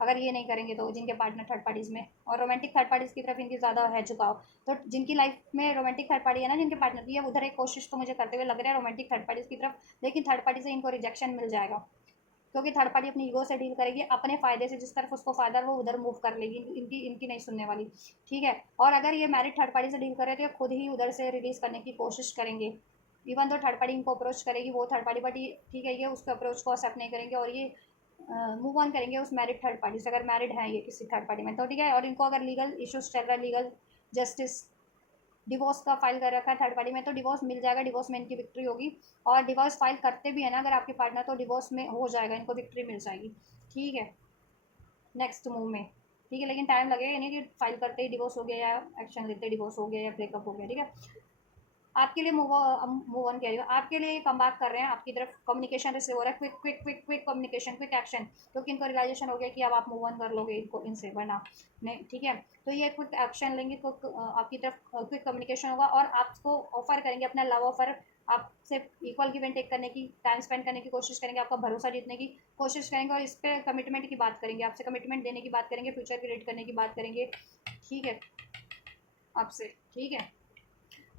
अगर ये नहीं करेंगे तो, जिनके पार्टनर थर्ड पार्टीज में, और रोमांटिक थर्ड पार्टीज की तरफ इनकी ज़्यादा है झुकाव। तो जिनकी लाइफ में रोमांटिक थर्ड पार्टी है ना, जिनके पार्टनर की है, उधर एक कोशिश तो मुझे करते हुए लग रहा है रोमांटिक थर्ड पार्टीज की तरफ, लेकिन थर्ड पार्टी से इनको रिजेक्शन मिल जाएगा, क्योंकि थर्ड पार्टी अपनी ईगो से डील करेगी, अपने फ़ायदे से, जिस तरफ उसको फ़ायदा वो उधर मूव कर लेगी, इनकी इनकी नहीं सुनने वाली, ठीक है। और अगर ये मैरिड थर्ड पार्टी से डील करे तो ये खुद ही उधर से रिलीज़ करने की कोशिश करेंगे, इवन तो थर्ड पार्टी इनको अप्रोच करेगी, वो थर्ड पार्टी, बट ये ठीक है, ये उसके अप्रोच को एक्सेप्ट नहीं करेंगे और ये मूव ऑन करेंगे उस मैरिड थर्ड पार्टी से, अगर मैरिड है ये किसी थर्ड पार्टी में तो, ठीक है। और इनको अगर लीगल इश्यूज चल रहा है, लीगल जस्टिस, डिवोर्स का फाइल कर रखा है थर्ड पार्टी में, तो डिवोर्स मिल जाएगा, डिवोर्स में इनकी विक्ट्री होगी। और डिवोर्स फाइल करते भी है ना अगर आपके पार्टनर, तो डिवोर्स में हो जाएगा, इनको विक्ट्री मिल जाएगी, ठीक है, नेक्स्ट मूव में, ठीक है। लेकिन टाइम लगेगा, नहीं कि फाइल करते ही डिवोर्स हो गया, या एक्शन लेते डिवोर्स हो गया, या ब्रेकअप हो गया, ठीक है। आपके लिए मूव ऑन कह रही हो, आपके लिए कम बैक कर रहे हैं, आपकी तरफ कम्युनिकेशन रिसीव हो रहा है, quick quick quick quick communication, quick action, क्योंकि इनको रियलाइजेशन हो गया कि अब आप मूव ऑन कर लोगे इनको, इनसे, वरना नहीं, ठीक है। तो ये क्विक एक्शन लेंगे, आपकी तरफ क्विक कम्युनिकेशन होगा, और आपको ऑफर करेंगे अपना लव ऑफर, आपसे इक्वल गिव एंड टेक करने की, टाइम स्पेंड करने की कोशिश करेंगे, आपका भरोसा जीतने की कोशिश करेंगे, और इस पर कमिटमेंट की बात करेंगे, आपसे कमिटमेंट देने की बात करेंगे, फ्यूचर क्रिएट करने की बात करेंगे, ठीक है, आपसे, ठीक है।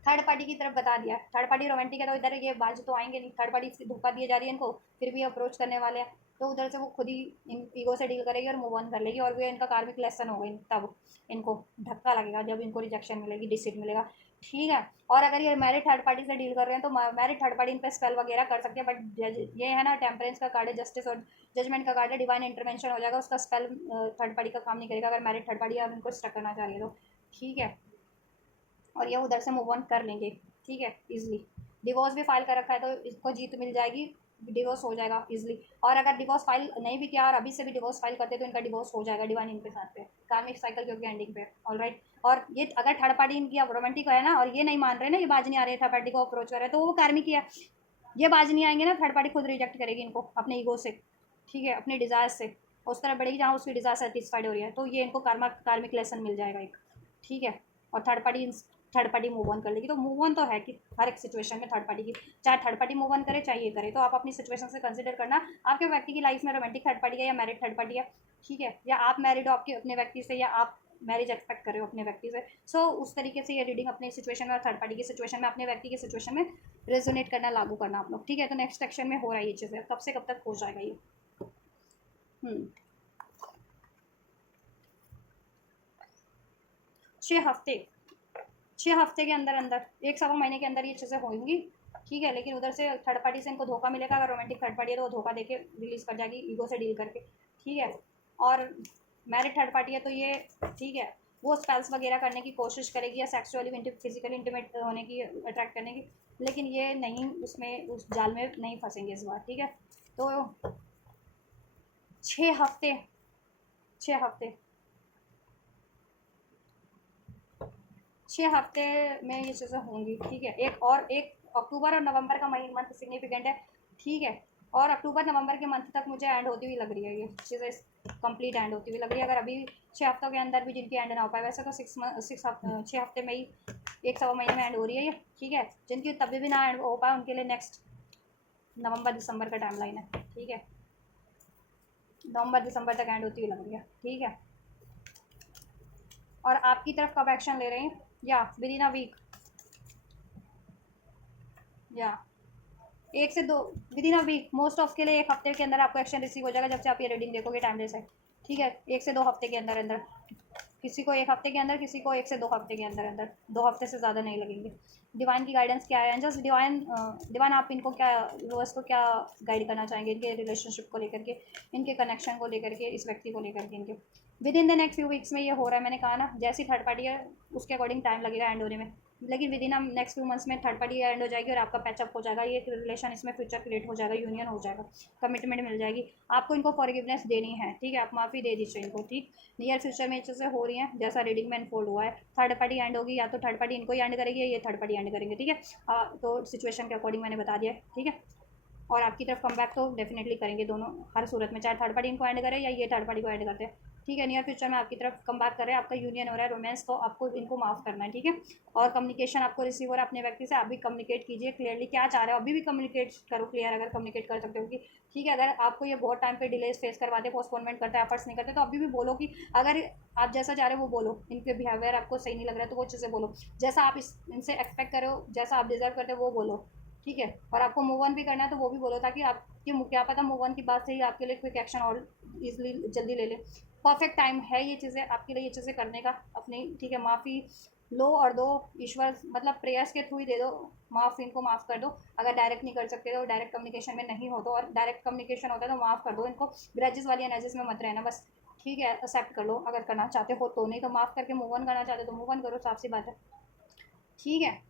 थर्ड पार्टी की तरफ बता दिया, थर्ड पार्टी रोमांटिक है तो इधर ये बाजू तो आएंगे नहीं, थर्ड पार्टी धोखा दिए जा रही है इनको, फिर भी अप्रोच करने वाले हैं, तो उधर से वो खुद ही इन ईगो से डील करेगी और मूव ऑन कर लेगी, और वे इनका कार्मिक लेसन हो गई, तब इनको धक्का लगेगा जब इनको रिजेक्शन मिलेगी, डिसीट मिलेगा, ठीक है। और अगर ये मैरिड थर्ड पार्टी से डील कर रहे हैं तो मैरिड थर्ड पार्टी इन पर स्पेल वगैरह कर सकते हैं, बट ये है ना, टेम्परेंस का कार्ड है, जस्टिस और जजमेंट का कार्ड है, डिवाइन इंटरवेंशन हो जाएगा, उसका स्पेल थर्ड पार्टी का काम नहीं करेगा, अगर मैरिड थर्ड पार्टी आप इनको स्टक करना चाह रही है तो, ठीक है। और ये उधर से मूव ऑन कर लेंगे, ठीक है, इजली। डिवोर्स भी फाइल कर रखा है तो इसको जीत मिल जाएगी, डिवोर्स हो जाएगा इजली। और अगर डिवोर्स फाइल नहीं भी किया और अभी से भी डिवोर्स फाइल करते तो इनका डिवोर्स हो जाएगा डिवाइन इनके साथ पे, कार्मिक साइकिल क्योंकि एंडिंग पे, ऑल राइट। और ये अगर थर्ड पार्टी इनकी अब रोमांटिक है ना, और ये नहीं मान रहे ना, ये बाज नहीं आ रहे, थर्ड पार्टी को अप्रोच कर रहे हैं, तो वो कार्मिक ही है, ये बाज नहीं आएंगे ना, थर्ड पार्टी खुद रिजेक्ट करेगी इनको अपने ईगो से, ठीक है, अपने डिज़ायर से, उस तरह बढ़ेगी जहाँ उसकी डिज़ायर सेटिस्फाइड हो रही है, तो ये इनको कार्मिक लेसन मिल जाएगा एक, ठीक है। और थर्ड पार्टी मूव ऑन कर लेगी, तो मूव ऑन तो है कि हर एक सिचुएशन में थर्ड पार्टी की, चाहे थर्ड पार्टी मूव ऑन करे चाहे ये करे, तो आप अपनी सिचुएशन से कंसिडर करना, आपके व्यक्ति की लाइफ में रोमांटिक थर्ड पार्टी है या मैरिड थर्ड पार्टी है, ठीक है, या आप मैरिड हो आपके अपने व्यक्ति से, या आप मैरिज एक्सपेक्ट कर रहे हो अपने व्यक्ति से, सो उस तरीके से ये रीडिंग अपनी सिचुएशन में और थर्ड पार्टी की सिचुएशन में, अपने व्यक्ति की सिचुएशन में रेजोनेट करना, लागू करना आप लोग, ठीक है। तो नेक्स्ट सेक्शन में हो रहा है ये चीज़ें, कब से कब तक हो जाएगा ये। 6 हफ्ते, 6 हफ्ते के अंदर अंदर, 1 सवा महीने के अंदर ये चीज़ें होंगी, ठीक है। लेकिन उधर से थर्ड पार्टी से इनको धोखा मिलेगा, अगर रोमांटिक थर्ड पार्टी है तो वो धोखा देके रिलीज़ कर जाएगी ईगो से डील करके, ठीक है। और मैरिड थर्ड पार्टी है तो ये, ठीक है, वो स्पेल्स वगैरह करने की कोशिश करेगी, या सेक्सुअली फिजिकली इंटीमेट होने की, अट्रैक्ट करने की, लेकिन ये नहीं, उसमें उस जाल में नहीं फंसेंगे इस बार, ठीक है। तो 6 हफ्ते, 6 हफ्ते, 6 हफ्ते में ये चीज़ें होंगी, ठीक है। एक अक्टूबर और नवंबर का मंथ सिग्निफिकेंट है, ठीक है। और अक्टूबर नवंबर के मंथ तक मुझे एंड होती हुई लग रही है ये चीज़ें, कंप्लीट एंड होती हुई लग रही है, अगर अभी 6 हफ्तों के अंदर भी जिनकी एंड ना हो पाए, वैसे तो 6 हफ्ते में ही, 1 सवा महीने में एंड हो रही है ये, ठीक है। जिनकी तभी भी ना एंड हो पाए उनके लिए नेक्स्ट नवंबर दिसंबर का टाइम लाइन है, ठीक है, नवंबर दिसंबर तक एंड होती हुई लग रही है, ठीक है। और आपकी तरफ कब एक्शन ले रहे हैं, या विद इन अ वीक, या 1 से 2, within a week, most of के लिए 1 हफ्ते के अंदर आपको एक्शन रिसीव हो जाएगा, जब से आप ये रीडिंग देखोगे टाइमलेस है, ठीक है। 1 से 2 हफ्ते के अंदर अंदर, किसी को 1 हफ्ते के अंदर, किसी को 1 से 2 हफ्ते के अंदर अंदर, 2 हफ्ते से ज़्यादा नहीं लगेंगे। डिवाइन की गाइडेंस क्या है, जस्ट डिवाइन आप इनको क्या, व्यूअर्स को क्या गाइड करना चाहेंगे इनके रिलेशनशिप को लेकर के, इनके कनेक्शन को लेकर के, इस व्यक्ति को लेकर के, इनके with in the next few weeks में ये हो रहा है, मैंने कहा ना, जैसी थर्ड पार्टी है उसके अकॉर्डिंग टाइम लगेगा एंड होने में, लेकिन विद इन नेक्स्ट 2 मंथ्स में थर्ड पार्टी एंड हो जाएगी और आपका पैचअप हो जाएगा, ये रिलेशन इसमें फ्यूचर क्रिएट हो जाएगा, यूनियन हो जाएगा, कमिटमेंट मिल जाएगी। आपको इनको फॉरगिवनेस देनी है, ठीक है, आप माफ़ी दे दीजिए इनको, ठीक। नियर फ्यूचर में ये चीज़ें हो रही हैं जैसा रीडिंग में अनफोल्ड हुआ है। थर्ड पार्टी एंड होगी, या तो थर्ड पार्टी इनको ही एंड करेगी या ये थर्ड पार्टी एंड करेंगे, ठीक है। तो सिचुएशन के अकॉर्डिंग मैंने बता दिया है, ठीक है। और आपकी तरफ कम बैक तो डेफिनेटली करेंगे दोनों, हर सूरत में, चाहे थर्ड पार्टी इनको एंड करे या ये थर्ड पार्टी को एंड करते हैं, ठीक है। नियर फ्यूचर में आपकी तरफ कम बैक कर रहे हैं, आपका यूनियन हो रहा है, रोमांस, तो आपको इनको माफ़ करना है, ठीक है। और कम्युनिकेशन आपको रिसीव हो रहा है अपने व्यक्ति से, आप भी कम्युनिकेट कीजिए क्लियरली, क्या चाह रहे हो अभी भी कम्युनिकेट करो क्लियर, अगर कम्युनिकेट कर सकते हो कि ठीक है। अगर आपको ये बहुत टाइम पे डिलेज फेस करवाते, पोस्टपोनमेंट करते हैं, एफर्ट्स नहीं करते, तो अभी भी बोलो कि अगर आप जैसा चाह रहे हो वो बोलो, इनके बिहेवियर आपको सही नहीं लग रहा है तो वो चीज़ें बोलो, जैसा आप इनसे एक्सपेक्ट करो, जैसा आप डिजर्व करते हो वो बोलो, ठीक है। और आपको मूव ऑन भी करना है तो वो भी बोलो, ताकि आपकी क्या पता मूव ऑन की बात से ही आपके लिए क्विक एक्शन और इजली जल्दी ले ले। परफेक्ट टाइम है ये चीज़ें आपके लिए, ये चीज़ें करने का अपनी, ठीक है। माफ़ी लो और दो, ईश्वर मतलब प्रेयर्स के थ्रू ही दे दो, माफ़, इनको माफ़ कर दो। अगर डायरेक्ट नहीं कर सकते तो, डायरेक्ट कम्युनिकेशन में नहीं हो तो, और डायरेक्ट कम्युनिकेशन होता है तो माफ़ कर दो इनको, ग्रजेस वाली एनर्जीज में मत रहना बस, ठीक है। एक्सेप्ट कर लो अगर करना चाहते हो तो, नहीं तो माफ़ करके मूव ऑन करना चाहते हो तो मूव ऑन करो, साफ सी बात है, ठीक है।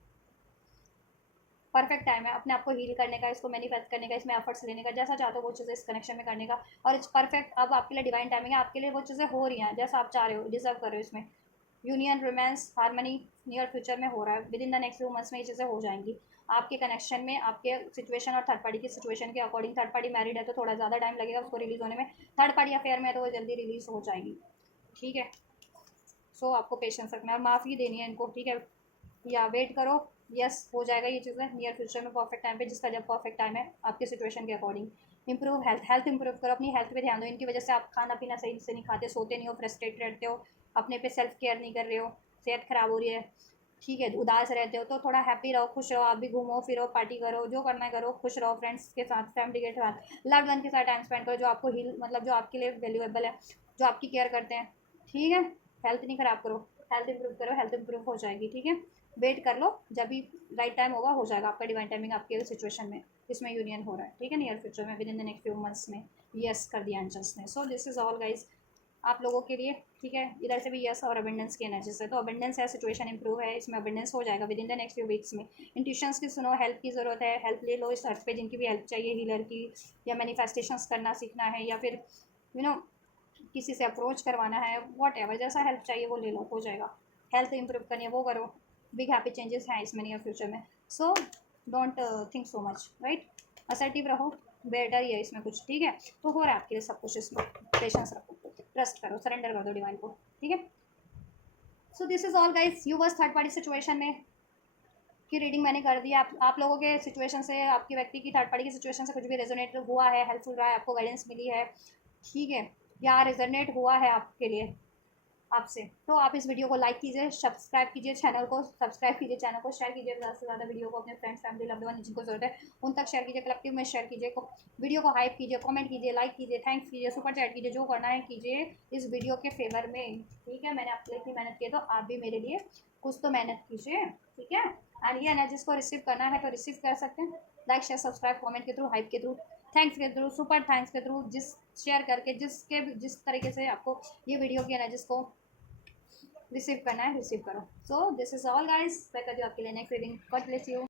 परफेक्ट टाइम है अपने आप को हील करने का, इसको मैनिफेस्ट करने का, इसमें एफर्ट्स लेने का, जैसा चाहते हो वो चीज़ें इस कनेक्शन में करने का। और इट्स परफेक्ट, अब आपके लिए डिवाइन टाइमिंग है, आपके लिए वो चीज़ें हो रही हैं जैसा आप चाह रहे हो, डिजर्व कर रहे हो। इसमें union, romance, harmony near future में हो रहा है, with in the next 2 months में ये चीज़ें हो जाएंगी आपके कनेक्शन में, आपके सिचुएशन और थर्ड पार्टी की सिचुएशन के अकॉर्डिंग। थर्ड पार्टी मैरिड है तो थोड़ा ज़्यादा टाइम लगेगा उसको रिलीज़ होने में, थर्ड पार्टी अफेयर में है तो वो जल्दी रिलीज़ हो जाएगी, ठीक है। सो आपको पेशेंस रखना है और माफ़ी देनी है इनको, ठीक है। या वेट करो, यस हो जाएगा ये चीज़ें नियर फ्यूचर में, परफेक्ट टाइम पे, जिसका जब परफेक्ट टाइम है आपके सिचुएशन के अकॉर्डिंग। इंप्रूव हेल्थ इंप्रूव करो, अपनी हेल्थ पे ध्यान दो, इनकी वजह से आप खाना पीना सही से नहीं खाते, सोते नहीं हो, फ्रस्ट्रेट रहते हो, अपने पे सेल्फ केयर नहीं कर रहे हो, सेहत ख़राब हो रही है, ठीक है, उदास रहते हो, तो थोड़ा हैप्पी रहो, खुश रहो, आप भी घूमो फिरो, पार्टी करो, जो करना है करो, खुश रहो, फ्रेंड्स के साथ, फैमिली के साथ, लव्ड वन के साथ टाइम स्पेंड करो, जो आपको हील मतलब जो आपके लिए वैल्यूएबल है, जो आपकी केयर करते हैं, ठीक है। हेल्थ नहीं ख़राब करो, हेल्थ इंप्रूव करो, हेल्थ इंप्रूव हो जाएगी, ठीक है। वेट कर लो, जब भी राइट टाइम होगा हो जाएगा आपका डिवाइन टाइमिंग आपके सिचुएशन में, इसमें यूनियन हो रहा है, ठीक है। नियर फ्यूचर में, with in the next few months में, यस कर दिया एंजल्स ने। So this is all guys आप लोगों के लिए, ठीक है। इधर से भी यस और अबेंडेंस की एनर्जी से, तो अबेंडेंस है, सिचुएशन इंप्रूव है, इसमें अबेंडेंस हो जाएगा with in the next few weeks में। इंट्यूशंस की सुनो, हेल्प की ज़रूरत है, हेल्प ले लो इस अर्थ पे, जिनकी भी हेल्प चाहिए, हीलर की, या मैनिफेस्टेशंस करना सीखना है, या फिर किसी से अप्रोच करवाना है, वॉट एवर, जैसा हेल्प चाहिए वो ले लो, हो जाएगा। हेल्थ इंप्रूव करनी है वो करो, बिग हैप्पी चेंजेस हैं इसमें नियर फ्यूचर में। So don't think so much, right, assertive रहो, बेटर ही है इसमें कुछ, ठीक है। तो हो रहा है आपके लिए सब कुछ, इसको पेशेंस रखो, ट्रस्ट करो, सरेंडर कर दो डिवाइन को, ठीक है। So this is all guys, you बस थर्ड पार्टी सिचुएशन में की रीडिंग मैंने कर दी। आप लोगों के सिचुएशन से, आपके व्यक्ति की थर्ड पार्टी की सिचुएशन से कुछ भी रेजोनेट हुआ है, हेल्पफुल रहा है, आपको गाइडेंस मिली है, ठीक है, या रेजोनेट हुआ है आपके लिए आपसे, तो आप इस वीडियो को लाइक कीजिए, सब्सक्राइब कीजिए चैनल को, सब्सक्राइब कीजिए चैनल को, शेयर कीजिए ज़्यादा से ज़्यादा वीडियो को अपने फ्रेंड्स, फैमिली, लव्ड वन जिनको जरूरत है उन तक शेयर कीजिए, कलेक्टिव में शेयर कीजिए, वीडियो को हाइप कीजिए, कमेंट कीजिए, लाइक कीजिए, थैंक्स कीजिए, सुपर चैट कीजिए, जो करना है कीजिए इस वीडियो के फेवर में, ठीक है। मैंने आपके लिए इतनी मेहनत की है तो आप भी मेरे लिए कुछ तो मेहनत कीजिए, ठीक है। एंड ये एनर्जीज को रिसीव करना है तो रिसीव कर सकते हैं, लाइक शेयर सब्सक्राइब कमेंट के थ्रू, हाइप के थ्रू, थैंक्स के थ्रू, सुपर थैंक्स के थ्रू, जिस शेयर करके, जिस तरीके से आपको ये वीडियो की एनर्जीज को रिसीव करना है, रिसीव करो। So this is all guys, मैं कर दी आपके लिए next reading, God bless you.